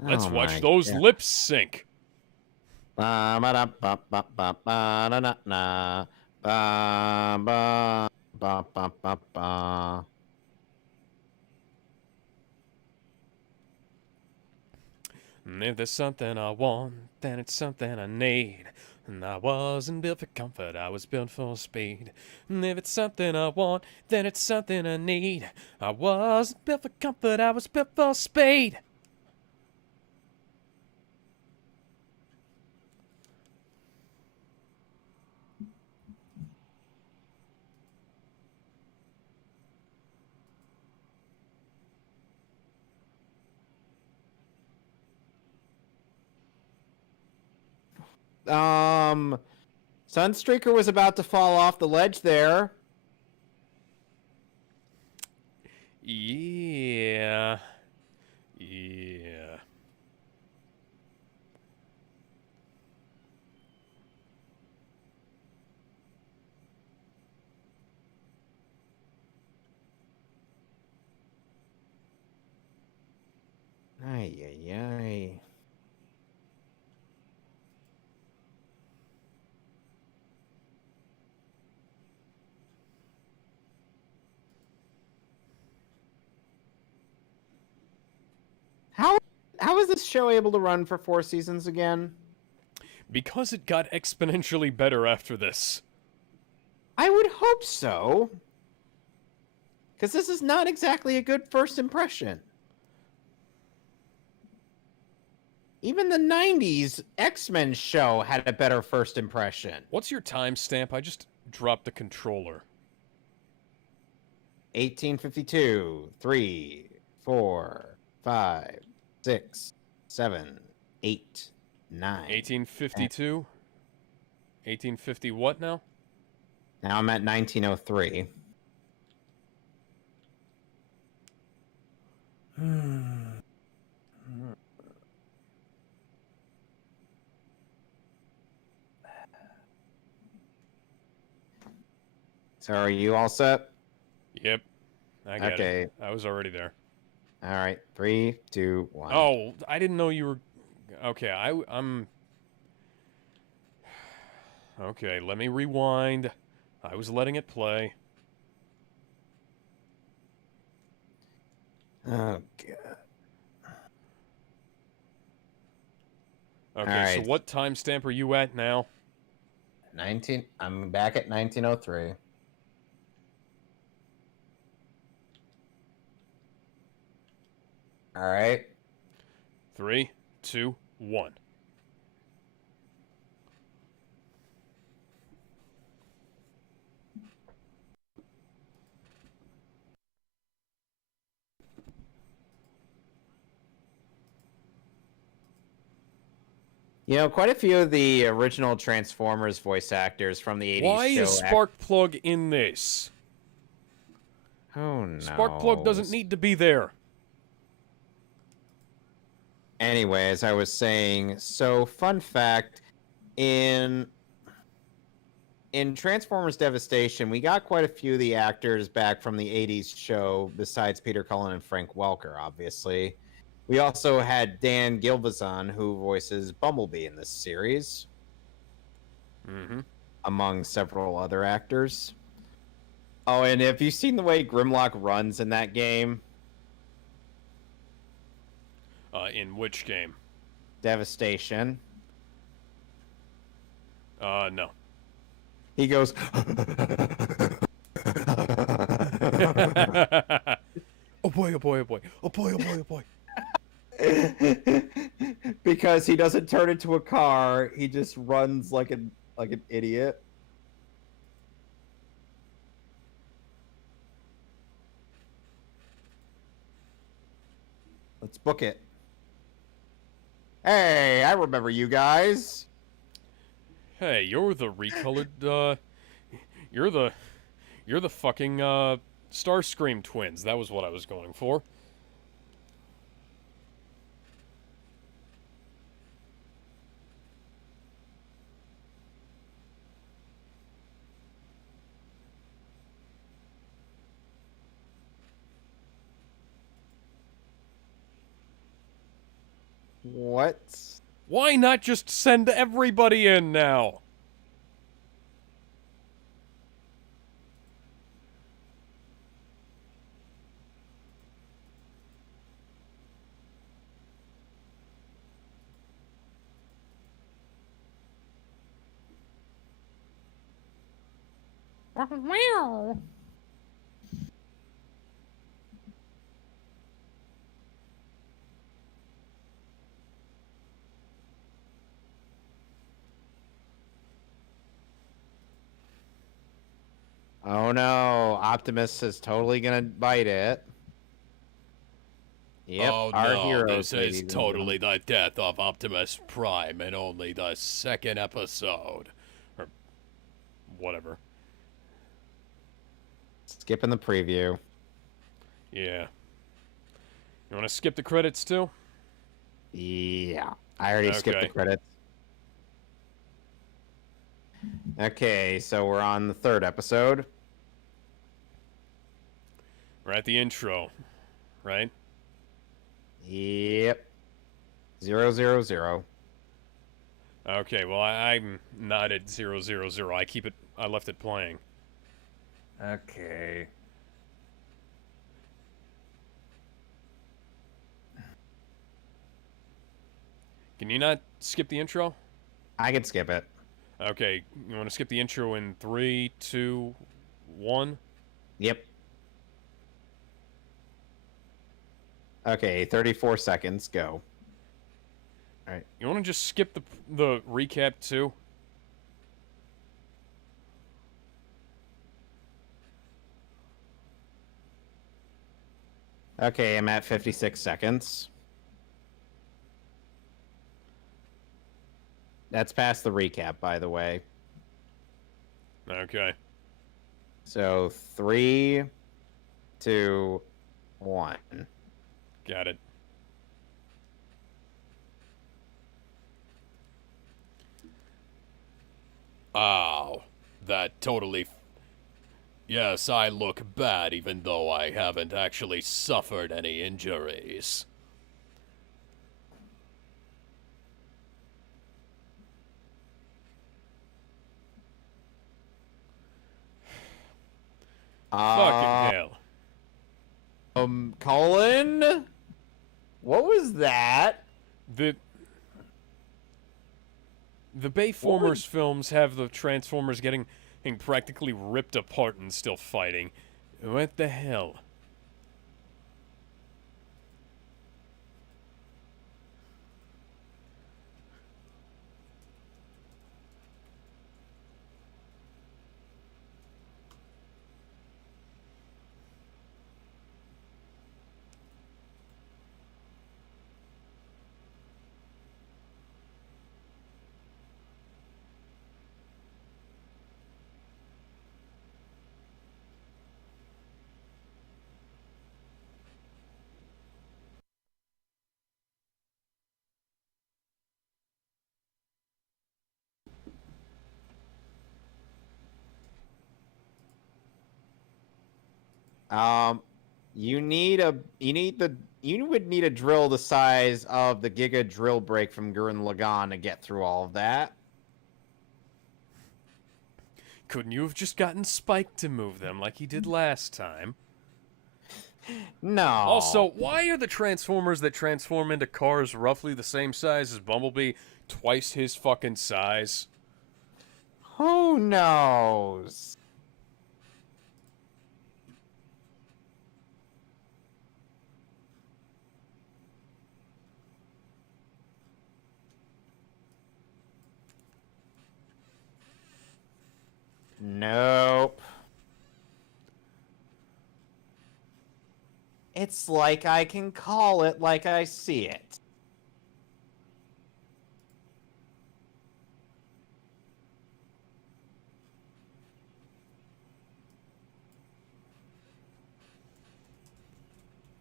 Let's Oh watch my those God. lips sync. Ba-ba-da-ba-ba-ba-da-na-na. Ba-ba-ba-ba-ba. And if there's something I want, then it's something I need. And I wasn't built for comfort, I was built for speed. And if it's something I want, then it's something I need. I wasn't built for comfort, I was built for speed. Sunstreaker was about to fall off the ledge there. Yeah. Yeah. Ay, ay, ay. How is this show able to run for 4 seasons again? Because it got exponentially better after this. I would hope so. Because this is not exactly a good first impression. Even the 90s X-Men show had a better first impression. What's your timestamp? I just dropped the controller. 1852, 3, 4, 5, 6, 7, 8, 9. 1852? 1850 what now? Now I'm at 1903. So are you all set? Yep. I got Okay. it. I was already there. All right. 3, 2, 1. Oh, I didn't know you were... Okay, I'm... Okay, let me rewind. I was letting it play. Oh, God. Okay, so right. what timestamp are you at now? I'm back at 1903. All right. 3, 2, 1. You know, quite a few of the original Transformers voice actors from the 80s Why show... is Sparkplug in this? Oh, no. Sparkplug doesn't need to be there. Anyway, as I was saying, so fun fact, in Transformers Devastation, we got quite a few of the actors back from the 80s show, besides Peter Cullen and Frank Welker, obviously. We also had Dan Gilvezan, who voices Bumblebee in this series, among several other actors. Oh, and have you seen the way Grimlock runs in that game? In which game? Devastation. No. He goes... Oh boy, oh boy, oh boy. Oh boy, oh boy, oh boy. Because he doesn't turn into a car, he just runs like an idiot. Let's book it. Hey, I remember you guys. Hey, you're the recolored, you're the fucking, Starscream twins. That was what I was going for. What? Why not just send everybody in now? Wow. Oh no, Optimus is totally gonna bite it. Yep, oh our no, heroes. this is totally the death of Optimus Prime in only the second episode. Or whatever. Skipping the preview. Yeah. You want to skip the credits too? Yeah, I already skipped the Okay. credits. Okay, so we're on the third episode. We're at the intro, right? Yep. 000. Okay, well, I'm not at 000. I left it playing. Okay. Can you not skip the intro? I can skip it. Okay, you want to skip the intro in 3, 2, 1? Yep. Okay, 34 seconds. Go. All right. You want to just skip the recap too? Okay, I'm at 56 seconds. That's past the recap, by the way. Okay. So 3, 2, 1. Got it. Ow. That totally... Yes, I look bad even though I haven't actually suffered any injuries. Fucking hell. Colin? What was that? The Bayformers films have the Transformers getting practically ripped apart and still fighting. What the hell? You would need a drill the size of the Giga drill break from Gurren Lagann to get through all of that. Couldn't you have just gotten Spike to move them like he did last time? No. Also, why are the Transformers that transform into cars roughly the same size as Bumblebee twice his fucking size? Who knows? Nope. It's like I can call it like I see it.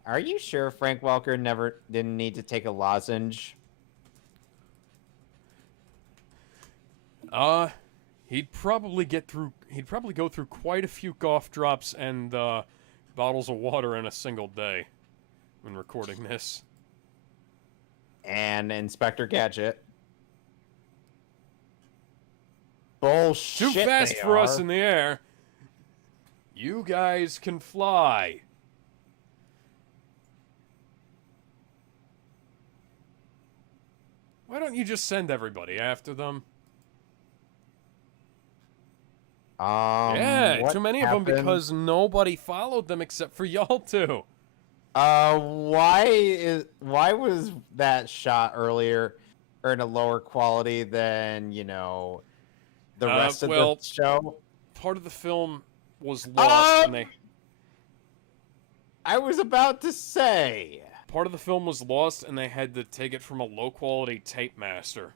Are you sure Frank Welker didn't need to take a lozenge? He'd probably go through quite a few cough drops and bottles of water in a single day when recording this. And Inspector Gadget. Bullshit. Too fast they for are. us in the air. You guys can fly. Why don't you just send everybody after them? Yeah, What too many happened? of them because nobody followed them except for y'all two. Why was that shot earlier or in a lower quality than, the rest of well, the show? Part of the film was lost, and I was about to say. part of the film was lost, and they had to take it from a low-quality tape master.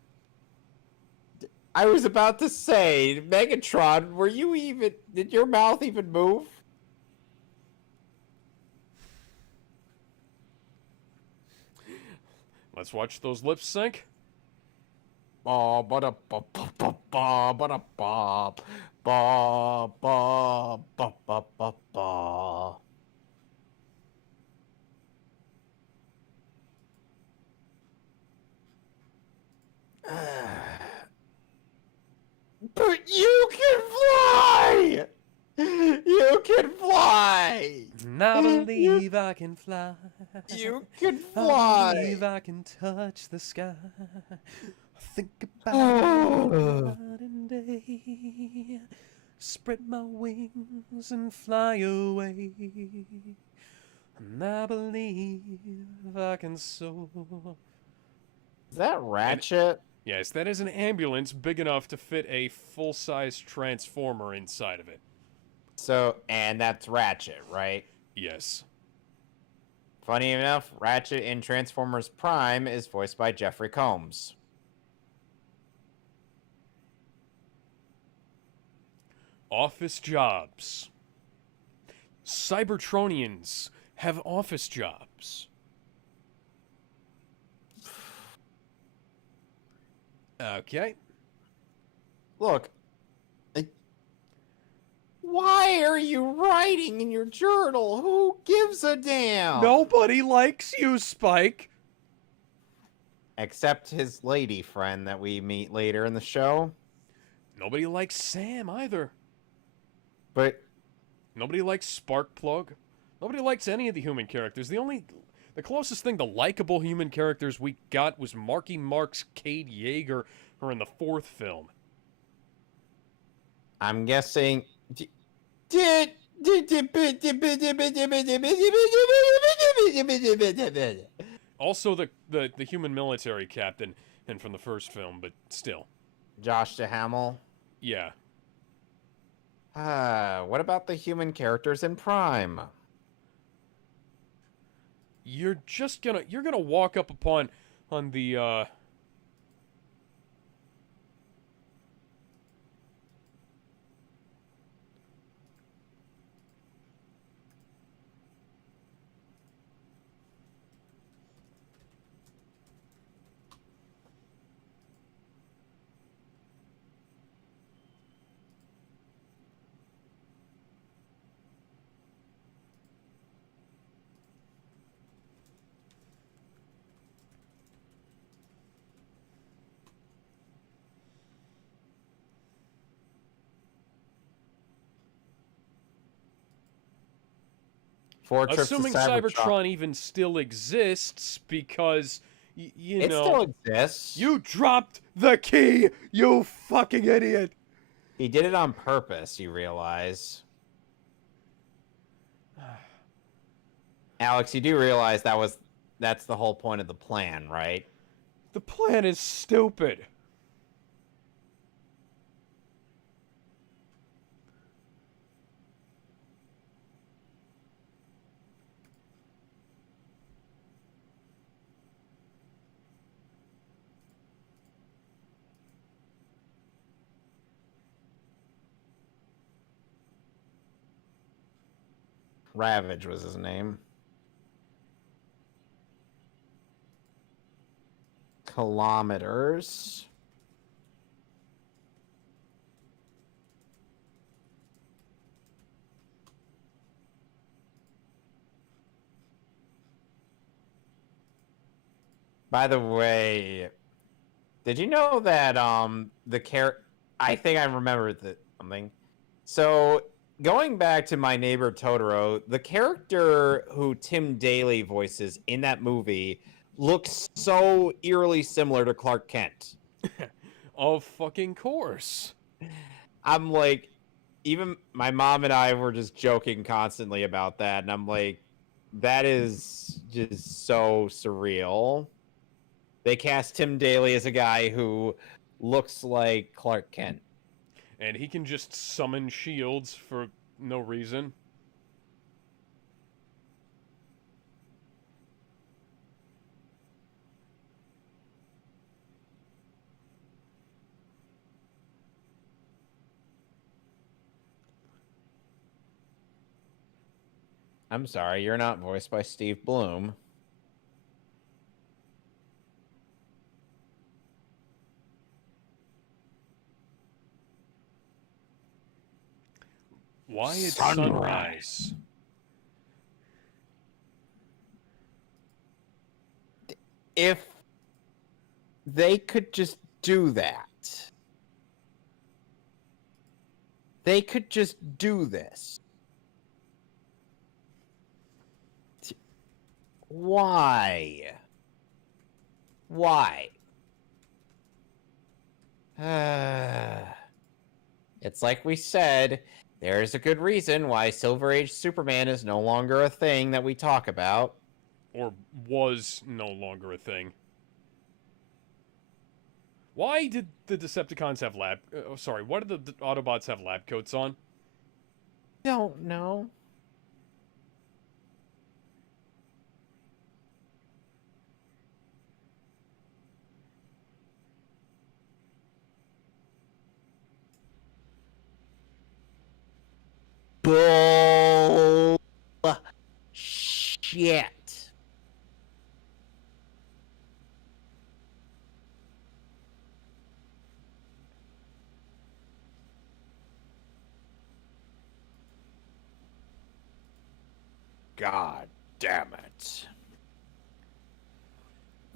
I was about to say, Megatron, did your mouth even move? Let's watch those lips sync. Ba ba da ba ba ba ba ba da ba ba ba ba ba ba ba. But you can fly! You can fly! And I believe I can fly. You can I fly! believe I can touch the sky. Think about it night and day. Spread my wings and fly away. And I believe I can soar. Is that Ratchet? Yes, that is an ambulance big enough to fit a full-size transformer inside of it. And that's Ratchet, right? Yes. Funny enough, Ratchet in Transformers Prime is voiced by Jeffrey Combs. Office jobs. Cybertronians have office jobs. Okay. Look, why are you writing in your journal? Who gives a damn? Nobody likes you, Spike. Except his lady friend that we meet later in the show. Nobody likes Sam either. But Nobody likes Sparkplug. Nobody likes any of the human characters. The closest thing to likable human characters we got was Marky Mark's Cade Yeager, or in the 4th film. I'm guessing... Also the human military captain, and from the 1st film, but still. Josh Duhamel. Yeah. What about the human characters in Prime? You're gonna walk up on the 4 trips Assuming to Cybertron even still exists, because, you it know... still exists. You dropped the key, you fucking idiot! He did it on purpose, you realize. Alex, you do realize that's the whole point of the plan, right? The plan is stupid. Ravage was his name. Kilometers. By the way, did you know that I think I remember something. So, going back to My Neighbor Totoro, the character who Tim Daly voices in that movie looks so eerily similar to Clark Kent. Of fucking course. I'm like, even my mom and I were just joking constantly about that, and I'm like, that is just so surreal. They cast Tim Daly as a guy who looks like Clark Kent. And he can just summon shields for no reason. I'm sorry, you're not voiced by Steve Bloom. Why it's Sunrise. sunrise? If they could just do that, they could just do this. Why? Why? It's like we said, there's a good reason why Silver Age Superman is no longer a thing that we talk about. Or was no longer a thing. Why did the Decepticons have why did the Autobots have lab coats on? Don't know. Shit. God damn it.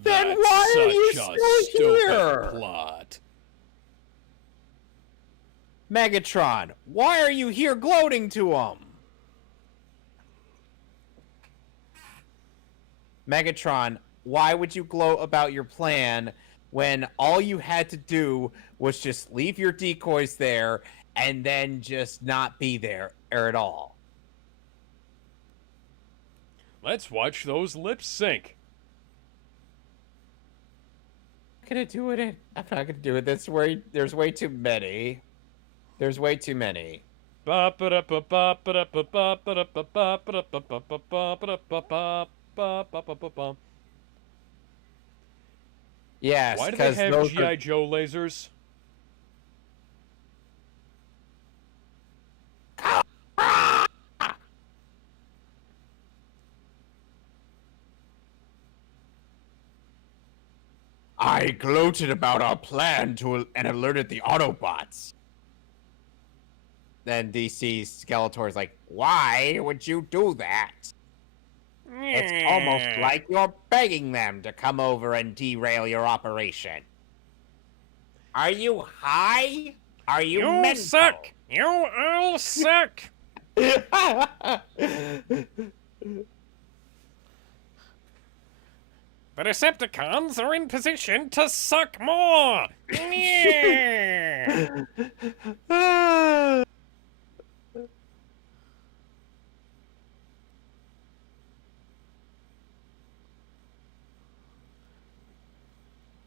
Then That's why are you such a still stupid here? plot. Megatron, why are you here gloating to him? Megatron, why would you gloat about your plan when all you had to do was just leave your decoys there and then just not be there at all? Let's watch those lips sync. I'm gonna do it. I'm not gonna do it. There's way too many. There's way too many. Yes, Why do they because have those G.I. Joe lasers? I gloated about our plan and alerted the Autobots. Then DC Skeletor's like, why would you do that? It's almost like you're begging them to come over and derail your operation. Are you high? Are you mental? suck! You all suck! The Decepticons are in position to suck more! Yeah.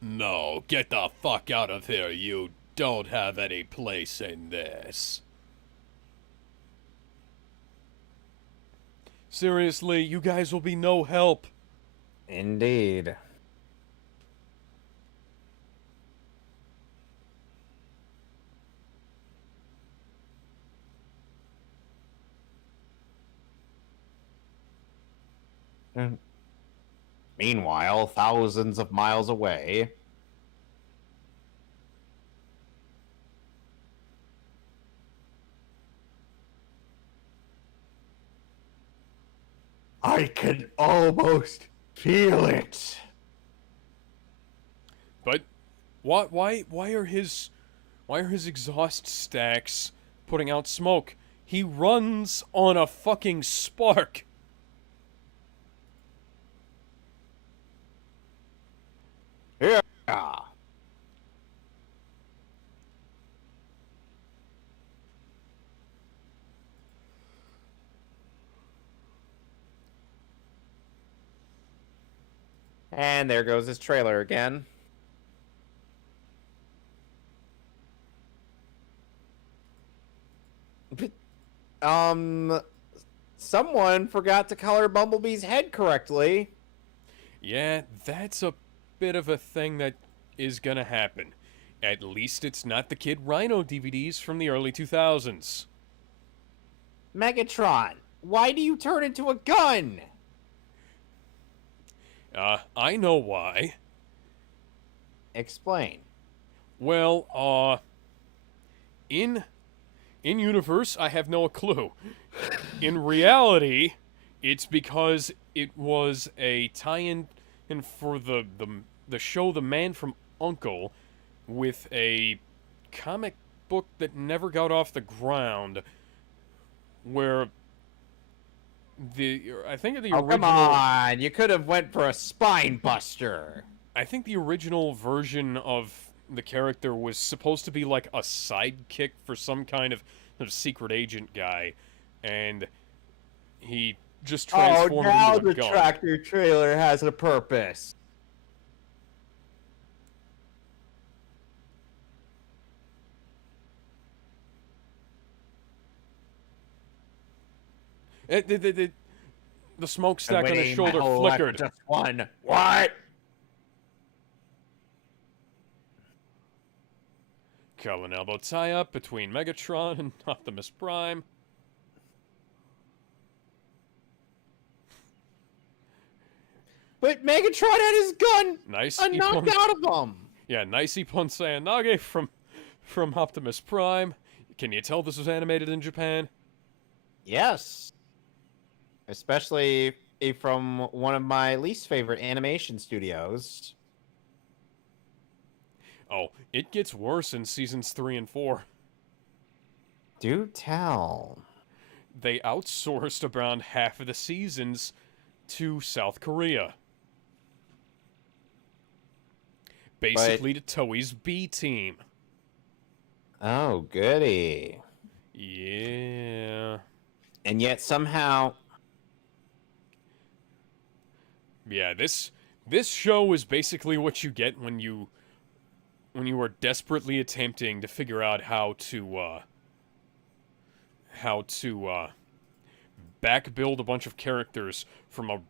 No, get the fuck out of here. You don't have any place in this. Seriously, you guys will be no help. Indeed. Meanwhile, thousands of miles away. I can almost feel it. But why are his exhaust stacks putting out smoke? He runs on a fucking spark. Yeah. And there goes his trailer again. Someone forgot to color Bumblebee's head correctly. Yeah, that's a bit of a thing that is gonna happen. At least it's not the Kid Rhino DVDs from the early 2000s. Megatron, why do you turn into a gun? I know why. Explain. Well, in universe, I have no clue. In reality, it's because it was a tie-in for the show The Man from U.N.C.L.E. with a comic book that never got off the ground, where I think the original. Come on, you could have went for a spine buster. I think the original version of the character was supposed to be like a sidekick for some kind of secret agent guy, and he just transformed now into a the gun. tractor trailer has a purpose. The smokestack on his Wait, shoulder my whole life flickered. Just one. What? Curl and elbow tie-up between Megatron and Optimus Prime. But Megatron had his gun Nice. knocked out of him. Yeah, nice Ippon Sayanage from Optimus Prime. Can you tell this was animated in Japan? Yes. Especially from one of my least favorite animation studios. Oh, it gets worse in seasons 3 and 4. Do tell. They outsourced around half of the seasons to South Korea. Basically to Toei's B team. Oh, goody. Yeah. And yet somehow... Yeah, this show is basically what you get when you are desperately attempting to figure out how to back build a bunch of characters from a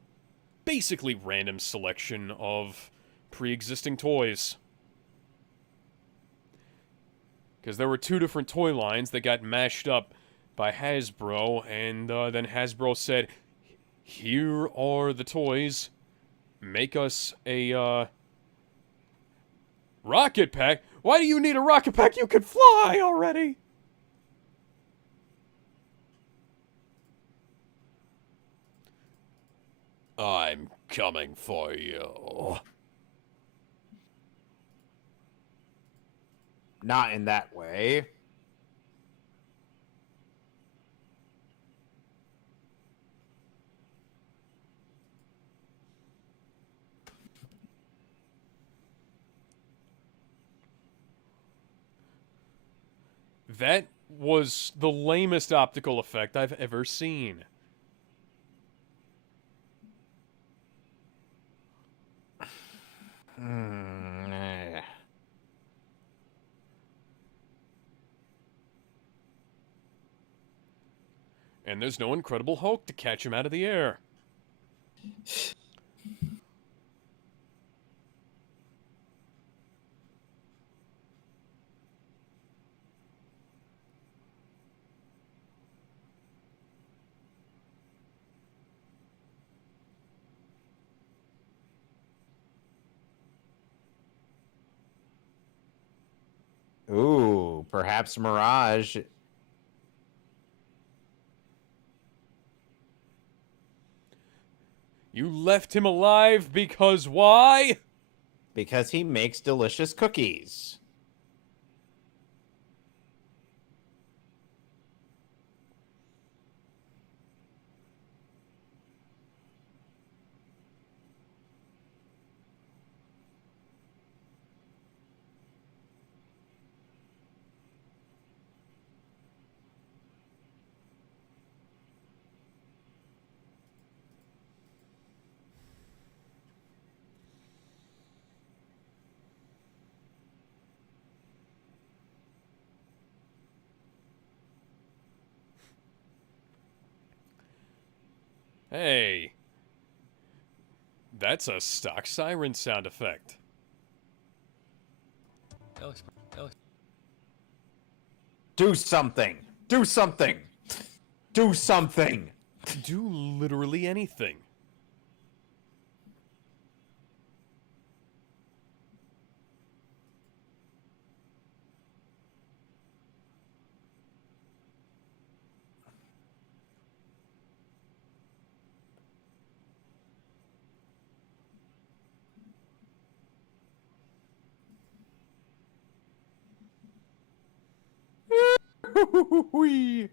basically random selection of pre-existing toys. Because there were two different toy lines that got mashed up by Hasbro, and then Hasbro said, "Here are the toys. Make us a rocket pack." Why do you need a rocket pack? You can fly already. I'm coming for you. Not in that way. That was the lamest optical effect I've ever seen. Eh. And there's no Incredible Hulk to catch him out of the air. Ooh, perhaps Mirage. You left him alive because why? Because he makes delicious cookies. Hey. That's a stock siren sound effect. Do something. Do something. Do something. Do literally anything. Whee.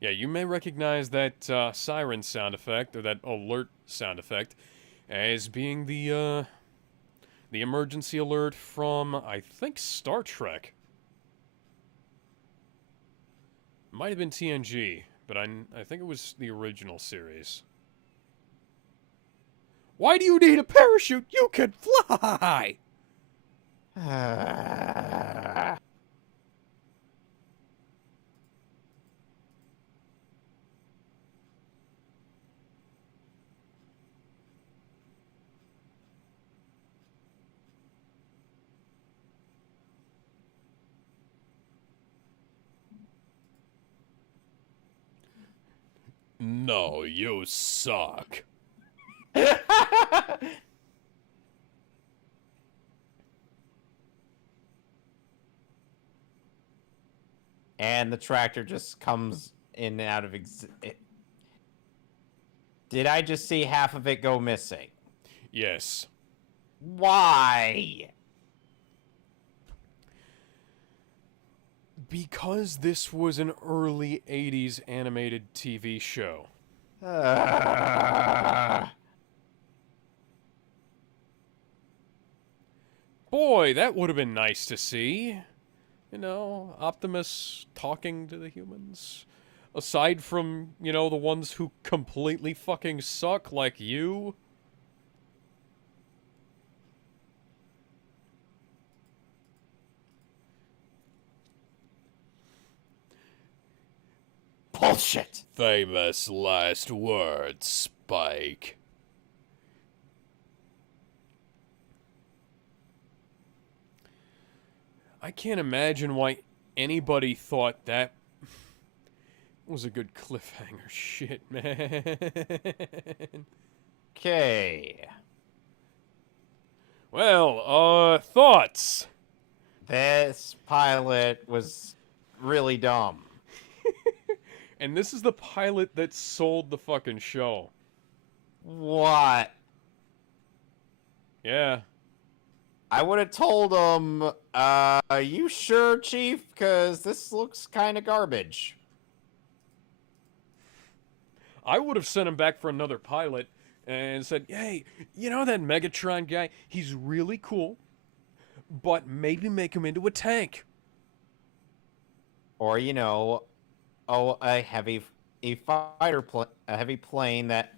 Yeah, you may recognize that siren sound effect, or that alert sound effect, as being the emergency alert from, I think, Star Trek. Might have been TNG, but I think it was the original series. Why do you need a parachute? You can fly! No, you suck. And the tractor just comes in and out of Did I just see half of it go missing? Yes. Why? Because this was an early 80s animated TV show. Boy, that would have been nice to see. You know, Optimus talking to the humans. Aside from, you know, the ones who completely fucking suck, like you. Bullshit. Famous last words, Spike. I can't imagine why anybody thought that was a good cliffhanger. Shit, man. Okay. Well, thoughts? This pilot was really dumb. And this is the pilot that sold the fucking show. What? Yeah. I would have told him, are you sure, Chief? Because this looks kind of garbage. I would have sent him back for another pilot, and said, "Hey, you know that Megatron guy? He's really cool, but maybe make him into a tank." Or a heavy plane that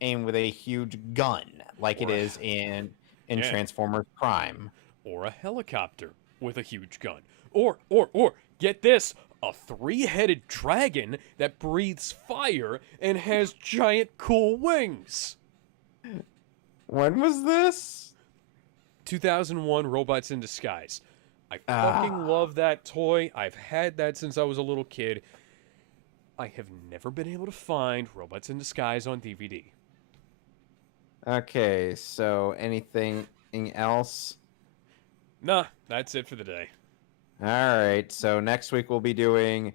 aimed with a huge gun, like it Or a- is in Yeah. Transformers Prime. Or a helicopter with a huge gun. Or, get this, a three-headed dragon that breathes fire and has giant cool wings. When was this? 2001 Robots in Disguise. I fucking love that toy. I've had that since I was a little kid. I have never been able to find Robots in Disguise on DVD. Okay, so anything else? Nah, that's it for the day. All right, so next week we'll be doing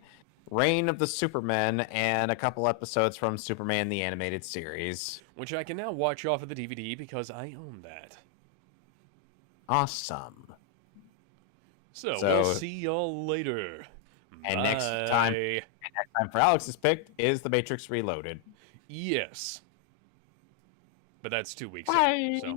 Reign of the Supermen and a couple episodes from Superman the Animated Series. Which I can now watch off of the DVD because I own that. Awesome. So So- we'll see y'all later. And next time- Bye. Next time for Alex's pick is The Matrix Reloaded. Yes. But that's 2 weeks Bye. in, so.